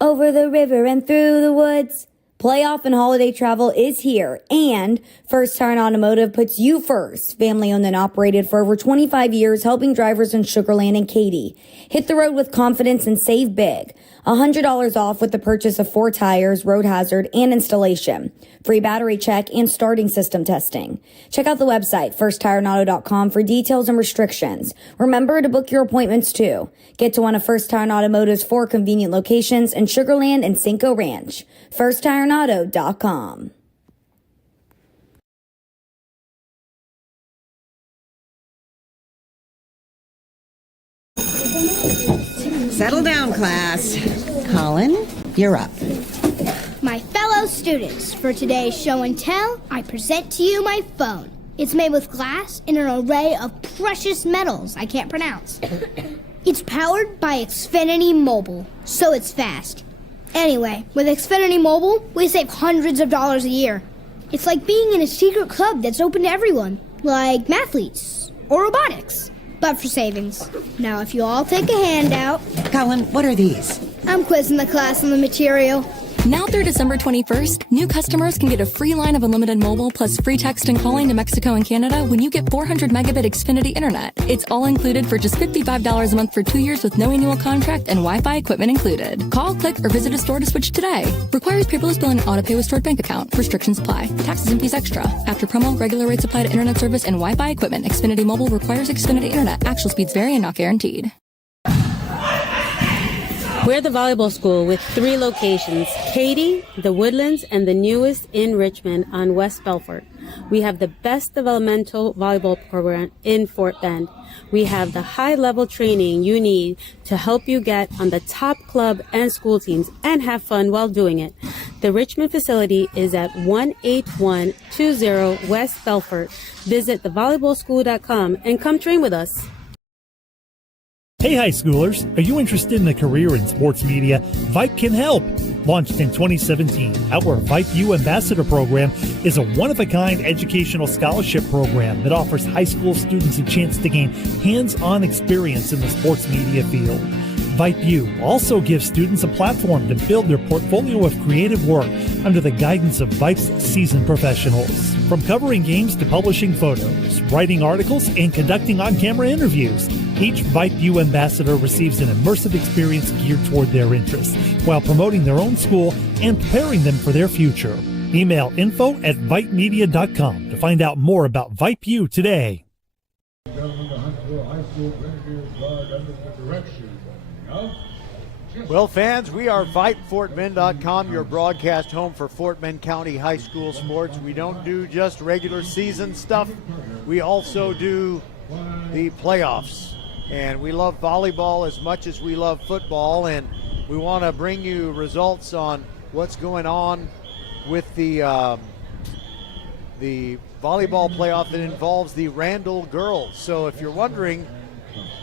Over the river and through the woods. Playoff and holiday travel is here, and First Turn Automotive puts you first. Family owned and operated for over 25 years, helping drivers in Sugar Land and Katy. Hit the road with confidence and save big $100 off with the purchase of 4 tires, road hazard, and installation. Free battery check and starting system testing. Check out the website, firsttireauto.com, for details and restrictions. Remember to book your appointments too. Get to one of First Tire and Automotive's 4 convenient locations in Sugar Land and Cinco Ranch. firsttireauto.com. Settle down, class. Colin, you're up. My fellow students, for today's show and tell, I present to you my phone. It's made with glass and an array of precious metals I can't pronounce. It's powered by Xfinity Mobile, so it's fast. Anyway, with Xfinity Mobile, we save hundreds of dollars a year. It's like being in a secret club that's open to everyone, like mathletes or robotics, but for savings. Now, if you all take a handout... Colin, what are these? I'm quizzing the class on the material. Now through December 21st, new customers can get a free line of unlimited mobile plus free text and calling to Mexico and Canada when you get 400 megabit Xfinity internet. It's all included for just $55 a month for 2 years with no annual contract and Wi-Fi equipment included. Call, click, or visit a store to switch today. Requires paperless billing and auto pay with stored bank account. Restrictions apply. Taxes and fees extra. After promo, regular rates apply to internet service and Wi-Fi equipment. Xfinity Mobile requires Xfinity internet. Actual speeds vary and not guaranteed. We're the volleyball school with 3 locations, Katy, the Woodlands, and the newest in Richmond on West Belfort. We have the best developmental volleyball program in Fort Bend. We have the high-level training you need to help you get on the top club and school teams and have fun while doing it. The Richmond facility is at 18120 West Belfort. Visit thevolleyballschool.com and come train with us. Hey high schoolers, are you interested in a career in sports media? Vype can help. Launched in 2017, our Vype U Ambassador Program is a one-of-a-kind educational scholarship program that offers high school students a chance to gain hands-on experience in the sports media field. Vype U also gives students a platform to build their portfolio of creative work under the guidance of Vype's seasoned professionals. From covering games to publishing photos, writing articles, and conducting on-camera interviews, each Vype U ambassador receives an immersive experience geared toward their interests while promoting their own school and preparing them for their future. Email info@vypemedia.com to find out more about Vype U today. Well, fans, we are VypeFortBend.com, your broadcast home for Fort Bend County High School sports. We don't do just regular season stuff. We also do the playoffs. And we love volleyball as much as we love football, and we want to bring you results on what's going on with the volleyball playoff that involves the Randle girls. So if you're wondering,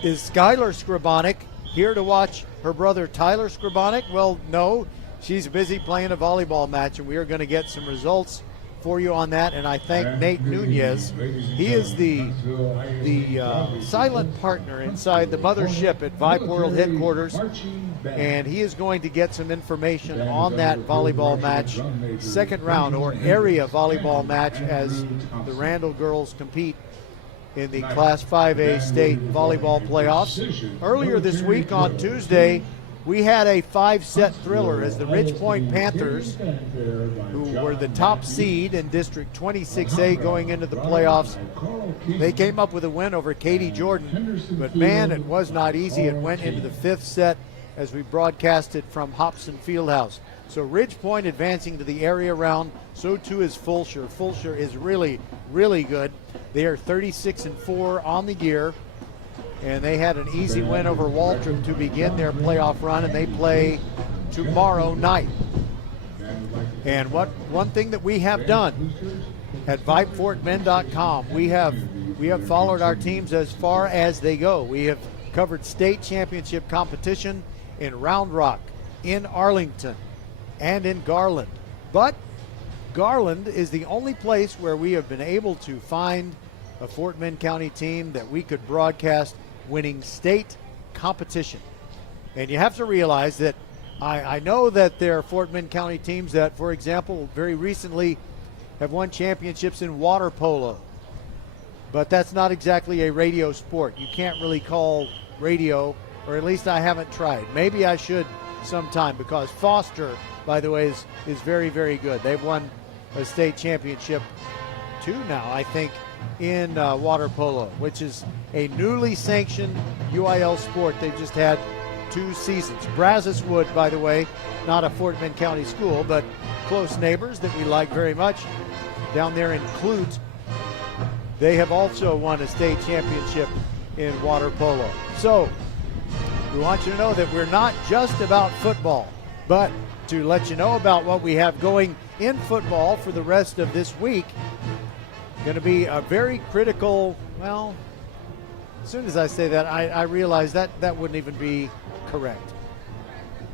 is Skylar Scribonic here to watch her brother Tyler Scribonic? Well, no, she's busy playing a volleyball match, and we are going to get some results for you on that. And I thank Nate Nunez. He is the silent partner inside the mothership at Vype World headquarters, and he is going to get some information on that volleyball match, second round or area volleyball match, as the Randle girls compete in the Class 5A state volleyball playoffs. Earlier this week on Tuesday, we had a 5-set thriller as the Ridge Point Panthers, who were the top seed in District 26A going into the playoffs, they came up with a win over Katy Jordan. But man, it was not easy. It went into the 5th set as we broadcasted from Hobson Fieldhouse. So Ridge Point advancing to the area round. So too is Fulshear. Fulshear is really, really good. They are 36-4 on the year, and they had an easy win over Waltrip to begin their playoff run, and they play tomorrow night. And one thing that we have done at VypeFortBend.com, we have followed our teams as far as they go. We have covered state championship competition in Round Rock, in Arlington, and in Garland. But Garland is the only place where we have been able to find a Fort Bend County team that we could broadcast winning state competition. And you have to realize that I know that there are Fort Bend County teams that, for example, very recently have won championships in water polo. But that's not exactly a radio sport. You can't really call radio, or at least I haven't tried. Maybe I should some time, because Foster, by the way, is very, very good. They've won a state championship 2 now, I think, in water polo, which is a newly sanctioned UIL sport. They've just had 2 seasons. Brazos Wood, by the way, not a Fort Bend County school, but close neighbors that we like very much down there in Clute. They have also won a state championship in water polo. So we want you to know that we're not just about football, but to let you know about what we have going in football for the rest of this week. Going to be a very critical, well, as soon as I say that, I realize that wouldn't even be correct.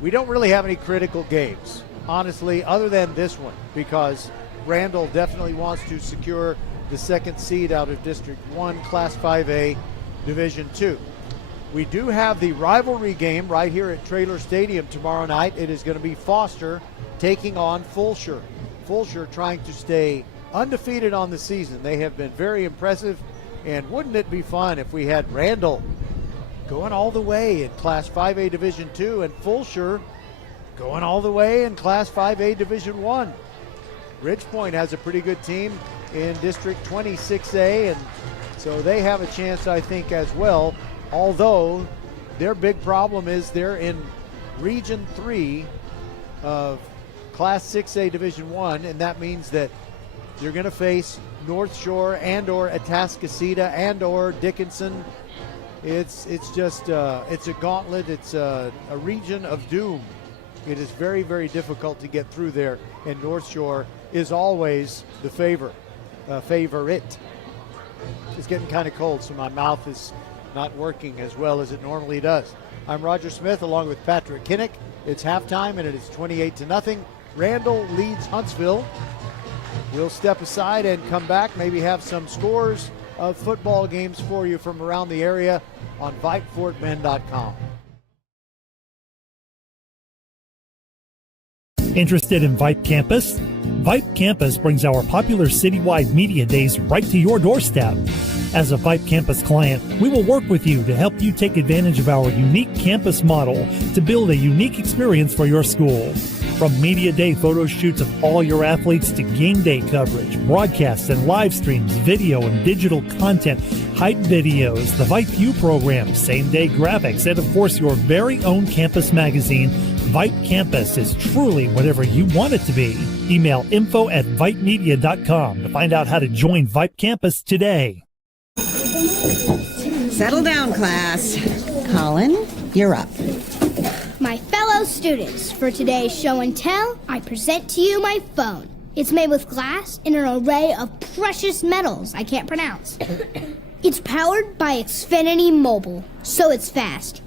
We don't really have any critical games, honestly, other than this one, because Randle definitely wants to secure the 2nd seed out of District 1, Class 5A, Division 2. We do have the rivalry game right here at Traylor Stadium tomorrow night. It is going to be Foster taking on Fulshire. Fulshire trying to stay undefeated on the season. They have been very impressive, and wouldn't it be fun if we had Randle going all the way in Class 5A Division 2 and Fulshire going all the way in Class 5A Division 1. Ridgepoint has a pretty good team in District 26A, and so they have a chance, I think, as well, although their big problem is they're in Region 3 of Class 6A Division 1, and that means that you're going to face North Shore and or Atascocita and or Dickinson. It's just it's a gauntlet. It's a region of doom. It is very, very difficult to get through there, and North Shore is always the favorite. It's getting kind of cold, so my mouth is not working as well as it normally does. I'm Roger Smith along with Patrick Kinnick. It's halftime, and it is 28-0. Randle leads Huntsville. We'll step aside and come back, maybe have some scores of football games for you from around the area on VypeFortBend.com. Interested in Vype Campus? Vype Campus brings our popular citywide media days right to your doorstep. As a Vype Campus client, we will work with you to help you take advantage of our unique campus model to build a unique experience for your school. From media day photo shoots of all your athletes to game day coverage, broadcasts and live streams, video and digital content, hype videos, the Vype U program, same-day graphics, and of course your very own campus magazine, Vype Campus is truly whatever you want it to be. Email info@vypemedia.com to find out how to join Vype Campus today. Settle down, class. Colin, you're up. My fellow students, for today's show and tell, I present to you my phone. It's made with glass and an array of precious metals I can't pronounce. It's powered by Xfinity Mobile, so it's fast.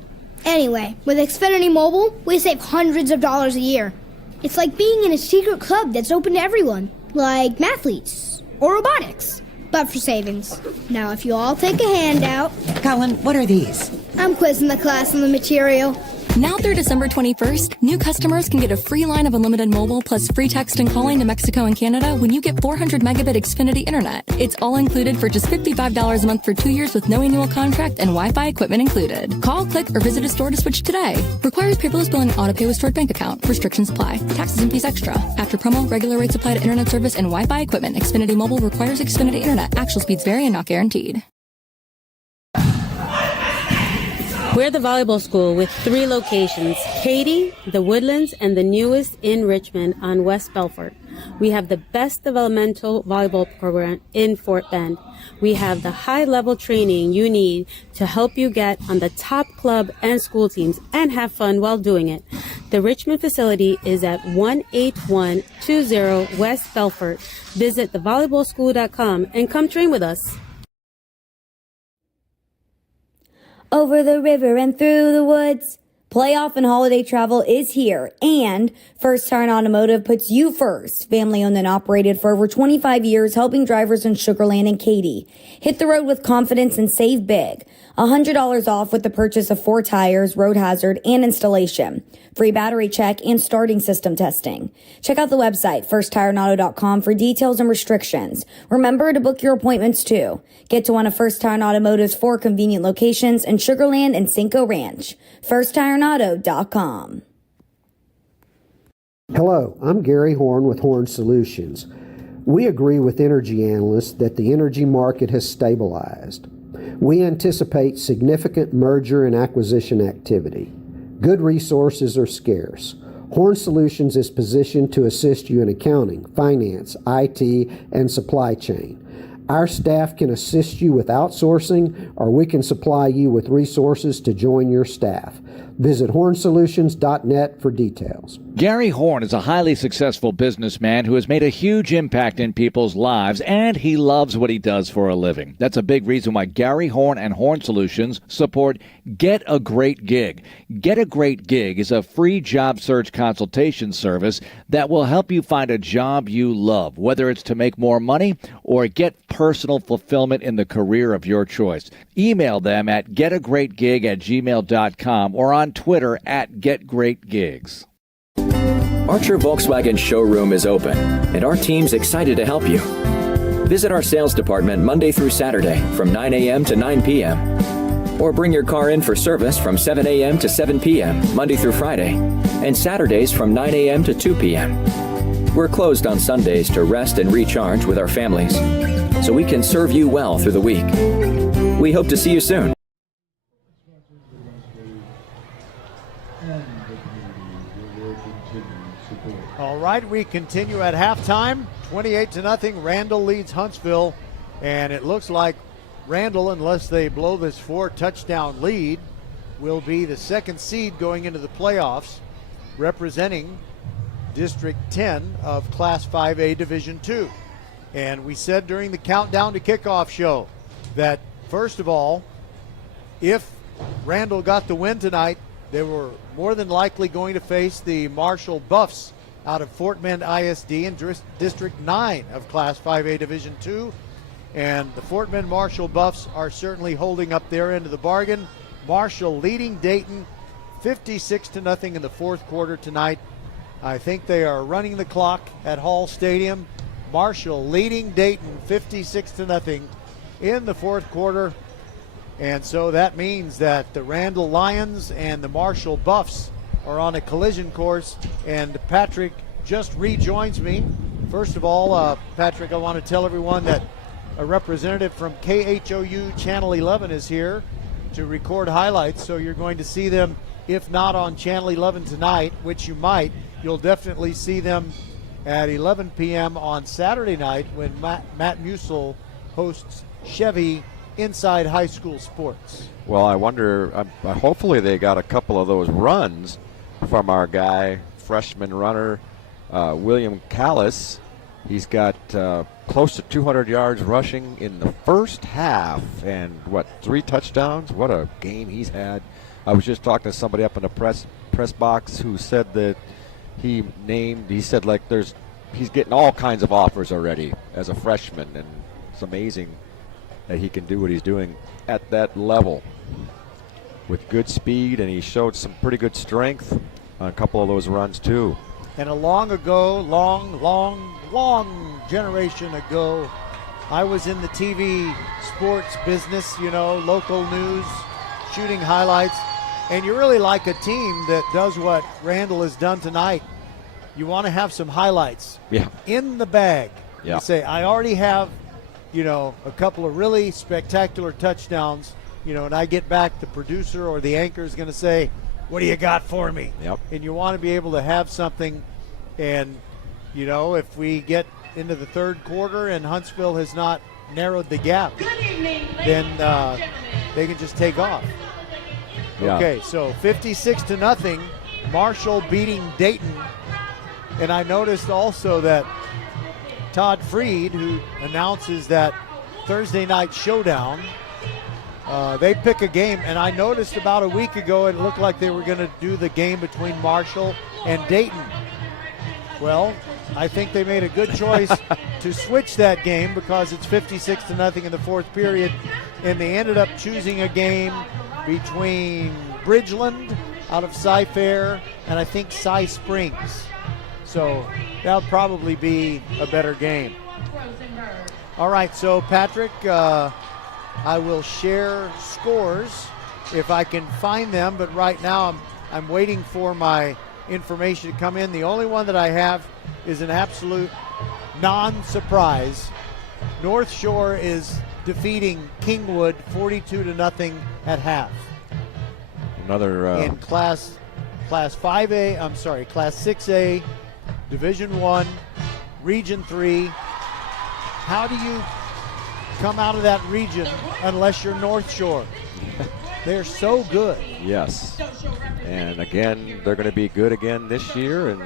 Anyway, with Xfinity Mobile, we save hundreds of dollars a year. It's like being in a secret club that's open to everyone, like mathletes or robotics, but for savings. Now, if you all take a handout... Colin, what are these? I'm quizzing the class on the material. Now through December 21st, new customers can get a free line of unlimited mobile plus free text and calling to Mexico and Canada when you get 400 megabit Xfinity internet. It's all included for just $55 a month for 2 years with no annual contract and Wi-Fi equipment included. Call, click, or visit a store to switch today. Requires paperless billing, auto pay with stored bank account. Restrictions apply. Taxes and fees extra. After promo, regular rates apply to internet service and Wi-Fi equipment. Xfinity Mobile requires Xfinity internet. Actual speeds vary and not guaranteed. We're the volleyball school with 3 locations, Katy, the Woodlands, and the newest in Richmond on West Belfort. We have the best developmental volleyball program in Fort Bend. We have the high-level training you need to help you get on the top club and school teams and have fun while doing it. The Richmond facility is at 18120 West Belfort. Visit thevolleyballschool.com and come train with us. Over the river and through the woods. Playoff and holiday travel is here, and First Tire and Automotive puts you first. Family owned and operated for over 25 years, helping drivers in Sugar Land and Katy. Hit the road with confidence and save big. $100 off with the purchase of 4 tires, road hazard, and installation. Free battery check and starting system testing. Check out the website, firsttireandauto.com, for details and restrictions. Remember to book your appointments too. Get to one of First Tire and Automotive's 4 convenient locations in Sugar Land and Cinco Ranch. firsttireandauto.com. Hello, I'm Gary Horn with Horn Solutions. We agree with energy analysts that the energy market has stabilized. We anticipate significant merger and acquisition activity. Good resources are scarce. Horn Solutions is positioned to assist you in accounting, finance, IT, and supply chain. Our staff can assist you with outsourcing, or we can supply you with resources to join your staff. Visit hornsolutions.net for details. Gary Horn is a highly successful businessman who has made a huge impact in people's lives, and he loves what he does for a living. That's a big reason why Gary Horn and Horn Solutions support Get a Great Gig. Get a Great Gig is a free job search consultation service that will help you find a job you love, whether it's to make more money or get personal fulfillment in the career of your choice. Email them at getagreatgig@gmail.com or on Twitter at getgreatgigs. Archer Volkswagen showroom is open, and our team's excited to help you. Visit our sales department Monday through Saturday from 9 a.m. to 9 p.m. Or bring your car in for service from 7 a.m. to 7 p.m. Monday through Friday, and Saturdays from 9 a.m. to 2 p.m. We're closed on Sundays to rest and recharge with our families, so we can serve you well through the week. We hope to see you soon. All right, we continue at halftime. 28-0. Randle leads Huntsville, and it looks like Randle, unless they blow this 4-touchdown lead, will be the second seed going into the playoffs, representing District 10 of Class 5A Division II. And we said during the countdown to kickoff show that, first of all, if Randle got the win tonight, they were more than likely going to face the Marshall Buffs out of Fort Bend ISD in District 9 of Class 5A Division II. And the Fort Bend Marshall Buffs are certainly holding up their end of the bargain. Marshall leading Dayton 56-0 in the fourth quarter tonight. I think they are running the clock at Hall Stadium. Marshall leading Dayton 56-0 in the fourth quarter. And so that means that the Randle Lions and the Marshall Buffs are on a collision course, and Patrick just rejoins me. First of all, Patrick, I want to tell everyone that a representative from KHOU Channel 11 is here to record highlights, so you're going to see them, if not on Channel 11 tonight, which you might, you'll definitely see them at 11 p.m. on Saturday night when Matt Musil hosts Chevy Inside High School Sports. Well, I wonder, hopefully they got a couple of those runs from our guy, freshman runner, William Callis. He's got close to 200 yards rushing in the first half and, 3 touchdowns? What a game he's had. I was just talking to somebody up in the press box who said that he said like he's getting all kinds of offers already as a freshman, and it's amazing that he can do what he's doing at that level with good speed, and he showed some pretty good strength on a couple of those runs too. And a long generation ago, I was in the TV sports business, local news, shooting highlights, and you really like a team that does what Randle has done tonight. You want to have some highlights in the bag. Yeah. You say, I already have a couple of really spectacular touchdowns, and I get back, the producer or the anchor is going to say, what do you got for me? Yep. And you want to be able to have something. And, if we get into the third quarter and Huntsville has not narrowed the gap, then they can just take off. Yeah. Okay, so 56-0, Marshall beating Dayton. And I noticed also that Todd Freed, who announces that Thursday night showdown, they pick a game, and I noticed about a week ago it looked like they were going to do the game between Marshall and Dayton. Well, I think they made a good choice to switch that game because it's 56-0 in the fourth period, and they ended up choosing a game between Bridgeland out of Cy-Fair and I think Cy Springs. So that'll probably be a better game. All right, so Patrick, I will share scores if I can find them, but right now I'm waiting for my information to come in. The only one that I have is an absolute non-surprise. North Shore is defeating Kingwood 42-0 at half. Another in Class 5A. I'm sorry, Class 6A, Division 1, Region 3. How do you come out of that region unless you're North Shore? They're so good. Yes. And again, they're going to be good again this year, and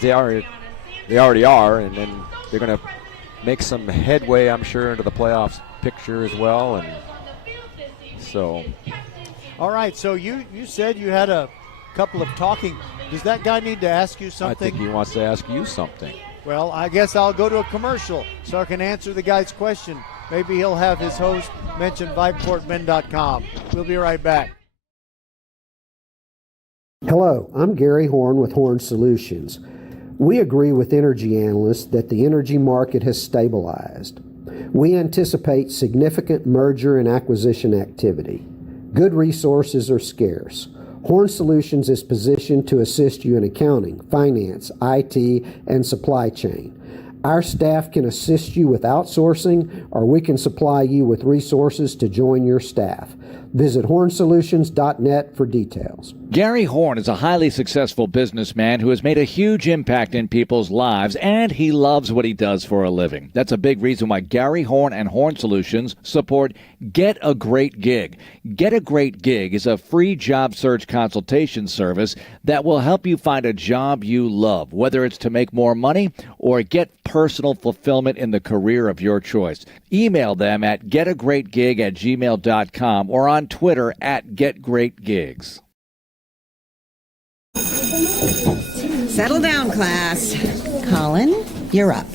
they already are, and then they're going to make some headway, I'm sure, into the playoffs picture as well. And so, all right. So you said you had a couple of talking. Does that guy need to ask you something? I think he wants to ask you something. Well, I guess I'll go to a commercial so I can answer the guy's question. Maybe he'll have his host mention VypeFortBend.com. We'll be right back. Hello, I'm Gary Horn with Horn Solutions. We agree with energy analysts that the energy market has stabilized. We anticipate significant merger and acquisition activity. Good resources are scarce. Horn Solutions is positioned to assist you in accounting, finance, IT, and supply chain. Our staff can assist you with outsourcing, or we can supply you with resources to join your staff. Visit hornsolutions.net for details. Gary Horn is a highly successful businessman who has made a huge impact in people's lives, and he loves what he does for a living. That's a big reason why Gary Horn and Horn Solutions support Get a Great Gig. Get a Great Gig is a free job search consultation service that will help you find a job you love, whether it's to make more money or get personal fulfillment in the career of your choice. Email them at getagreatgig@gmail.com or on Twitter at getgreatgigs. Settle down, class. Colin, you're up.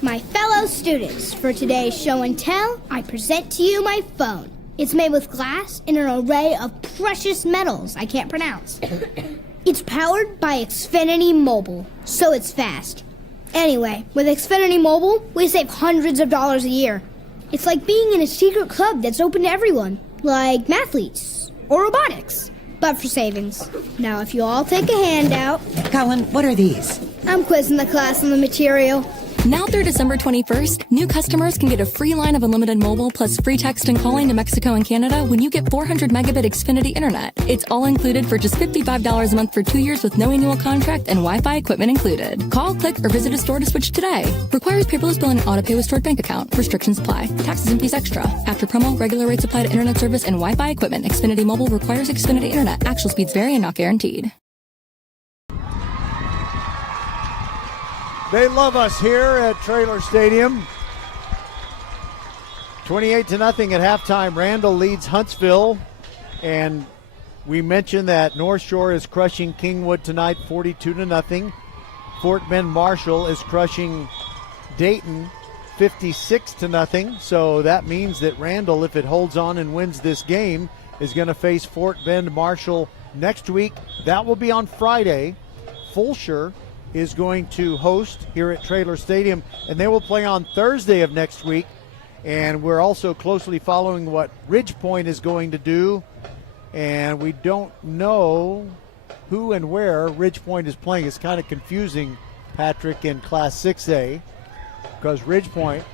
My fellow students, for today's show and tell, I present to you my phone. It's made with glass and an array of precious metals I can't pronounce. It's powered by Xfinity Mobile, so it's fast. Anyway, with Xfinity Mobile, we save hundreds of dollars a year. It's like being in a secret club that's open to everyone, like mathletes or robotics, but for savings. Now, if you all take a handout... Colin, what are these? I'm quizzing the class on the material. Now through December 21st, new customers can get a free line of unlimited mobile plus free text and calling to Mexico and Canada when you get 400 megabit Xfinity internet. It's all included for just $55 a month for 2 years with no annual contract and Wi-Fi equipment included. Call, click, or visit a store to switch today. Requires paperless billing and autopay with stored bank account. Restrictions apply. Taxes and fees extra. After promo, regular rates apply to internet service and Wi-Fi equipment. Xfinity Mobile requires Xfinity internet. Actual speeds vary and not guaranteed. They love us here at Trailer Stadium. 28-0 at halftime. Randle leads Huntsville. And we mentioned that North Shore is crushing Kingwood tonight 42-0. Fort Bend Marshall is crushing Dayton 56-0. So that means that Randle, if it holds on and wins this game, is going to face Fort Bend Marshall next week. That will be on Friday. Fulshear is going to host here at Trailer Stadium, and they will play on Thursday of next week. And we're also closely following what Ridgepoint is going to do, and we don't know who and where Ridgepoint is playing. It's kind of confusing, Patrick, in Class 6A, because Ridgepoint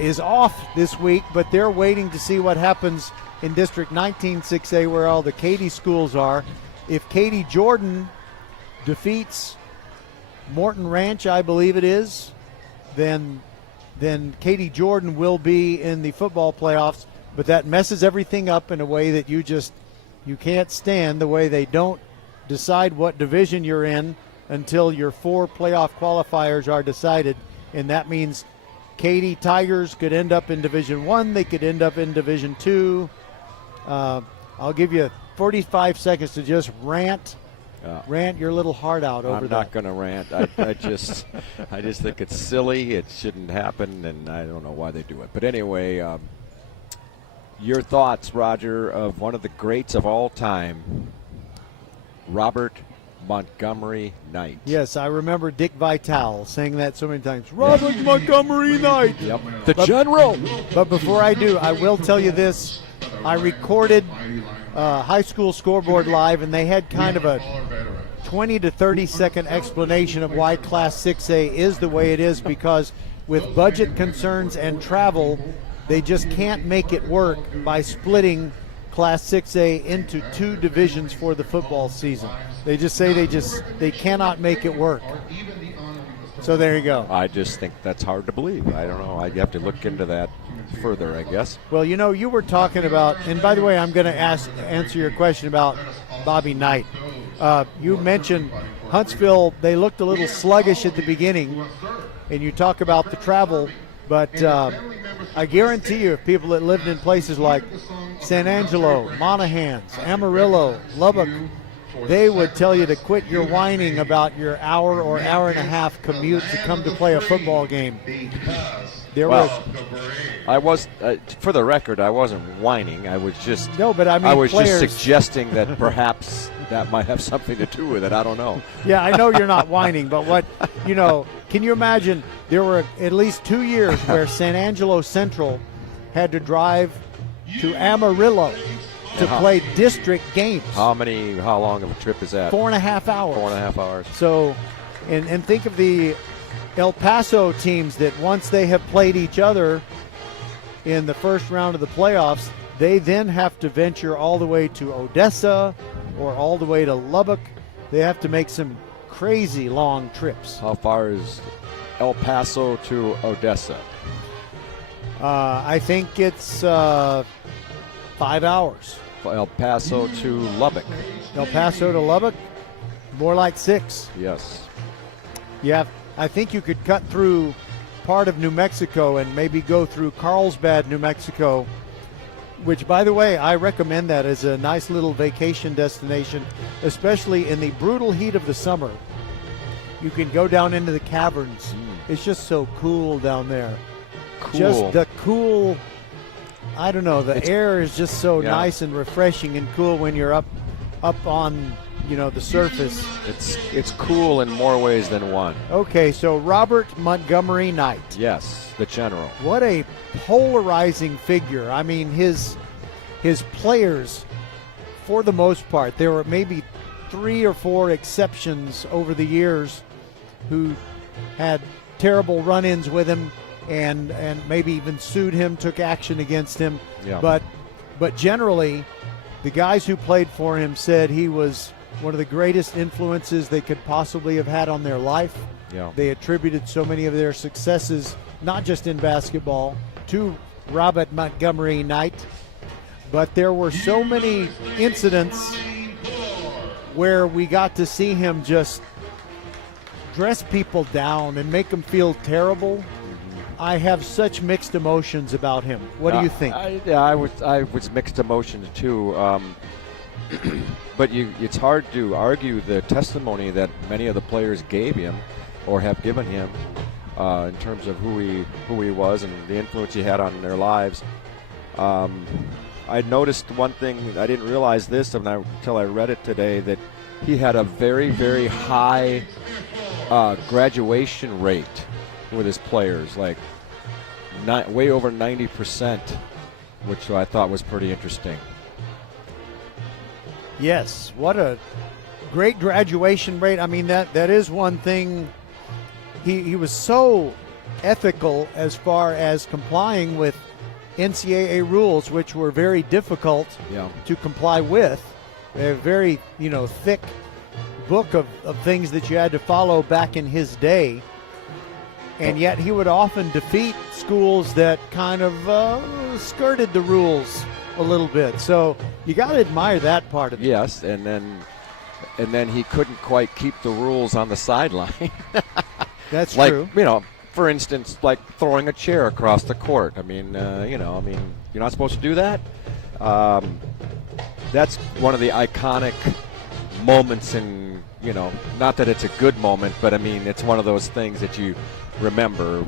is off this week, but they're waiting to see what happens in District 19 6A, where all the Katy schools are. If Katy Jordan defeats Morton Ranch, I believe it is, then Katy Jordan will be in the football playoffs, but that messes everything up in a way that you can't stand, the way they don't decide what division you're in until your 4 playoff qualifiers are decided, and that means Katy Tigers could end up in Division 1, they could end up in Division 2. I'll give you 45 seconds to just rant your little heart out over that. I'm not going to rant. I just think it's silly. It shouldn't happen, and I don't know why they do it. But anyway, your thoughts, Roger, of one of the greats of all time, Robert Montgomery Knight. Yes, I remember Dick Vitale saying that so many times. Robert Montgomery Knight. Yep, the general. But before I do, I will tell you this. I recorded High School Scoreboard Live, and they had kind of a 20 to 30 second explanation of why Class 6A is the way it is, because with budget concerns and travel, they just can't make it work by splitting Class 6A into 2 divisions for the football season. They just say they cannot make it work. So there you go. I just think that's hard to believe. I don't know. You have to look into that further, I guess. Well, you were talking about, and by the way, I'm going to answer your question about Bobby Knight. You mentioned Huntsville, they looked a little sluggish at the beginning, and you talk about the travel, but I guarantee you, if people that lived in places like San Angelo, Monahans, Amarillo, Lubbock, they would tell you to quit your whining about your hour or hour and a half commute to come to play a football game. I was, for the record, I wasn't whining. I was just players, just suggesting that perhaps that might have something to do with it. I don't know. Yeah, I know you're not whining, but can you imagine there were at least 2 years where San Angelo Central had to drive to Amarillo to play district games. How long of a trip is that? 4.5 hours. 4.5 hours. So, and think of the El Paso teams that once they have played each other in the first round of the playoffs, they then have to venture all the way to Odessa or all the way to Lubbock. They have to make some crazy long trips. How far is El Paso to Odessa? I think it's 5 hours. El Paso to Lubbock. El Paso to Lubbock, more like 6. Yes. Yeah, I think you could cut through part of New Mexico and maybe go through Carlsbad, New Mexico, which, by the way, I recommend that as a nice little vacation destination, especially in the brutal heat of the summer. You can go down into the caverns. It's just so cool down there. Cool. Just the cool, I don't know, the air is just so nice and refreshing and cool when you're up on, the surface. It's cool in more ways than one. Okay, so Robert Montgomery Knight. Yes, the general. What a polarizing figure. I mean, his players, for the most part, there were maybe 3 or 4 exceptions over the years who had terrible run-ins with him and maybe even sued him, took action against him. Yeah. But generally, the guys who played for him said he was one of the greatest influences they could possibly have had on their life. Yeah. They attributed so many of their successes, not just in basketball, to Robert Montgomery Knight. But there were so many incidents where we got to see him just dress people down and make them feel terrible. I have such mixed emotions about him. What do you think? I was mixed emotions too. But it's hard to argue the testimony that many of the players gave him or have given him in terms of who he was and the influence he had on their lives. I noticed one thing, I didn't realize this until I read it today, that he had a very, very high graduation rate with his players, like way over 90%, which I thought was pretty interesting. Yes, what a great graduation rate. I mean, that is one thing. He was so ethical as far as complying with NCAA rules, which were very difficult to comply with. A very, thick book of things that you had to follow back in his day. And yet he would often defeat schools that kind of skirted the rules a little bit. So you got to admire that part of it. Yes, and then he couldn't quite keep the rules on the sideline. That's true. For instance, like throwing a chair across the court. I mean, you're not supposed to do that. That's one of the iconic moments in, not that it's a good moment, but I mean, it's one of those things that you remember,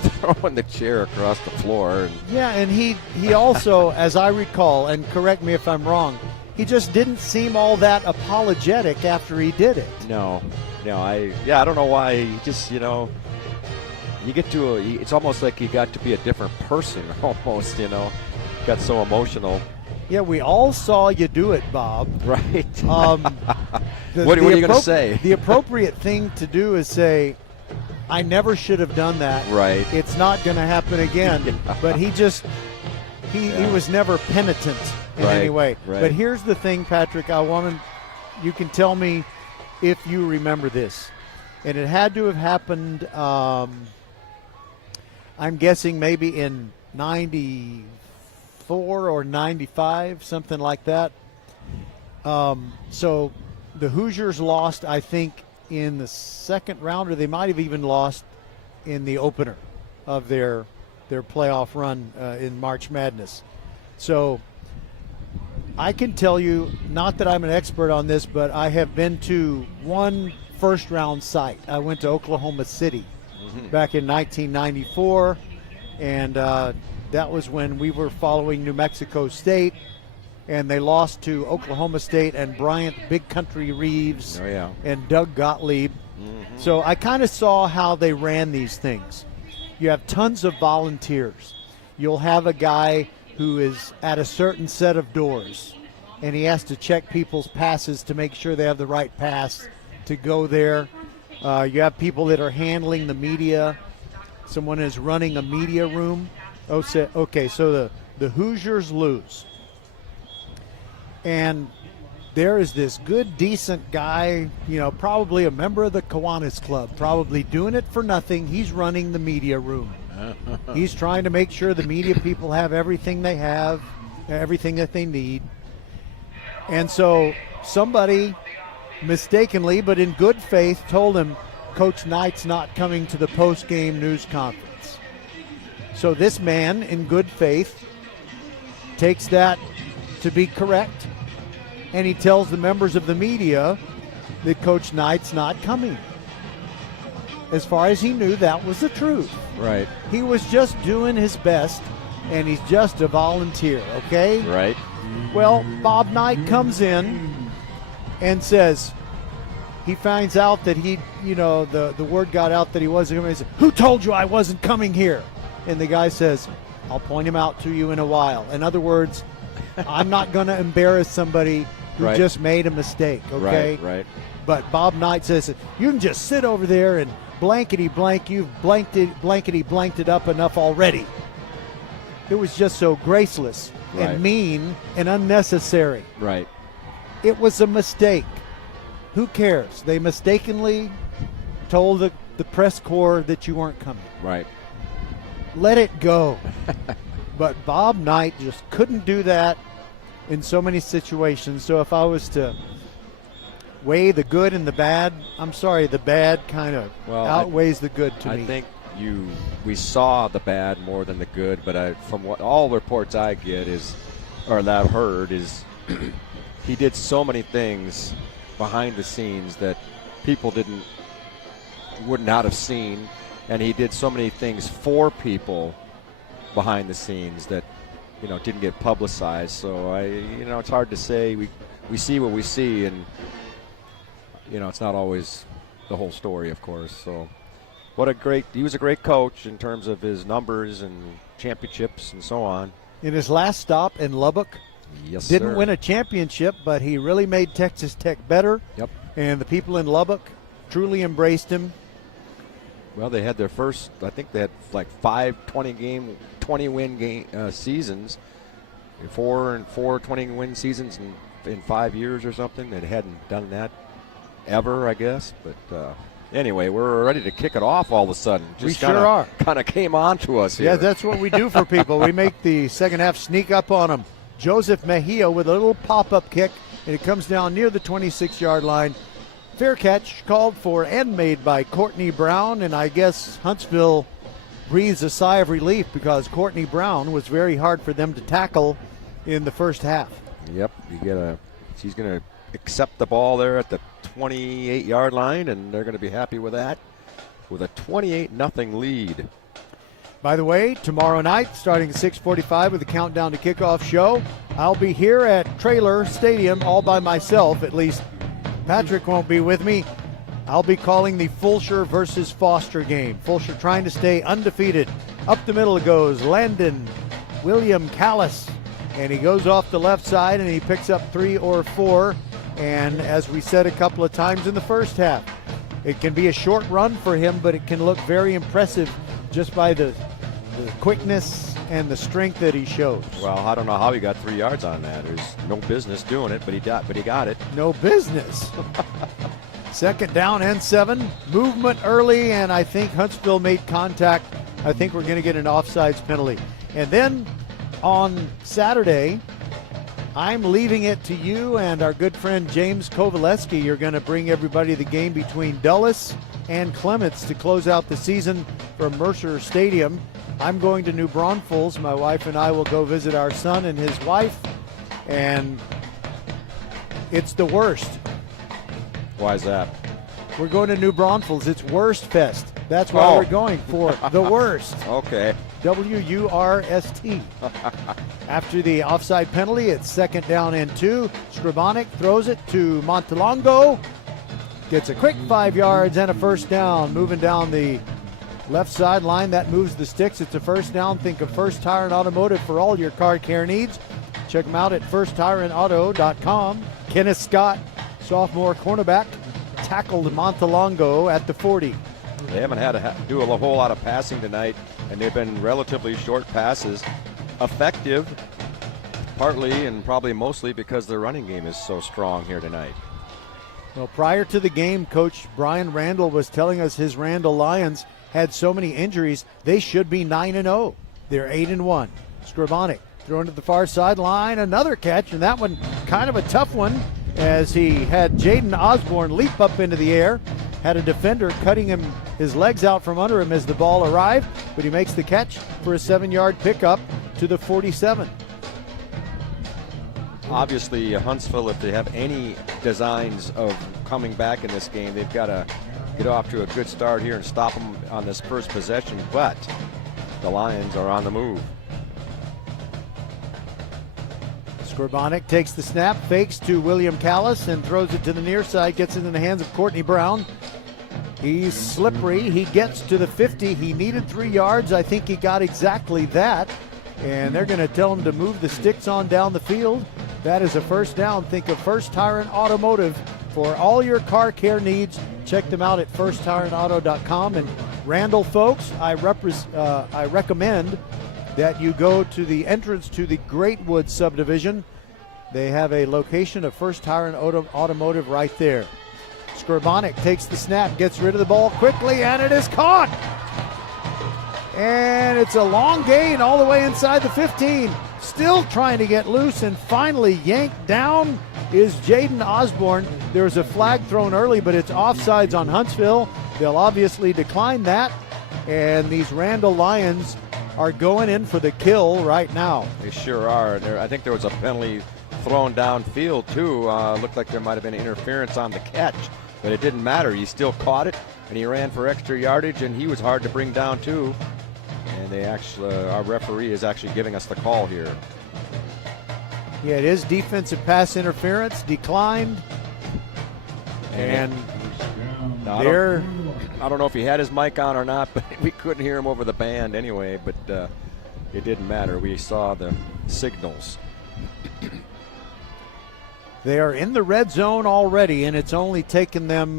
throwing the chair across the floor. And he also, as I recall, and correct me if I'm wrong, he just didn't seem all that apologetic after he did it. No, I don't know why. He just, it's almost like he got to be a different person almost, got so emotional. Yeah, we all saw you do it, Bob. Right. What are you going to say? The appropriate thing to do is say, I never should have done that. Right. It's not going to happen again. Yeah. But he was never penitent in any way. Right. But here's the thing, Patrick. You can tell me if you remember this. And it had to have happened, I'm guessing maybe in 94 or 95, something like that. So the Hoosiers lost, I think, in the second round, or they might have even lost in the opener of their playoff run in March Madness. So I can tell you, not that I'm an expert on this, but I have been to one first-round site. I went to Oklahoma City back in 1994, and that was when we were following New Mexico State, and they lost to Oklahoma State and Bryant Big Country Reeves and Doug Gottlieb. So I kind of saw how they ran these things. You have tons of volunteers. You'll have a guy who is at a certain set of doors, and he has to check people's passes to make sure they have the right pass to go there. You have people that are handling the media. Someone is running a media room. Okay, so the Hoosiers lose. And there is this good, decent guy, probably a member of the Kiwanis Club, probably doing it for nothing. He's running the media room. He's trying to make sure the media people have everything they have, everything that they need. And so somebody mistakenly, but in good faith, told him Coach Knight's not coming to the post-game news conference. So this man, in good faith, takes that to be correct, and he tells the members of the media that Coach Knight's not coming. As far as he knew, that was the truth. Right. He was just doing his best, and he's just a volunteer, okay? Right. Well, Bob Knight comes in and says, he finds out that the word got out that he wasn't coming. He says, "Who told you I wasn't coming here?" And the guy says, "I'll point him out to you in a while." In other words, I'm not going to embarrass somebody who just made a mistake, okay? Right. But Bob Knight says, "You can just sit over there and blankety blank, you've blankety blanked it up enough already." It was just so graceless and mean and unnecessary. Right. It was a mistake. Who cares? They mistakenly told the press corps that you weren't coming. Right. Let it go. But Bob Knight just couldn't do that in so many situations. So if I was to weigh the good and the bad, I'm sorry, the bad kind of outweighs the good to me. I think we saw the bad more than the good, but from what all reports I get that I've heard is he did so many things behind the scenes that people would not have seen, and he did so many things for people behind the scenes that didn't get publicized. So it's hard to say. We see what we see, and it's not always the whole story, of course. So he was a great coach in terms of his numbers and championships and so on. In his last stop in Lubbock, yes, didn't win a championship, but he really made Texas Tech better. Yep. And the people in Lubbock truly embraced him. Well, they had their first, I think they had like 5 20-win seasons, 4 20-win seasons in 5 years or something. They hadn't done that ever, I guess. But anyway, we're ready to kick it off all of a sudden. We sure are. Kind of came on to us here. Yeah, that's what we do for people. We make the second half sneak up on them. Joseph Mejia with a little pop-up kick, and it comes down near the 26-yard line. Fair catch called for and made by Courtney Brown, and I guess Huntsville breathes a sigh of relief because Courtney Brown was very hard for them to tackle in the first half. Yep, she's going to accept the ball there at the 28-yard line, and they're going to be happy with that, with a 28-0 lead. By the way, tomorrow night, starting at 6:45 with the Countdown to Kickoff show, I'll be here at Traylor Stadium all by myself. At least Patrick won't be with me. I'll be calling the Fulsher versus Foster game. Fulsher trying to stay undefeated. Up the middle goes Landon William Callis, and he goes off the left side and he picks up 3 or 4. And as we said a couple of times in the first half, it can be a short run for him, but it can look very impressive just by the quickness and the strength that he shows. Well, I don't know how he got 3 yards on that. There's no business doing it, but he got it. No business. Second down and 7. Movement early, and I think Huntsville made contact. I think we're going to get an offsides penalty. And then on Saturday, I'm leaving it to you and our good friend James Kovaleski. You're going to bring everybody the game between Dulles and Clements to close out the season from Mercer Stadium. I'm going to New Braunfels. My wife and I will go visit our son and his wife, and it's the worst. Why is that? We're going to New Braunfels. It's Worst Fest. That's why we're going for the worst. Okay. W-U-R-S-T. After the offside penalty, it's second down and 2. Scribonic throws it to Montalongo. Gets a quick 5 yards and a first down. Moving down the left sideline, that moves the sticks. It's a first down. Think of First Tire and Automotive for all your car care needs. Check them out at firsttireandauto.com. Kenneth Scott, sophomore cornerback, tackled Montalongo at the 40. They haven't had to do a whole lot of passing tonight, and they've been relatively short passes. Effective, partly and probably mostly because their running game is so strong here tonight. Well, prior to the game, Coach Brian Randle was telling us his Randle Lions had so many injuries, they should be 9-0. They're 8-1. Scribonic thrown to the far sideline, another catch, and that one kind of a tough one as he had Jaden Osborne leap up into the air, had a defender cutting his legs out from under him as the ball arrived, but he makes the catch for a 7-yard pickup to the 47. Obviously, Huntsville, if they have any designs of coming back in this game, they've got to get off to a good start here and stop them on this first possession, but the Lions are on the move. Scribonic takes the snap, fakes to William Callis and throws it to the near side, gets it in the hands of Courtney Brown. He's slippery. He gets to the 50. He needed 3 yards. I think he got exactly that. And they're going to tell him to move the sticks on down the field. That is a first down. Think of First Tire and Automotive for all your car care needs. Check them out at firsttireandauto.com. And Randle folks, I recommend that you go to the entrance to the Greatwood subdivision. They have a location of First Tire and Automotive right there. Scribonic takes the snap, gets rid of the ball quickly, and it is caught. And it's a long gain all the way inside the 15. Still trying to get loose, and finally yanked down is Jaden Osborne. There's a flag thrown early, but it's offsides on Huntsville. They'll obviously decline that, and these Randle Lions are going in for the kill right now. They sure are. I think there was a penalty thrown downfield too. Looked like there might have been interference on the catch, but it didn't matter. He still caught it, and he ran for extra yardage, and he was hard to bring down too. And they actually, our referee is actually giving us the call here. Yeah, it is defensive pass interference, declined, and I don't know if he had his mic on or not, but we couldn't hear him over the band anyway, but it didn't matter. We saw the signals. They are in the red zone already, and it's only taken them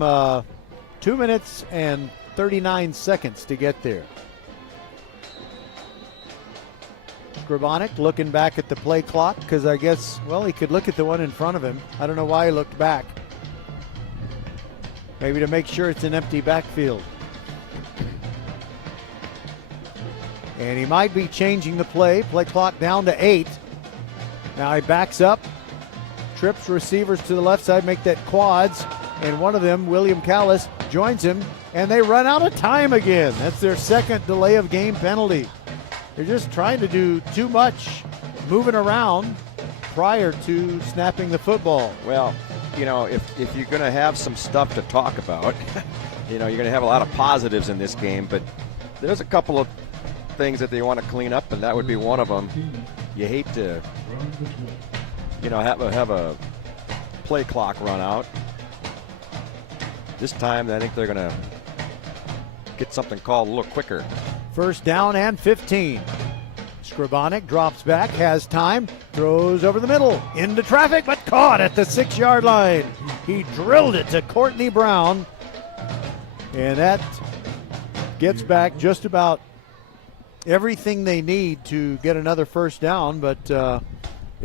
2 minutes and 39 seconds to get there. Scribonic looking back at the play clock because I guess, well, he could look at the one in front of him. I don't know why he looked back. Maybe to make sure it's an empty backfield. And he might be changing the play. Play clock down to 8. Now he backs up, trips receivers to the left side, make that quads, and one of them, William Callis, joins him, and they run out of time again. That's their second delay of game penalty. They're just trying to do too much moving around prior to snapping the football. Well, you know, if you're going to have some stuff to talk about, you know, you're going to have a lot of positives in this game, but there's a couple of things that they want to clean up, and that would be one of them. You hate to, you know, have a play clock run out. This time, I think they're going to get something called a little quicker. First down and 15. Scribonic drops back, has time, throws over the middle, into traffic, but caught at the 6-yard line. He drilled it to Courtney Brown. And that gets back just about everything they need to get another first down, but they're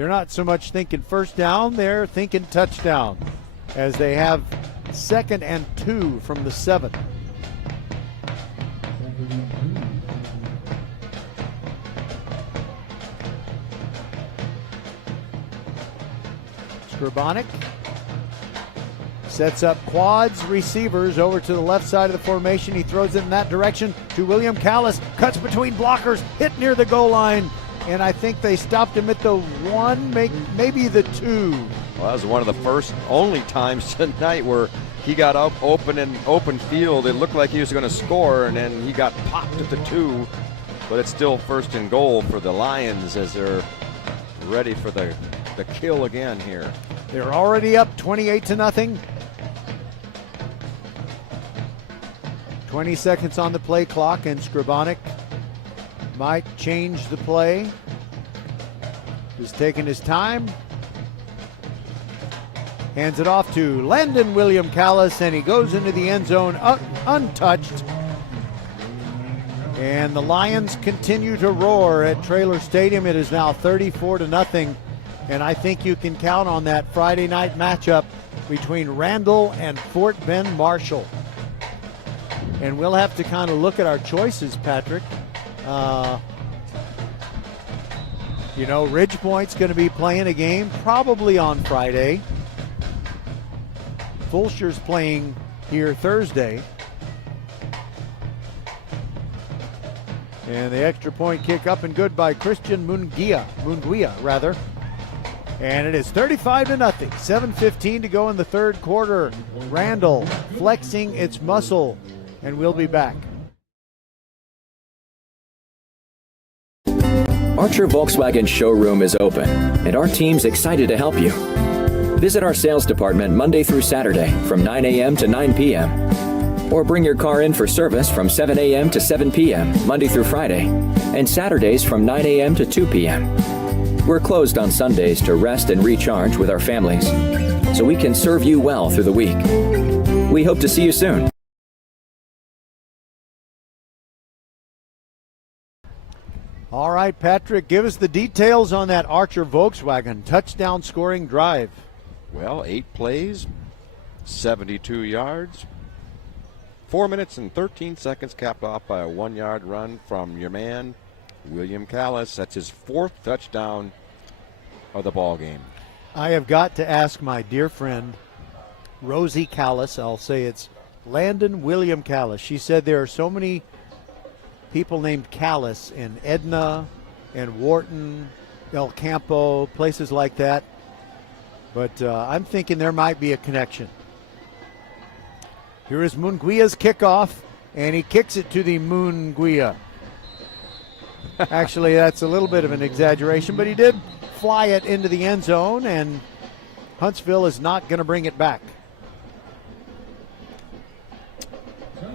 not so much thinking first down, they're thinking touchdown as they have 2nd and 2 from the 7. Skrabonic sets up quads receivers over to the left side of the formation. He throws it in that direction to William Callis. Cuts between blockers, hit near the goal line. And I think they stopped him at the 1, maybe the 2. Well, that was one of the only times tonight where he got up open field. It looked like he was going to score, and then he got popped at the 2. But it's still 1st and goal for the Lions as they're ready for the kill again here. They're already up 28-0. 20 seconds on the play clock, and Skrabonic might change the play. He's taking his time. Hands it off to Landon William Callis, and he goes into the end zone untouched. And the Lions continue to roar at Traylor Stadium. It is now 34-0. And I think you can count on that Friday night matchup between Randle and Fort Bend Marshall. And we'll have to kind of look at our choices, Patrick. Ridge Point's going to be playing a game probably on Friday. Fulshere's playing here Thursday. And the extra point kick up and good by Christian Munguia. And it is 35-0. 7:15 to go in the third quarter. Randle flexing its muscle. And we'll be back. Archer Volkswagen showroom is open, and our team's excited to help you. Visit our sales department Monday through Saturday from 9 a.m. to 9 p.m. Or bring your car in for service from 7 a.m. to 7 p.m. Monday through Friday, and Saturdays from 9 a.m. to 2 p.m. We're closed on Sundays to rest and recharge with our families, so we can serve you well through the week. We hope to see you soon. All right, Patrick, give us the details on that Archer Volkswagen touchdown scoring drive. Well, 8 plays, 72 yards, 4 minutes and 13 seconds, capped off by a 1-yard run from your man, William Callis. That's his 4th touchdown of the ball game. I have got to ask my dear friend, Rosie Callis, I'll say it's Landon William Callis. She said there are so many people named Callis in Edna and Wharton, El Campo, places like that. But I'm thinking there might be a connection. Here is Munguia's kickoff, and he kicks it to the Munguia. Actually, that's a little bit of an exaggeration, but he did fly it into the end zone, and Huntsville is not going to bring it back.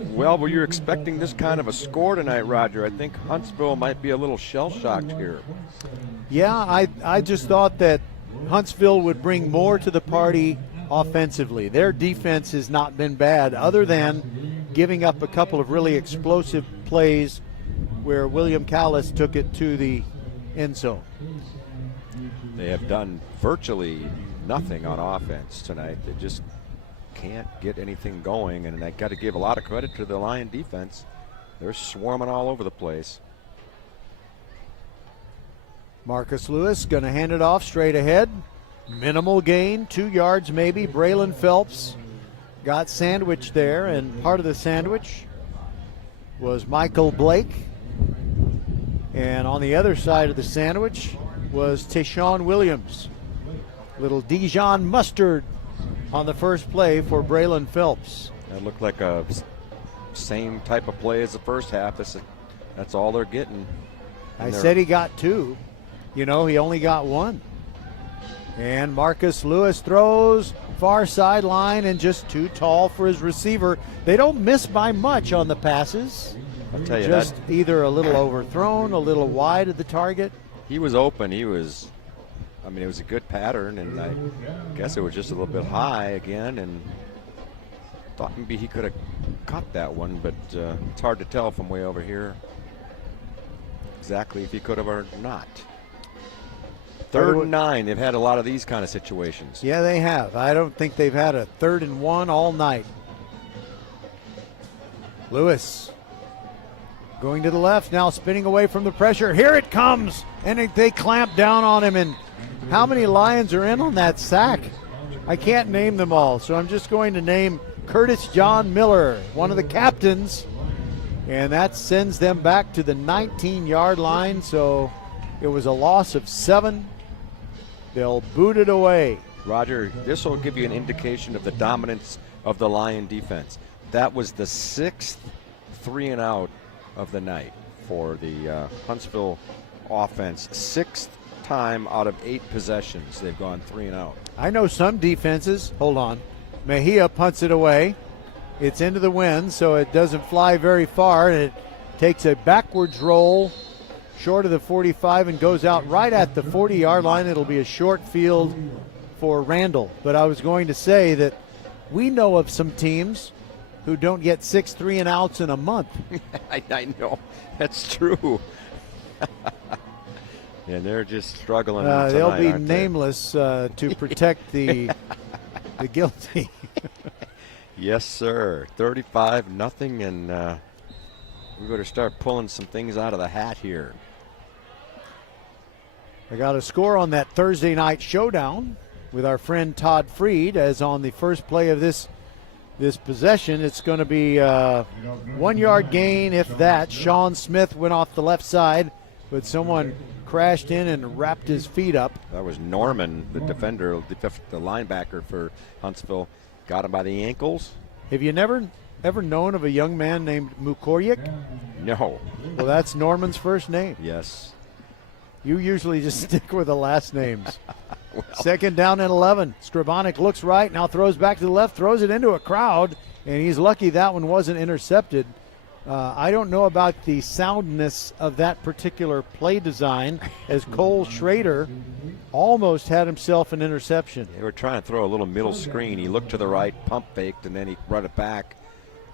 Well, were you expecting this kind of a score tonight, Roger? I think Huntsville might be a little shell-shocked here. Yeah, I just thought that Huntsville would bring more to the party offensively. Their defense has not been bad, other than giving up a couple of really explosive plays where William Callis took it to the end zone. They have done virtually nothing on offense tonight. They just can't get anything going, and I got to give a lot of credit to the Lion defense. They're swarming all over the place. Marcus Lewis going to hand it off straight ahead. Minimal gain, 2 yards maybe. Braylon Phelps got sandwiched there, and part of the sandwich was Michael Blake. And on the other side of the sandwich was Tayshawn Williams. Little Dijon mustard on the first play for Braylon Phelps. That looked like a same type of play as the first half. That's all they're getting. I said he got 2. You know, he only got 1. And Marcus Lewis throws far sideline and just too tall for his receiver. They don't miss by much on the passes. I'll tell you, just either a little overthrown, a little wide of the target. He was open. He was I mean, it was a good pattern, and I guess it was just a little bit high again, and thought maybe he could have caught that one, but it's hard to tell from way over here exactly if he could have or not. 3rd and 9. They've had a lot of these kind of situations. Yeah, they have. I don't think they've had a 3rd and 1 all night. Lewis going to the left, now spinning away from the pressure. Here it comes, and they clamp down on him. And how many Lions are in on that sack? I can't name them all, so I'm just going to name Curtis John Miller, one of the captains, and that sends them back to the 19-yard line. So it was a loss of 7. They'll boot it away. Roger, this will give you an indication of the dominance of the Lion defense. That was the 6th 3-and-out of the night for the Huntsville offense. 6th time out of 8 possessions they've gone 3-and-out. I know some defenses. Hold on. Mejia punts it away. It's into the wind, so it doesn't fly very far, and it takes a backwards roll short of the 45 and goes out right at the 40-yard line. It'll be a short field for Randle. But I was going to say that we know of some teams who don't get 6 3-and-outs in a month. I know. That's true. And they're just struggling tonight, they'll be aren't they? nameless to protect the the guilty. Yes, sir. 35-0, and we better start pulling some things out of the hat here. I got a score on that Thursday night showdown with our friend Todd Freed, as on the first play of this possession, it's going to be 1-yard gain, if that. Sean Smith went off the left side, but someone crashed in and wrapped his feet up. That was Norman, the defender, the linebacker for Huntsville. Got him by the ankles. Have you never ever known of a young man named Mukoryik? No. Well, that's Norman's first name. Yes. You usually just stick with the last names. Well. 2nd down and 11. Scribonic looks right, now throws back to the left, throws it into a crowd, and he's lucky that one wasn't intercepted. I don't know about the soundness of that particular play design, as Cole Schrader almost had himself an interception. They were trying to throw a little middle screen. He looked to the right, pump faked, and then he brought it back,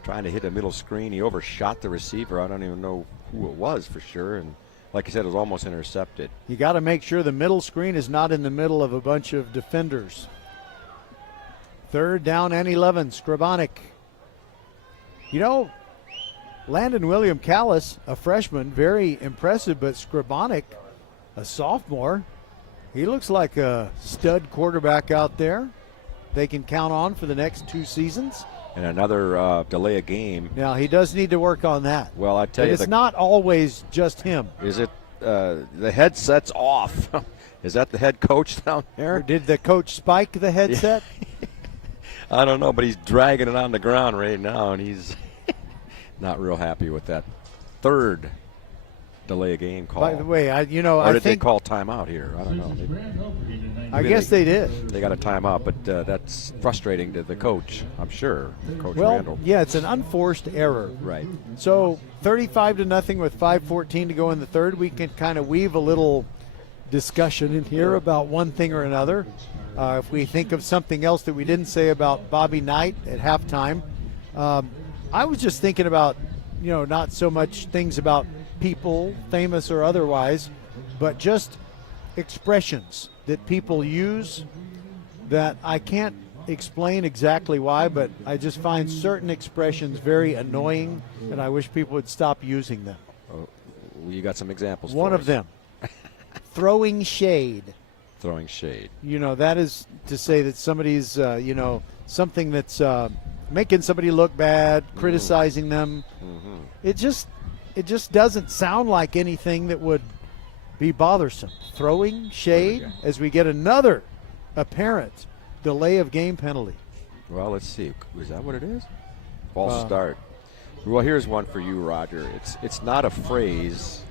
trying to hit a middle screen. He overshot the receiver. I don't even know who it was for sure. And like you said, it was almost intercepted. You got to make sure the middle screen is not in the middle of a bunch of defenders. 3rd down and 11. Scribonic. You know, Landon William Callis, a freshman, very impressive, but Scribonic, a sophomore, he looks like a stud quarterback out there they can count on for the next 2 seasons. And another delay a game. Now, he does need to work on that. Well, I tell you, it's not always just him. Is it the headset's off? Is that the head coach down there? Or did the coach spike the headset? I don't know, but he's dragging it on the ground right now, and he's not real happy with that 3rd delay a game call. By the way, I did think they call timeout here? I don't know. I guess they did. They got a timeout, but that's frustrating to the coach, I'm sure, Coach Well, Randle. yeah, it's an unforced error. Right. So 35-0 with 5:14 to go in the 3rd. We can kind of weave a little discussion in here about one thing or another. If we think of something else that we didn't say about Bobby Knight at halftime, I was just thinking about, not so much things about people, famous or otherwise, but just expressions that people use that I can't explain exactly why, but I just find certain expressions very annoying, and I wish people would stop using them. Oh, you got some examples One for of us. them, throwing shade. Throwing shade. That is to say that somebody's, something that's making somebody look bad, criticizing them. Mm-hmm. It just doesn't sound like anything that would be bothersome. Throwing shade as we get another apparent delay of game penalty. Well, let's see. Is that what it is? False start. Well, here's one for you, Roger. It's not a phrase,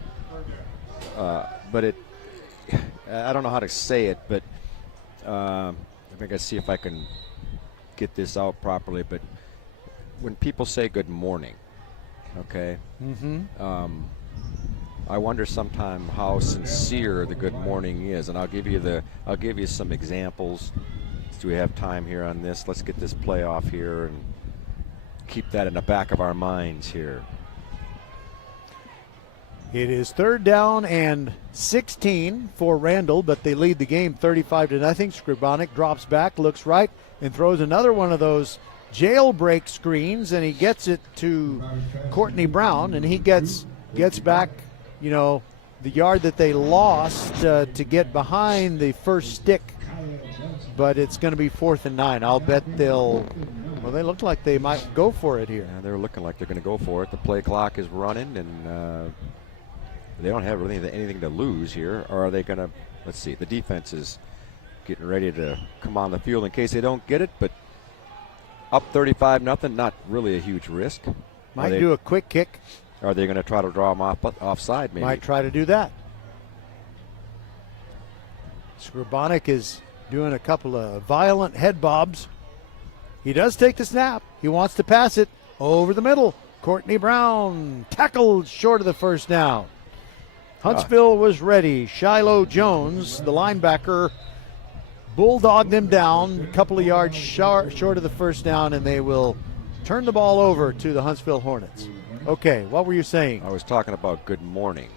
but I don't know how to say it, but I think I see if I can get this out properly. But when people say good morning, okay, Mm-hmm. I wonder sometime how sincere the good morning is, and I'll give you some examples. Do we have time here on this? Let's get this playoff here and keep that in the back of our minds here. It is 3rd down and 16 for Randle, but they lead the game 35-0. Scribonic drops back, looks right, and throws another one of those jailbreak screens, and he gets it to Courtney Brown, and he gets back, the yard that they lost to get behind the first stick. But it's going to be 4th and 9. I'll bet they look like they might go for it here. Yeah, they're looking like they're going to go for it. The play clock is running, and they don't have really anything to lose here. Or are they going to, let's see, the defense is getting ready to come on the field in case they don't get it, but up 35-0, not really a huge risk. Might do a quick kick. Are they going to try to draw them offside maybe? Might try to do that. Scribonic is doing a couple of violent head bobs. He does take the snap. He wants to pass it over the middle. Courtney Brown tackled short of the first down. Huntsville was ready. Shiloh Jones, the linebacker, bulldogged him down a couple of yards short of the first down, and they will turn the ball over to the Huntsville Hornets. Okay, what were you saying? I was talking about good morning.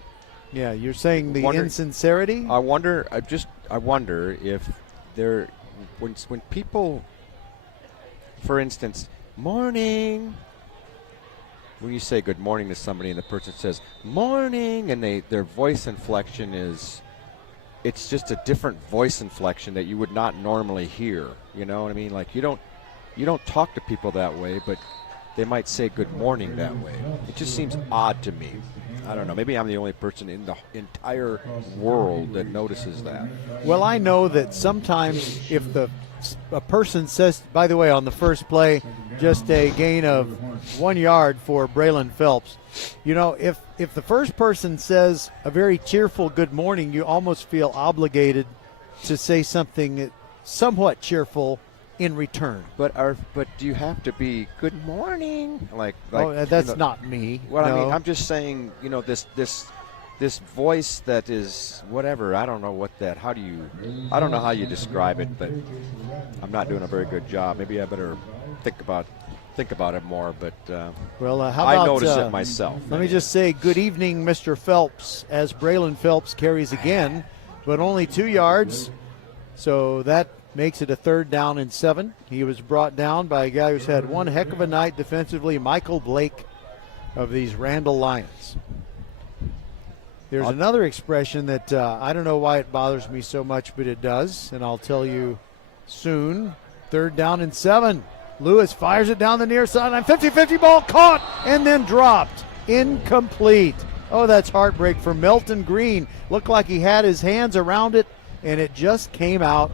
Yeah, you're saying the insincerity? I wonder if there, when people, for instance, morning, when you say good morning to somebody and the person says morning, and their voice inflection it's just a different voice inflection that you would not normally hear. You know what I mean? Like you don't talk to people that way, but they might say good morning that way. It just seems odd to me. I don't know. Maybe I'm the only person in the entire world that notices that. Well, I know that sometimes if a person says, by the way, on the first play, just a gain of 1 yard for Braylon Phelps. If the first person says a very cheerful good morning, you almost feel obligated to say something somewhat cheerful in return. But do you have to be good morning? Like that's not me. Well, no. I mean, I'm just saying, this voice that is whatever. I don't know what that. I don't know how you describe it, but I'm not doing a very good job. Maybe I better think about it more. But I notice it myself. Let me just say good evening, Mr. Phelps, as Braylon Phelps carries again, but only 2 yards. So that makes it a 3rd down and 7. He was brought down by a guy who's had one heck of a night defensively, Michael Blake of these Randle Lions. There's another expression that I don't know why it bothers me so much, but it does, and I'll tell you soon. 3rd down and 7. Lewis fires it down the near sideline. 50-50 ball caught and then dropped. Incomplete. Oh, that's heartbreak for Melton Green. Looked like he had his hands around it, and it just came out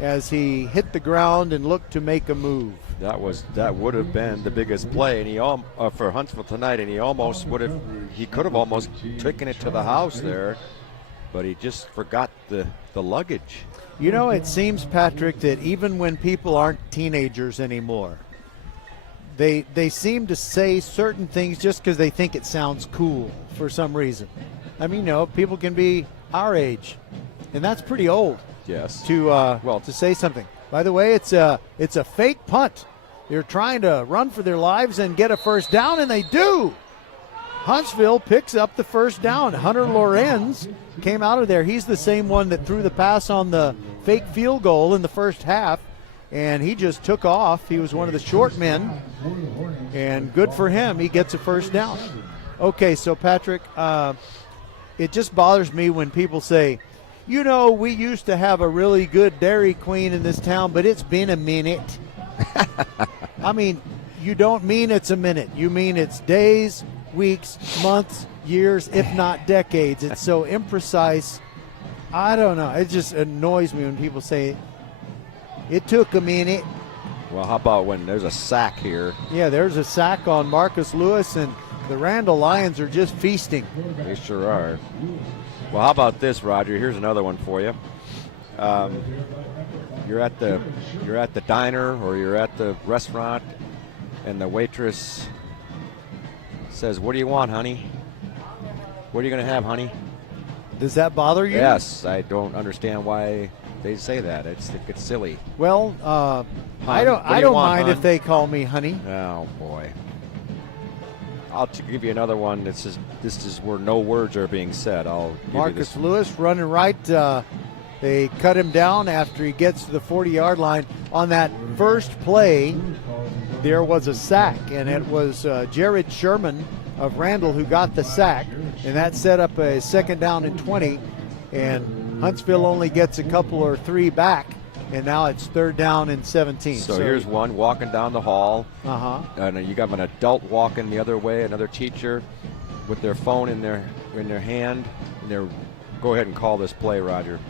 as he hit the ground and looked to make a move. That would have been the biggest play, and he for Huntsville tonight, and he could have almost taken it to the house there, but he just forgot the luggage. It seems, Patrick, that even when people aren't teenagers anymore, they seem to say certain things just because they think it sounds cool for some reason. I mean, people can be our age, and that's pretty old. Yes. To say something. By the way, it's a fake punt. They're trying to run for their lives and get a first down, and they do. Huntsville picks up the first down. Hunter Lorenz came out of there. He's the same one that threw the pass on the fake field goal in the first half, and he just took off. He was one of the short men, and good for him. He gets a first down. Okay, so Patrick, it just bothers me when people say, we used to have a really good Dairy Queen in this town, but it's been a minute. I mean, you don't mean it's a minute. You mean it's days, weeks, months, years, if not decades. It's so imprecise. I don't know. It just annoys me when people say it took a minute. Well, how about when there's a sack here? Yeah, there's a sack on Marcus Lewis, and the Randle Lions are just feasting. They sure are. Well, how about this, Roger? Here's another one for you. You're at the diner or you're at the restaurant, and the waitress says, "What do you want, honey?" What are you going to have, honey? Does that bother you? Yes, I don't understand why they say that. I just think it's silly. Well, I don't mind if they call me honey. Oh boy. I'll give you another one. This is where no words are being said. Marcus Lewis running right. They cut him down after he gets to the 40-yard line. On that first play, there was a sack, and it was Jared Sherman of Randle who got the sack, and that set up a 2nd down and 20, and Huntsville only gets a couple or 3 back, and now it's 3rd down and 17. So here's one walking down the hall. Uh-huh. You got an adult walking the other way, another teacher with their phone in their hand, and go ahead and call this play, Roger.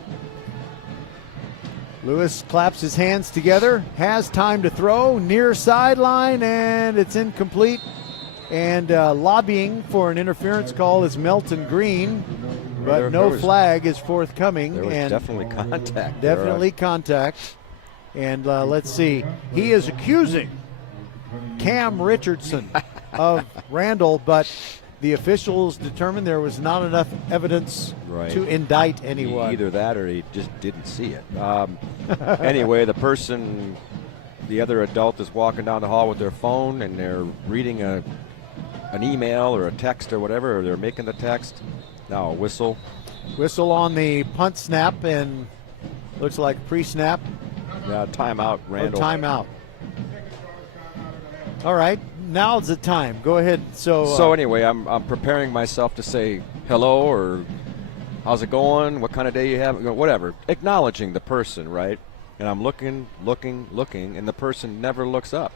Lewis claps his hands together, has time to throw, near sideline, and it's incomplete. And lobbying for an interference call is Melton Green, but no flag is forthcoming. There was definitely contact. Definitely contact. And let's see. He is accusing Cam Richardson of Randle, but the officials determined there was not enough evidence to indict anyone. Either that or he just didn't see it. Anyway, the other adult is walking down the hall with their phone, and they're reading an email or a text or whatever, or they're making the text. Now a whistle. Whistle on the punt snap, and looks like pre-snap. Yeah, timeout, Randle. Timeout. All right, now's the time. Go ahead. So anyway, I'm preparing myself to say hello or how's it going, what kind of day you have, whatever. Acknowledging the person, right? And I'm looking, and the person never looks up.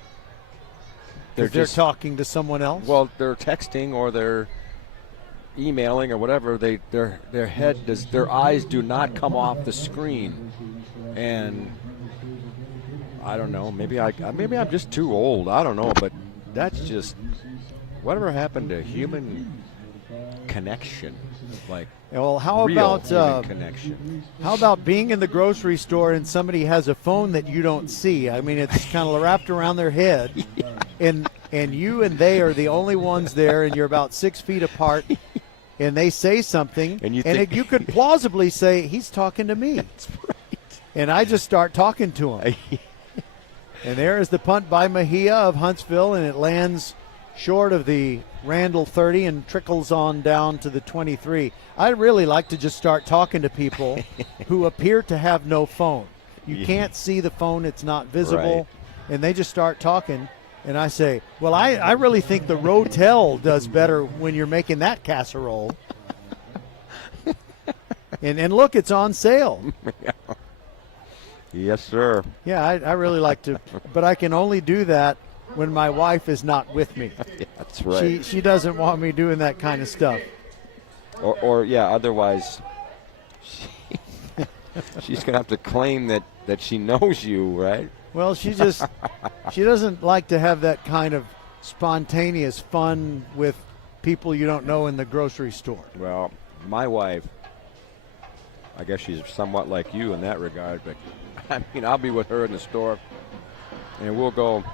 They're talking to someone else? Well, they're texting or they're emailing or whatever. Their eyes do not come off the screen. And I don't know, maybe I'm just too old. I don't know, but that's just whatever happened to human connection. Like, well, how about connection? How about being in the grocery store and somebody has a phone that you don't see? I mean, it's kind of wrapped around their head, and you and they are the only ones there, and you're about 6 feet apart, and they say something, and you could plausibly say, he's talking to me. That's right. And I just start talking to him. And there is the punt by Mejia of Huntsville, and it lands short of the Randle 30 and trickles on down to the 23. I'd really like to just start talking to people who appear to have no phone. You can't see the phone, it's not visible, and they just start talking. And I say, well, I really think the Rotel does better when you're making that casserole. and look, it's on sale. Yes, sir. Yeah, I really like to, but I can only do that when my wife is not with me. Yeah, that's right. She doesn't want me doing that kind of stuff. Or otherwise she's going to have to claim that she knows you, right? Well, she doesn't like to have that kind of spontaneous fun with people you don't know in the grocery store. Well, my wife, I guess she's somewhat like you in that regard, but I mean, I'll be with her in the store, and we'll go,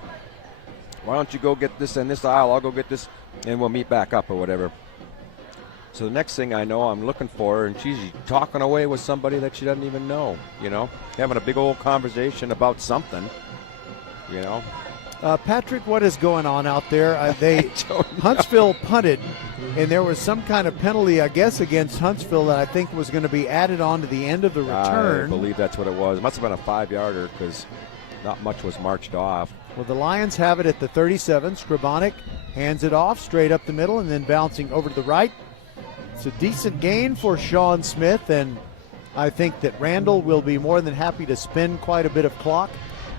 why don't you go get this in this aisle, I'll go get this, and we'll meet back up or whatever. So the next thing I know, I'm looking for her, and she's talking away with somebody that she doesn't even know, having a big old conversation about something, Patrick, what is going on out there? Huntsville punted, and there was some kind of penalty, I guess, against Huntsville that I think was going to be added on to the end of the return. I believe that's what it was. It must have been a 5-yarder because not much was marched off. Well, the Lions have it at the 37. Scribonic hands it off straight up the middle and then bouncing over to the right. It's a decent gain for Sean Smith, and I think that Randle will be more than happy to spend quite a bit of clock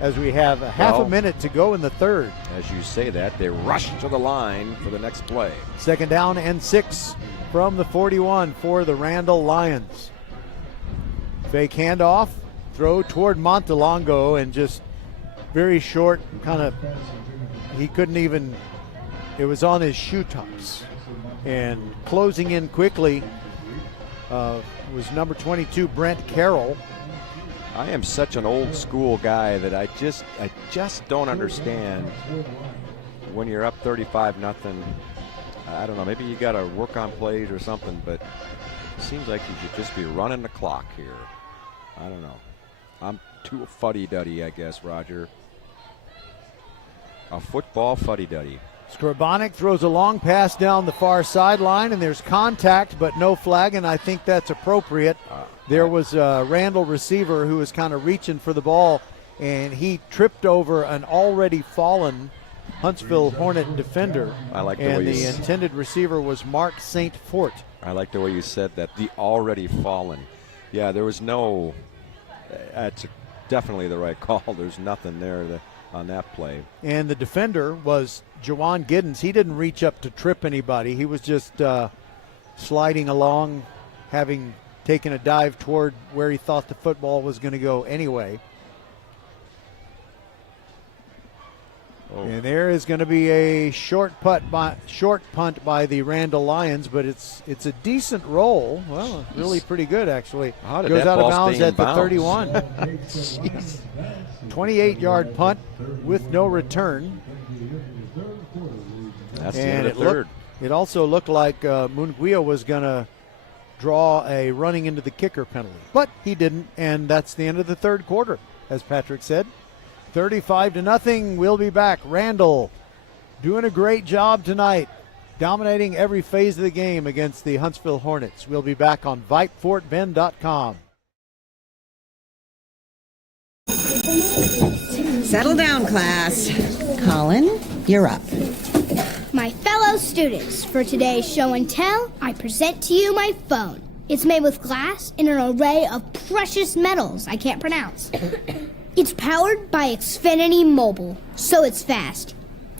as we have half a minute to go in the third. As you say that, they rush to the line for the next play. 2nd down and 6 from the 41 for the Randle Lions. Fake handoff, throw toward Montelongo, and just very short, he couldn't even, it was on his shoe tops. And closing in quickly was number 22, Brent Carroll. I am such an old school guy that I just don't understand when you're up 35-0. I don't know. Maybe you got to work on plays or something, but it seems like you should just be running the clock here. I don't know. I'm too fuddy-duddy, I guess, Roger. A football fuddy-duddy. Skrabonic throws a long pass down the far sideline, and there's contact, but no flag, and I think that's appropriate. There was a Randle receiver who was kind of reaching for the ball, and he tripped over an already fallen Huntsville Hornet defender. I like the and way the you intended receiver was Mark St. Fort. I like the way you said that, the already fallen. Yeah, there was no, that's definitely the right call. There's nothing there on that play. And the defender was Jawan Giddens. He didn't reach up to trip anybody. He was just sliding along, having taken a dive toward where he thought the football was going to go anyway. Oh. And there is going to be a short punt by the Randle Lions, but it's a decent roll. Well, really pretty good, actually. How did Goes that out of ball bounds stay in at the bounds? 31. 28-yard punt with no return. That's the And end of the third. It also looked like Munguia was going to draw a running into the kicker penalty, but he didn't, and that's the end of the third quarter, as Patrick said. 35-0. We'll be back. Randle doing a great job tonight, dominating every phase of the game against the Huntsville Hornets. We'll be back on VypeFortBend.com. Settle down, class. Colin, you're up. My fellow students, for today's show and tell, I present to you my phone. It's made with glass and an array of precious metals I can't pronounce. It's powered by Xfinity Mobile, so it's fast.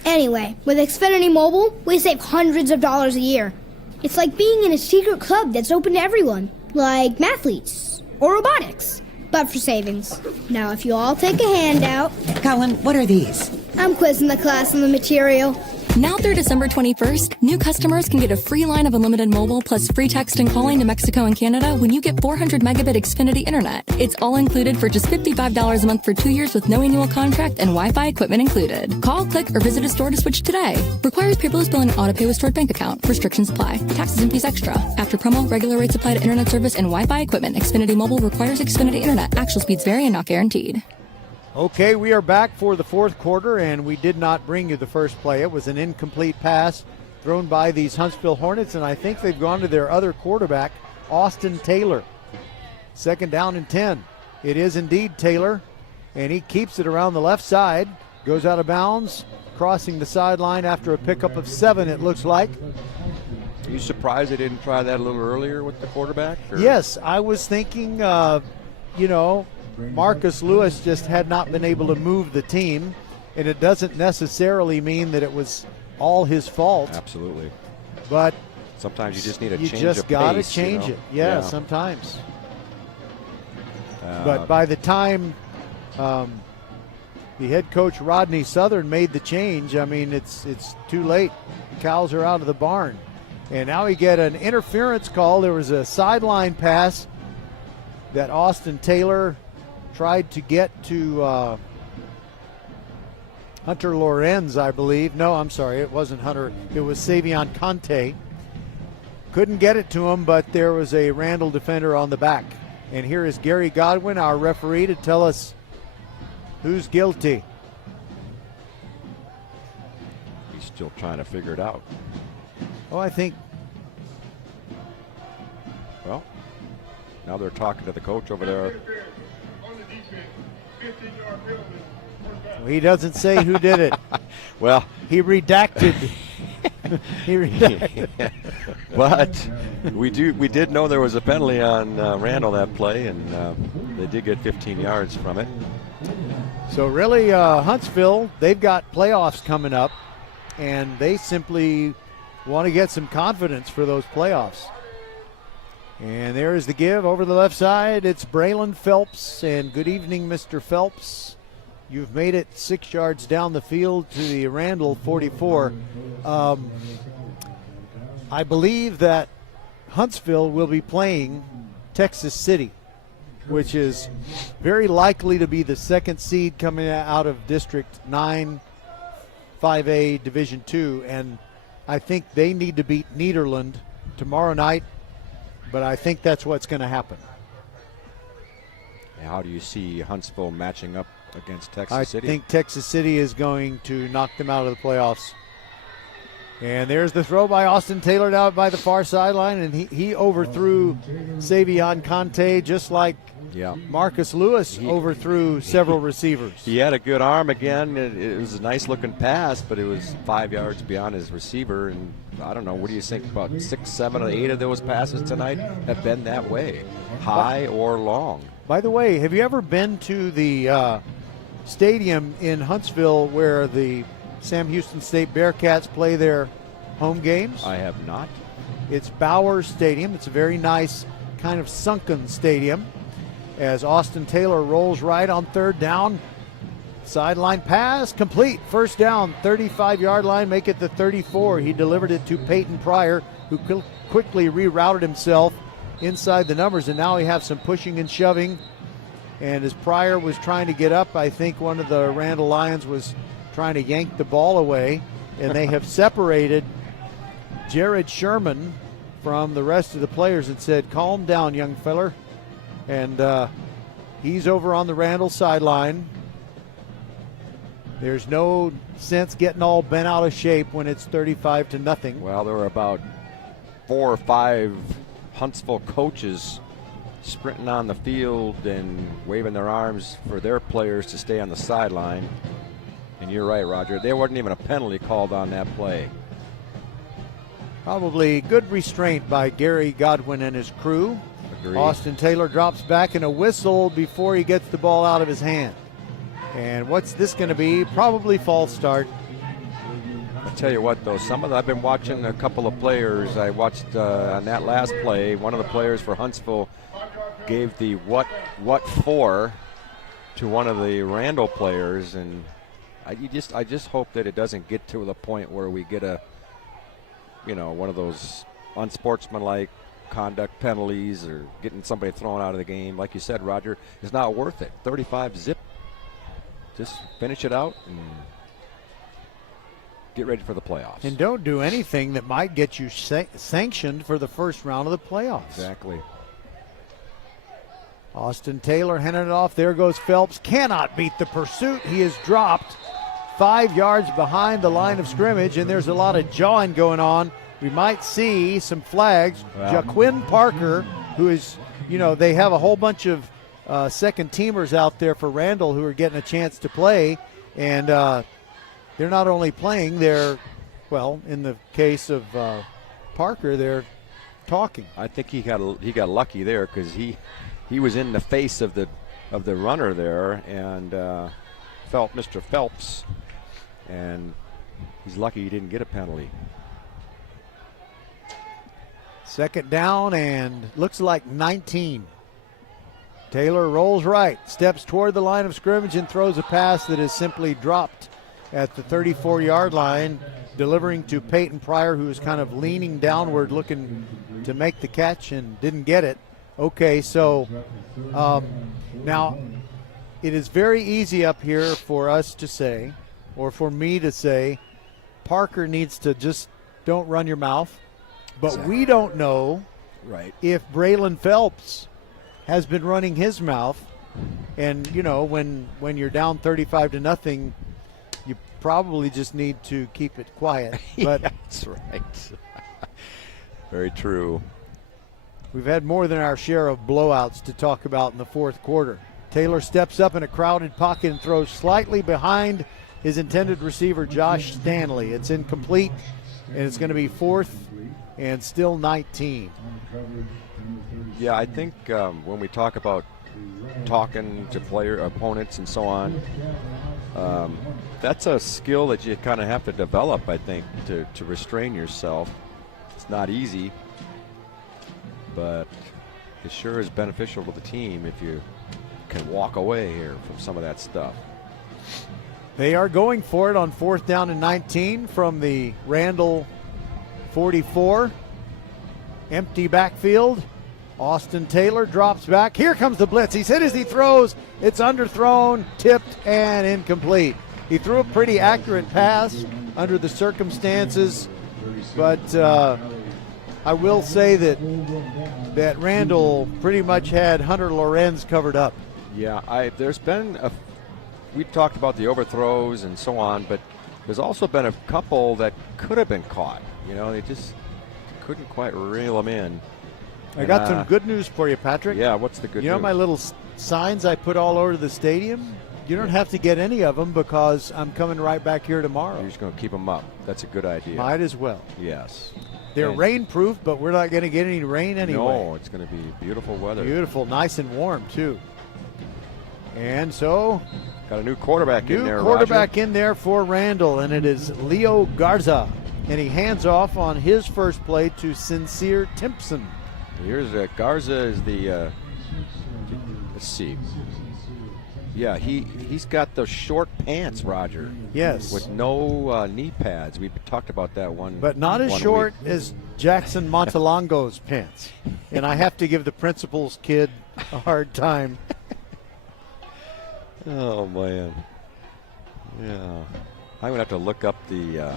Anyway, with Xfinity Mobile, we save hundreds of dollars a year. It's like being in a secret club that's open to everyone, like mathletes or robotics, but for savings. Now, if you all take a handout... Colin, what are these? I'm quizzing the class on the material. Now through December 21st, new customers can get a free line of unlimited mobile plus free text and calling to Mexico and Canada when you get 400 megabit Xfinity internet. It's all included for just $55 a month for 2 years with no annual contract and Wi-Fi equipment included. Call, click, or visit a store to switch today. Requires paperless billing and autopay with stored bank account. Restrictions apply. Taxes and fees extra. After promo, regular rates apply to internet service and Wi-Fi equipment. Xfinity Mobile requires Xfinity internet. Actual speeds vary and not guaranteed. Okay, we are back for the fourth quarter, and we did not bring you the first play. It was an incomplete pass thrown by these Huntsville Hornets, and I think they've gone to their other quarterback, Austin Taylor. 2nd down and 10. It is indeed Taylor, and he keeps it around the left side, goes out of bounds, crossing the sideline after a pickup of 7, it looks like. Are you surprised they didn't try that a little earlier with the quarterback? Or? Yes, I was thinking, Marcus Lewis just had not been able to move the team, and it doesn't necessarily mean that it was all his fault. Absolutely. But sometimes you just need a change of pace. You just got to change it. Yeah, sometimes. But by the time the head coach Rodney Southern made the change, I mean, it's too late. The cows are out of the barn. And now we get an interference call. There was a sideline pass that Austin Taylor tried to get to Hunter Lorenz, I believe. No, I'm sorry, it wasn't Hunter. It was Savion Conte. Couldn't get it to him, but there was a Randle defender on the back. And here is Gary Godwin, our referee, to tell us who's guilty. He's still trying to figure it out. Oh, I think. Well, now they're talking to the coach over there. He doesn't say who did it. Well, he redacted. But we did know there was a penalty on Randle that play, and they did get 15 yards from it. So really, Huntsville, they've got playoffs coming up, and they simply want to get some confidence for those playoffs. And there is the give over the left side. It's Braylon Phelps, and good evening, Mr. Phelps. You've made it 6 yards down the field to the Randle 44. I believe that Huntsville will be playing Texas City, which is very likely to be the second seed coming out of District 9, 5A, Division II. And I think they need to beat Nederland tomorrow night, but I think that's what's going to happen. How do you see Huntsville matching up against Texas I City? I think Texas City is going to knock them out of the playoffs. And there's the throw by Austin Taylor down by the far sideline, and he overthrew Savion Conte just like Marcus Lewis overthrew several receivers. He had a good arm again. It was a nice-looking pass, but it was 5 yards beyond his receiver. And I don't know, what do you think about 6, 7, or 8 of those passes tonight have been that way, high or long? By the way, have you ever been to the stadium in Huntsville where the Sam Houston State Bearcats play their home games? I have not. It's Bowers Stadium. It's a very nice kind of sunken stadium. As Austin Taylor rolls right on third down, sideline pass complete. First down, 35-yard line, make it the 34. He delivered it to Peyton Pryor, who quickly rerouted himself inside the numbers, and now we have some pushing and shoving. And as Pryor was trying to get up, I think one of the Randle Lions was trying to yank the ball away, and they have separated Jared Sherman from the rest of the players and said, calm down, young feller. And he's over on the Randle sideline. There's no sense getting all bent out of shape when it's 35-0. Well, there were about 4 or 5 Huntsville coaches sprinting on the field and waving their arms for their players to stay on the sideline. And you're right, Roger. There wasn't even a penalty called on that play. Probably good restraint by Gary Godwin and his crew. Agreed. Austin Taylor drops back in a whistle before he gets the ball out of his hand. And what's this going to be? Probably false start. I'll tell you what, though, I've been watching a couple of players. I watched on that last play, one of the players for Huntsville gave the what for to one of the Randle players, and I just hope that it doesn't get to the point where we get one of those unsportsmanlike conduct penalties or getting somebody thrown out of the game. Like you said, Roger, it's not worth it. 35 zip. Just finish it out and get ready for the playoffs. And don't do anything that might get you sanctioned for the first round of the playoffs. Exactly. Austin Taylor handing it off. There goes Phelps. Cannot beat the pursuit. He is dropped 5 yards behind the line of scrimmage, and there's a lot of jawing going on. We might see some flags. Wow. Jaquin Parker, who is, they have a whole bunch of second teamers out there for Randle who are getting a chance to play, and they're not only playing, in the case of Parker, they're talking. I think he got lucky there because he was in the face of the runner there, and Mr. Phelps, and he's lucky he didn't get a penalty. Second down and looks like 19. Taylor rolls right, steps toward the line of scrimmage and throws a pass that is simply dropped at the 34-yard line, delivering to Peyton Pryor, who is kind of leaning downward looking to make the catch and didn't get it. Okay, so now it is very easy up here for us to say, or for me to say, Parker needs to just don't run your mouth. But exactly. We don't know if Braylon Phelps has been running his mouth. And, when you're down 35-0, you probably just need to keep it quiet. But that's right. Very true. We've had more than our share of blowouts to talk about in the fourth quarter. Taylor steps up in a crowded pocket and throws slightly behind his intended receiver, Josh Stanley. It's incomplete, and it's going to be fourth and still 19. Yeah, I think when we talk about talking to opponents and so on, that's a skill that you kind of have to develop, I think, to restrain yourself. It's not easy, but it sure is beneficial to the team if you can walk away here from some of that stuff. They are going for it on 4th down and 19 from the Randle 44. Empty backfield. Austin Taylor drops back. Here comes the blitz. He's hit as he throws. It's underthrown, tipped, and incomplete. He threw a pretty accurate pass under the circumstances, But I will say that Randle pretty much had Hunter Lorenz covered up. Yeah, there's been we talked about the overthrows and so on, but there's also been a couple that could have been caught. They just couldn't quite reel them in. I got some good news for you, Patrick. Yeah, what's the good news? You know my little signs I put all over the stadium? You don't have to get any of them because I'm coming right back here tomorrow. You're just going to keep them up. That's a good idea. Might as well. Yes. They're rain-proof, but we're not going to get any rain anyway. No, it's going to be beautiful weather. Beautiful, nice and warm, too. And so... Got a new quarterback in there, New quarterback Roger. in there for Randle, and it is Leo Garza. And he hands off on his first play to Sincere Timpson. Here's Garza is the, let's see. Yeah, he's got the short pants, Roger. Yes. With no knee pads. We talked about that one. But not as short as Jackson Montalongo's pants. And I have to give the principal's kid a hard time. Oh, man. Yeah. I'm going to have to look up the...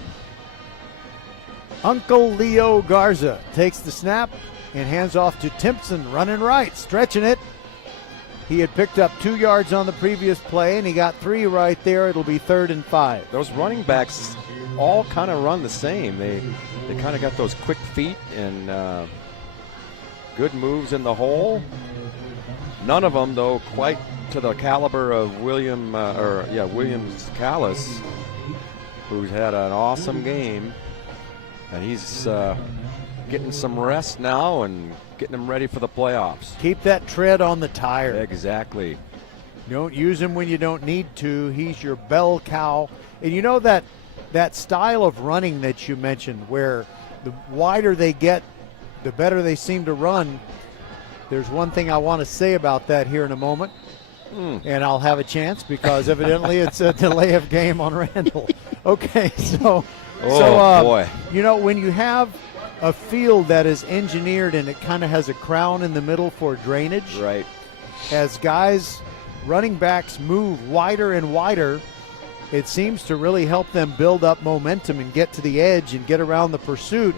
Uncle Leo Garza takes the snap and hands off to Timpson, running right, stretching it. He had picked up 2 yards on the previous play, and he got 3 right there. It'll be 3rd and 5. Those running backs all kind of run the same. They kind of got those quick feet and good moves in the hole. None of them, though, quite to the caliber of Williams Callis, who's had an awesome game. And he's getting some rest now and getting him ready for the playoffs. Keep that tread on the tire. Exactly. Don't use him when you don't need to. He's your bell cow. And you know that style of running that you mentioned, where the wider they get, the better they seem to run. There's one thing I want to say about that here in a moment. And I'll have a chance because evidently it's a delay of game on Randle. Okay, so boy. You know, when you have a field that is engineered and it kind of has a crown in the middle for drainage, right? As guys, running backs move wider and wider, it seems to really help them build up momentum and get to the edge and get around the pursuit.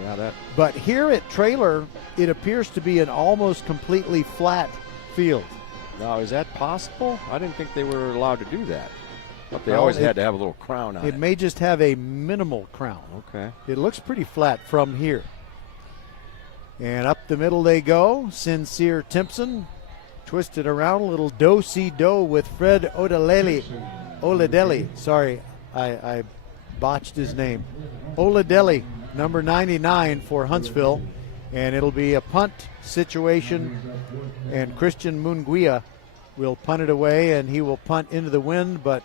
But here at Trailer, it appears to be an almost completely flat field. Now, is that possible? I didn't think they were allowed to do that. But they always had to have a little crown on it. It may just have a minimal crown. Okay. It looks pretty flat from here. And up the middle they go. Sincere Timpson twisted around, a little do-si-do with Fred Oladelli. Sorry, I botched his name. Oladelli, number 99 for Huntsville. And it'll be a punt situation. And Christian Munguia will punt it away, and he will punt into the wind. But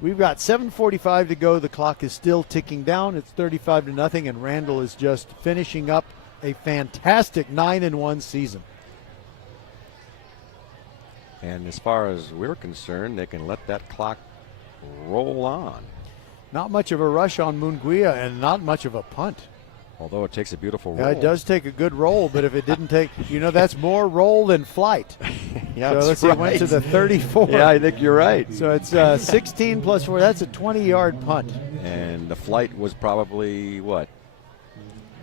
we've got 7:45 to go. The clock is still ticking down. It's 35-0, and Randle is just finishing up a fantastic 9-1 season. And as far as we're concerned, they can let that clock roll on. Not much of a rush on Munguia and not much of a punt. Although it takes a beautiful roll. Yeah, it does take a good roll, but if it didn't take, that's more roll than flight. Yeah, so let's see, it went to the 34. Yeah, I think you're right. So it's 16 plus 4. That's a 20-yard punt. And the flight was probably what?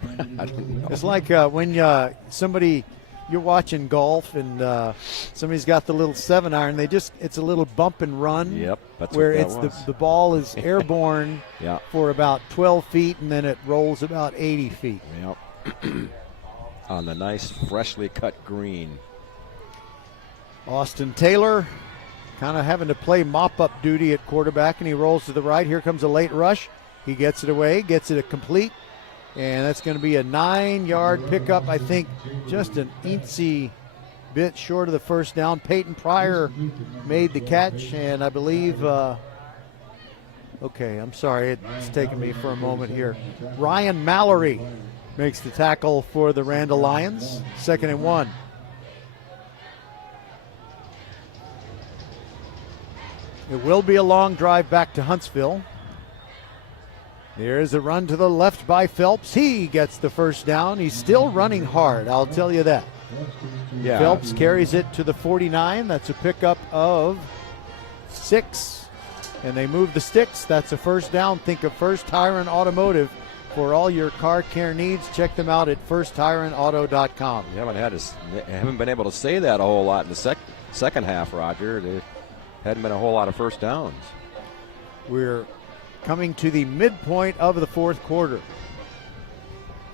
I don't know. It's like when you're watching golf and somebody's got the little 7-iron. It's a little bump and run. Yep, that's where what it's that was. the ball is airborne for about 12 feet and then it rolls about 80 feet. Yep. On the nice freshly cut green. Austin Taylor kind of having to play mop-up duty at quarterback, and he rolls to the right. Here comes a late rush. He gets it away, gets it a complete. And that's going to be a 9-yard pickup, I think, just an eensy bit short of the first down. Peyton Pryor made the catch, and I believe, okay, I'm sorry, it's taken me for a moment here. Ryan Mallory makes the tackle for the Randle Lions, 2nd and 1. It will be a long drive back to Huntsville. There's a run to the left by Phelps. He gets the first down. He's still running hard, I'll tell you that. Yeah. Phelps carries it to the 49. That's a pickup of 6. And they move the sticks. That's a first down. Think of First Tire and Automotive For all your car care needs, check them out at firsttireandauto.com. You haven't been able to say that a whole lot in the second half, Roger. There hadn't been a whole lot of first downs. We're coming to the midpoint of the fourth quarter.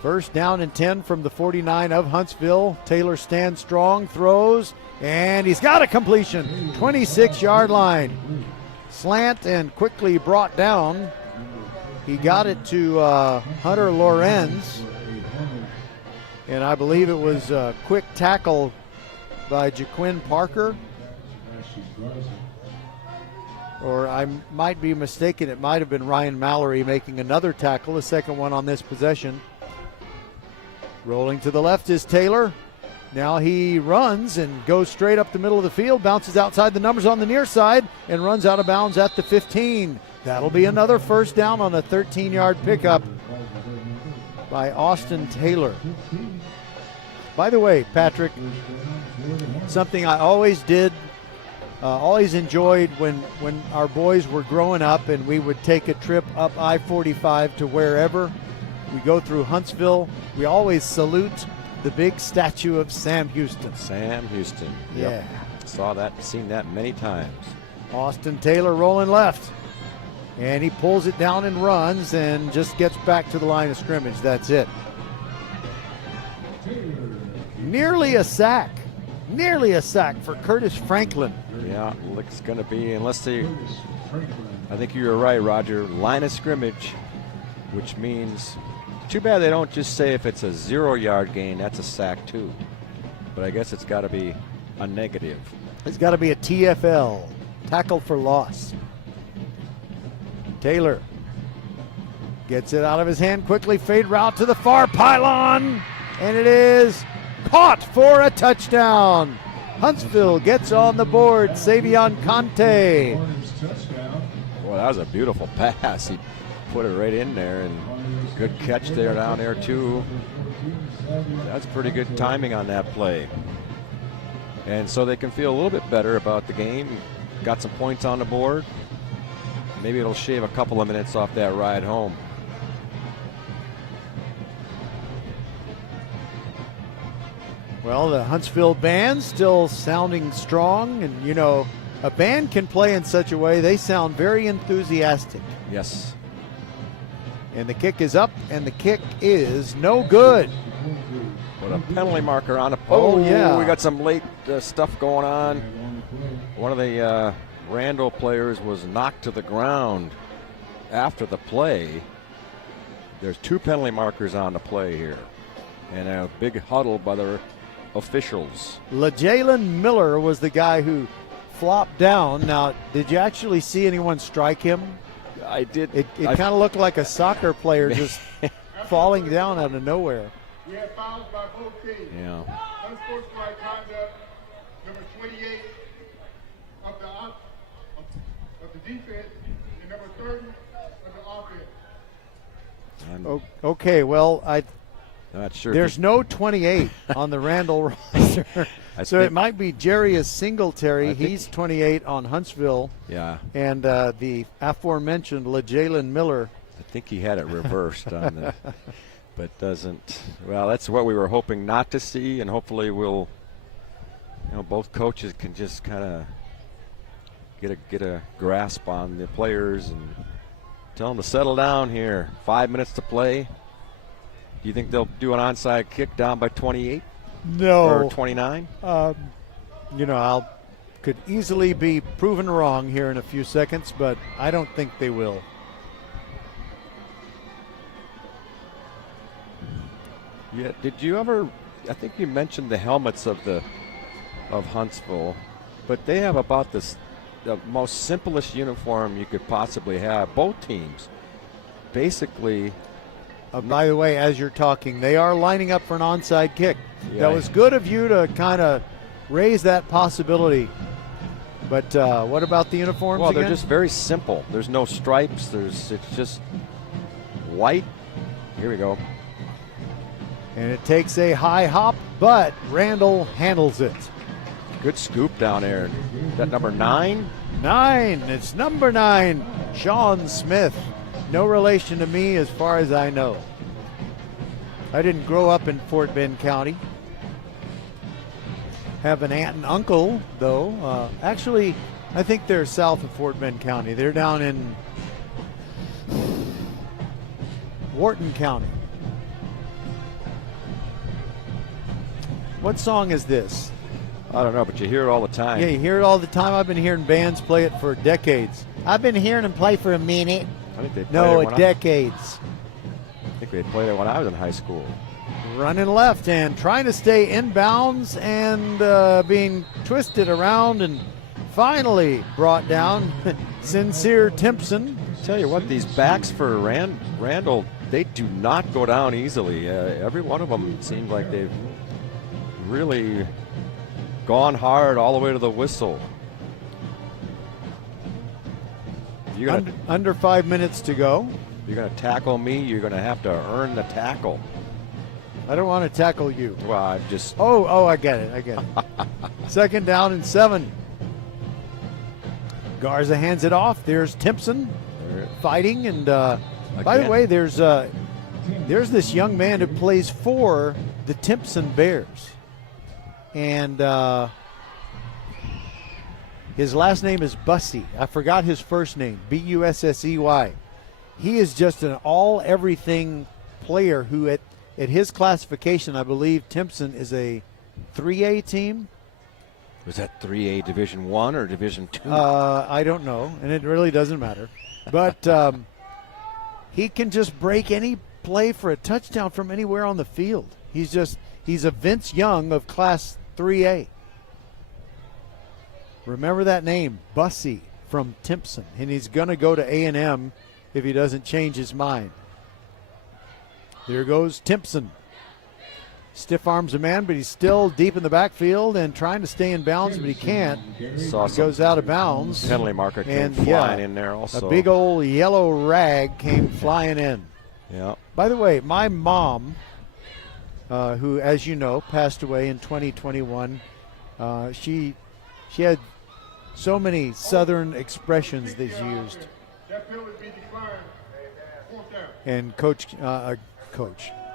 First down and 10 from the 49 of Huntsville. Taylor stands strong, throws, and he's got a completion. 26-yard line. Slant and quickly brought down. He got it to Hunter Lorenz. And I believe it was a quick tackle by Jaquin Parker. Or I might be mistaken, it might have been Ryan Mallory making another tackle, the second one on this possession. Rolling to the left is Taylor. Now he runs and goes straight up the middle of the field, bounces outside the numbers on the near side, and runs out of bounds at the 15. That'll be another first down on a 13-yard pickup by Austin Taylor. By the way, Patrick, something I always enjoyed when our boys were growing up and we would take a trip up I-45 to wherever. We go through Huntsville. We always salute the big statue of Sam Houston. Sam Houston. Yep. Yeah. Seen that many times. Austin Taylor rolling left. And he pulls it down and runs and just gets back to the line of scrimmage. That's it. Nearly a sack. Nearly a sack for Curtis Franklin. Yeah, it's going to be, I think you were right, Roger, line of scrimmage, which means, too bad they don't just say if it's a 0-yard gain, that's a sack too. But I guess it's got to be a negative. It's got to be a TFL, tackle for loss. Taylor gets it out of his hand quickly, fade route to the far pylon, and it is caught for a touchdown. Huntsville gets on the board. Savion Conte. Boy, that was a beautiful pass. He put it right in there, and good catch there down there too. That's pretty good timing on that play. And so they can feel a little bit better about the game. Got some points on the board. Maybe it'll shave a couple of minutes off that ride home. Well, the Huntsville band still sounding strong, and you know, a band can play in such a way they sound very enthusiastic. Yes. And the kick is up, and the kick is no good. Put a penalty marker on it. Oh, yeah. We got some late stuff going on. One of the Randle players was knocked to the ground after the play. There's 2 penalty markers on the play here, and a big huddle by the officials. LaJalen Miller was the guy who flopped down. Now, did you actually see anyone strike him? I did. It kind of looked like a soccer player just falling down out of nowhere. We had fouls by both teams. Yeah. Unsportsmanlike conduct, number 28 of the defense, and number 30 of the offense. Okay, well, not sure. There's no 28 on the Randle roster. So it might be Jarius Singletary. He's 28 on Huntsville. Yeah. And the aforementioned LaJalen Miller. I think he had it reversed on the, but doesn't. Well, that's what we were hoping not to see, and hopefully we'll, both coaches can just kind of get a grasp on the players and tell them to settle down here. 5 minutes to play. Do you think they'll do an onside kick down by 28? No. Or 29? I could easily be proven wrong here in a few seconds, but I don't think they will. Yeah. Did you ever? I think you mentioned the helmets of Huntsville, but they have about the most simplest uniform you could possibly have. Both teams, basically. By the way, as you're talking, they are lining up for an onside kick. Yeah. That was good of you to kind of raise that possibility. But what about the uniforms Well, again? they're just very simple. There's no stripes. It's just white. Here we go. And it takes a high hop, but Randle handles it. Good scoop down there. Is that number 9? 9. It's number 9, Sean Smith. No relation to me as far as I know. I didn't grow up in Fort Bend County. Have an aunt and uncle, though. Actually, I think they're south of Fort Bend County. They're down in Wharton County. What song is this? I don't know, but you hear it all the time. Yeah, you hear it all the time. I've been hearing bands play it for decades. I've been hearing them play for a minute. I think they played No, it when decades. I think they played it when I was in high school. Running left and trying to stay in bounds and being twisted around and finally brought down. Sincere Timpson. Tell you what, these backs for Randle, they do not go down easily. Every one of them seems like they've really gone hard all the way to the whistle. Under 5 minutes to go. You're going to tackle me, you're going to have to earn the tackle. I don't want to tackle you. Well, I just... Oh, I get it. Second down and 7. Garza hands it off. There's Timpson fighting. And by the way, there's this young man who plays for the Timpson Bears. And his last name is Bussey. I forgot his first name, Bussey. He is just an all-everything player who at his classification, I believe Timpson is a 3A team. Was that 3A Division 1 or Division 2? I don't know, and it really doesn't matter. But he can just break any play for a touchdown from anywhere on the field. He's a Vince Young of Class 3A. Remember that name, Bussey from Timpson, and he's going to go to A&M if he doesn't change his mind. There goes Timpson. Stiff arms a man, but he's still deep in the backfield and trying to stay in bounds, but he can't. He goes out of bounds. Penalty marker came flying in there also. A big old yellow rag came flying in. Yeah. By the way, my mom, who, as you know, passed away in 2021, she had so many Southern expressions that she used. And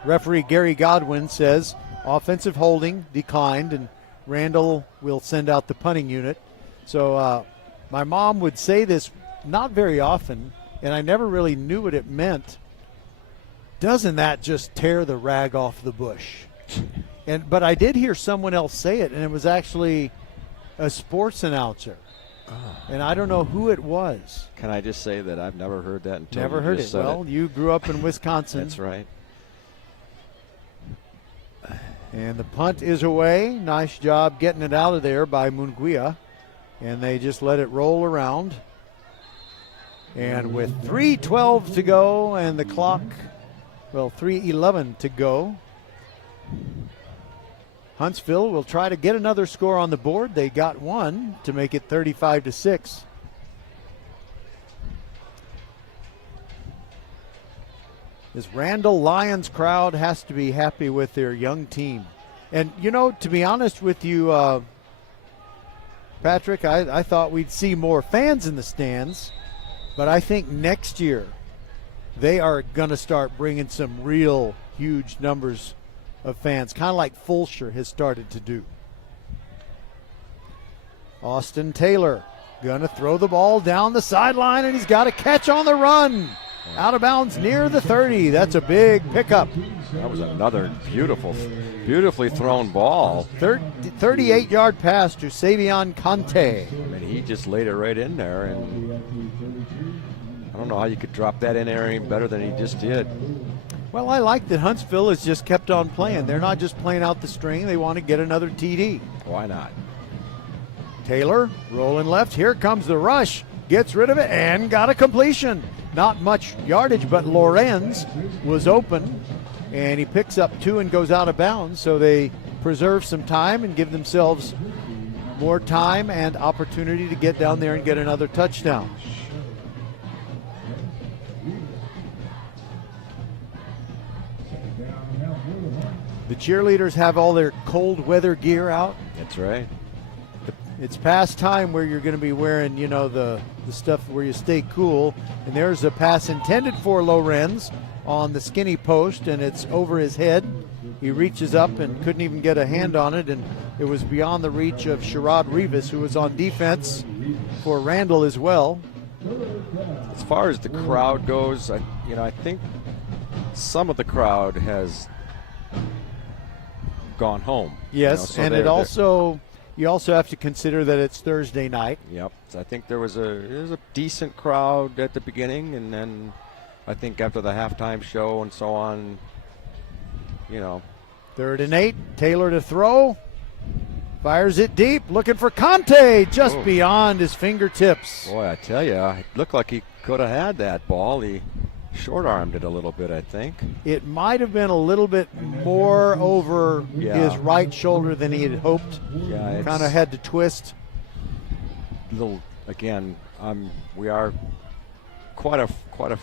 referee Gary Godwin says offensive holding declined, and Randle will send out the punting unit. So my mom would say this not very often, and I never really knew what it meant. Doesn't that just tear the rag off the bush? But I did hear someone else say it, and it was actually a sports announcer. And I don't know who it was. Can I just say that I've never heard that until Never heard it. Well, you grew up in Wisconsin. That's right. And the punt is away. Nice job getting it out of there by Munguia. And they just let it roll around. And with 3:12 to go and the clock, 3:11 to go, Huntsville will try to get another score on the board. They got one to make it 35-6. This Randle Lions crowd has to be happy with their young team. And, to be honest with you, Patrick, I thought we'd see more fans in the stands. But I think next year they are going to start bringing some real huge numbers of fans, kind of like Fulshear has started to do. Austin Taylor going to throw the ball down the sideline, and he's got a catch on the run. Out of bounds near the 30. That's a big pickup. That was another beautifully thrown ball. 38-yard pass to Savion Conte. He just laid it right in there, and I don't know how you could drop that in there any better than he just did. Well, I like that Huntsville has just kept on playing. They're not just playing out the string. They want to get another TD. Why not? Taylor rolling left. Here comes the rush. Gets rid of it and got a completion. Not much yardage, but Lorenz was open, and he picks up 2 and goes out of bounds. So they preserve some time and give themselves more time and opportunity to get down there and get another touchdown. The cheerleaders have all their cold weather gear out. That's right. It's past time where you're going to be wearing, the stuff where you stay cool. And there's a pass intended for Lorenz on the skinny post, and it's over his head. He reaches up and couldn't even get a hand on it, and it was beyond the reach of Sherrod Rivas, who was on defense for Randle as well. As far as the crowd goes, I think some of the crowd has gone home. Yes, so and you also have to consider that it's Thursday night. Yep. So I think there was a decent crowd at the beginning, and then I think after the halftime show and so on, 3rd and 8, Taylor to throw. Fires it deep, looking for Conte, just beyond his fingertips. Boy, I tell you, it looked like he could have had that ball. He short-armed it a little bit, I think. It might have been a little bit more over his right shoulder than he had hoped. Yeah, kind of had to twist. We are quite a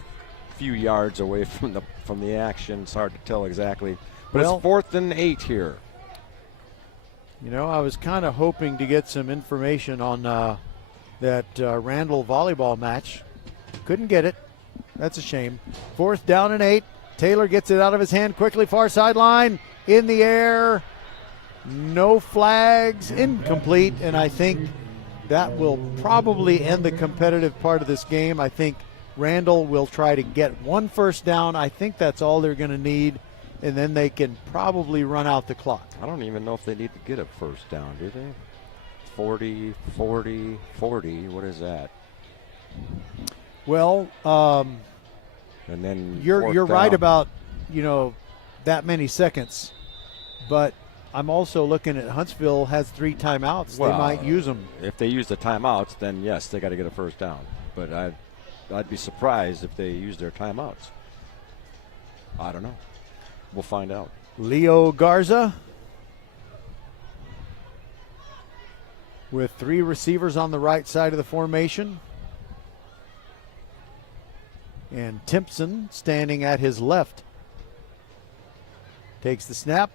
few yards away from the action. It's hard to tell exactly, but it's 4th and 8 here. I was kind of hoping to get some information on that Randle volleyball match. Couldn't get it. That's a shame. 4th down and 8. Taylor gets it out of his hand quickly, far sideline, in the air. No flags, incomplete, and I think that will probably end the competitive part of this game. I think Randle will try to get 1 first down. I think that's all they're going to need, and then they can probably run out the clock. I don't even know if they need to get a first down, do they? 40, 40, 40. What is that? Well, and then you're right about that many seconds, but I'm also looking at Huntsville has 3 timeouts. They might use them. If they use the timeouts, then yes, they got to get a first down. But I'd be surprised if they use their timeouts. I don't know. We'll find out. Leo Garza with 3 receivers on the right side of the formation. And Timpson standing at his left. Takes the snap.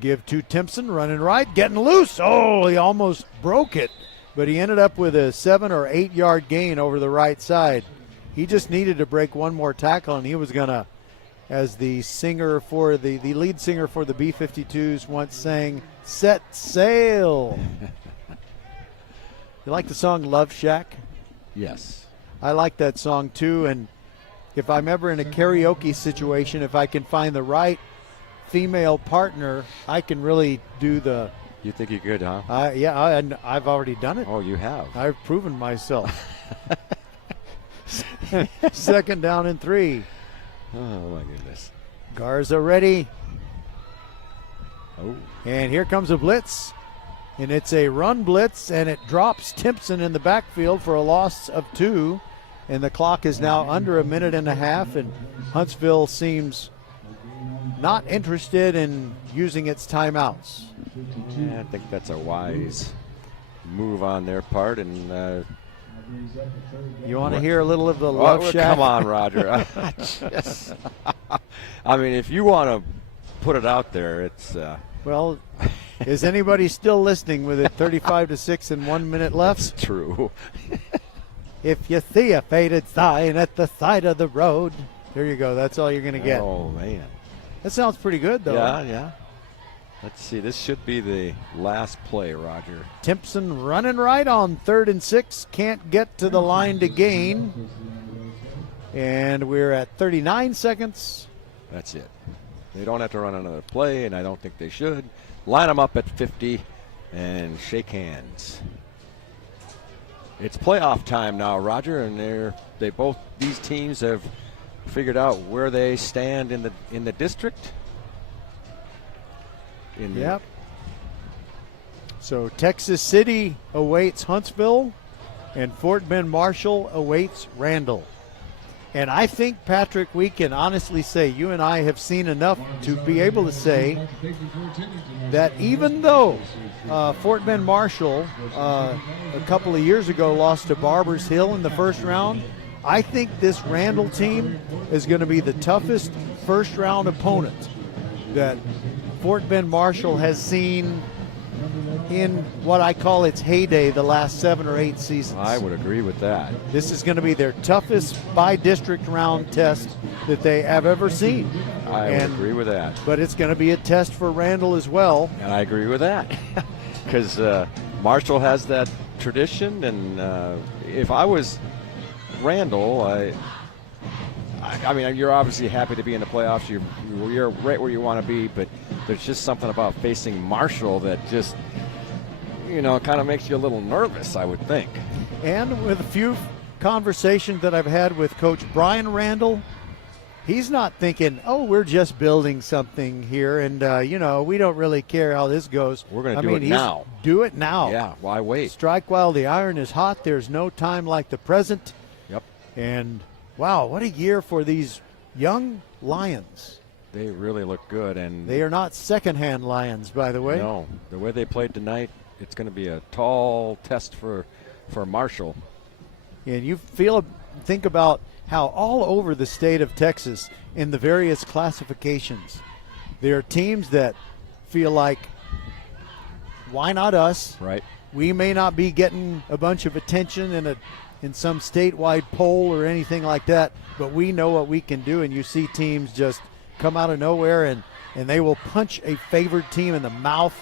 Give to Timpson, running right, getting loose. Oh, he almost broke it, but he ended up with a 7 or 8 yard gain over the right side. He just needed to break one more tackle, and he was going to, as the singer for the lead singer for the B-52s once sang, set sail. You like the song Love Shack? Yes. I like that song too, and if I'm ever in a karaoke situation, if I can find the right female partner, I can really do the... You think you could, huh? I've already done it. Oh, you have? I've proven myself. 2nd down and 3. Oh, my goodness. Garza ready. Oh. And here comes a blitz. And it's a run blitz, and it drops Timpson in the backfield for a loss of 2. And the clock is now under a minute and a half, and Huntsville seems not interested in using its timeouts. Yeah, I think that's a wise move on their part. And you want to hear a little of the Love Shack? Come on, Roger. I mean, if you want to put it out there, it's... Well, is anybody still listening with it 35-6 and 1 minute left? That's true. If you see a faded sign at the side of the road. There you go. That's all you're going to get. Oh, man. That sounds pretty good, though. Yeah. Let's see. This should be the last play, Roger. Timpson running right on 3rd and 6. Can't get to the line to gain. And we're at 39 seconds. That's it. They don't have to run another play, and I don't think they should. Line them up at 50 and shake hands. It's playoff time now, Roger, and these teams have figured out where they stand in the district. Yep. So Texas City awaits Huntsville, and Fort Bend Marshall awaits Randle. And I think, Patrick, we can honestly say you and I have seen enough to be able to say that even though Fort Bend Marshall a couple of years ago lost to Barbers Hill in the first round, I think this Randle team is going to be the toughest first-round opponent that Fort Bend Marshall has seen in what I call its heyday the last 7 or 8 seasons. I would agree with that. This is going to be their toughest by-district round test that they have ever seen. I would agree with that. But it's going to be a test for Randle as well. And I agree with that. Because Marshall has that tradition, and if I was Randle, I mean, you're obviously happy to be in the playoffs. You're right where you want to be, but there's just something about facing Marshall that just, kind of makes you a little nervous, I would think. And with a few conversations that I've had with Coach Brian Randle, he's not thinking, we're just building something here, and, we don't really care how this goes. We're going to do it now. Do it now. Yeah, why wait? Strike while the iron is hot. There's no time like the present. Yep. And, wow, what a year for these young Lions. They really look good. And they are not secondhand Lions, by the way. No. The way they played tonight, it's going to be a tall test for Marshall. And you think about how all over the state of Texas in the various classifications, there are teams that feel like, why not us? Right. We may not be getting a bunch of attention in some statewide poll or anything like that, but we know what we can do. And you see teams just come out of nowhere and they will punch a favored team in the mouth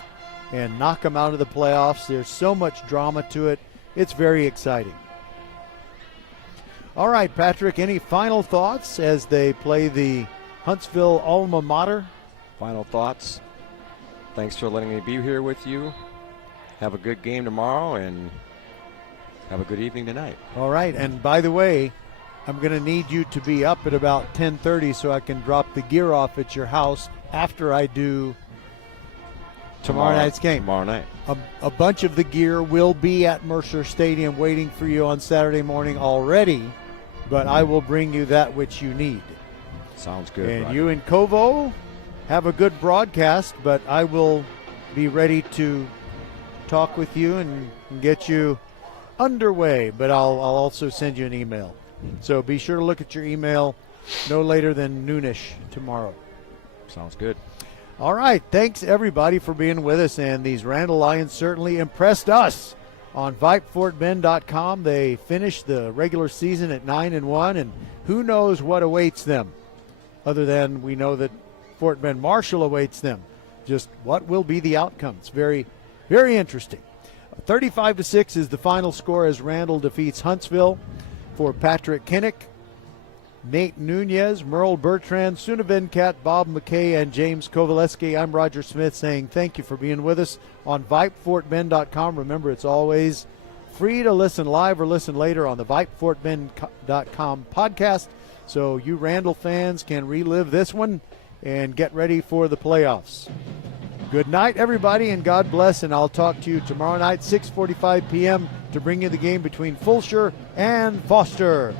and knock them out of the playoffs. There's so much drama to it. It's very exciting. All right, Patrick, any final thoughts as they play the Huntsville alma mater? Final thoughts. Thanks for letting me be here with you. Have a good game tomorrow and have a good evening tonight. All right, and by the way, I'm going to need you to be up at about 10:30 so I can drop the gear off at your house after I do tomorrow night's game. Tomorrow night. A bunch of the gear will be at Mercer Stadium waiting for you on Saturday morning already, but I will bring you that which you need. Sounds good. And Roger. you and Kovo have a good broadcast, but I will be ready to talk with you and get you underway, but I'll also send you an email. So be sure to look at your email no later than noonish tomorrow. Sounds good. All right. Thanks, everybody, for being with us. And these Randle Lions certainly impressed us on VypeFortBend.com. They finished the regular season at 9-1, and who knows what awaits them other than we know that Fort Bend Marshall awaits them. Just what will be the outcome? It's very, very interesting. 35-6 is the final score as Randle defeats Huntsville. For Patrick Kinnick, Nate Nunez, Merle Bertrand, Suna Venkat, Bob McKay, and James Kovaleski, I'm Roger Smith saying thank you for being with us on VypeFortBend.com. Remember, it's always free to listen live or listen later on the VypeFortBend.com podcast. So you Randle fans can relive this one and get ready for the playoffs. Good night, everybody, and God bless, and I'll talk to you tomorrow night, 6:45 p.m., to bring you the game between Fulshear and Foster.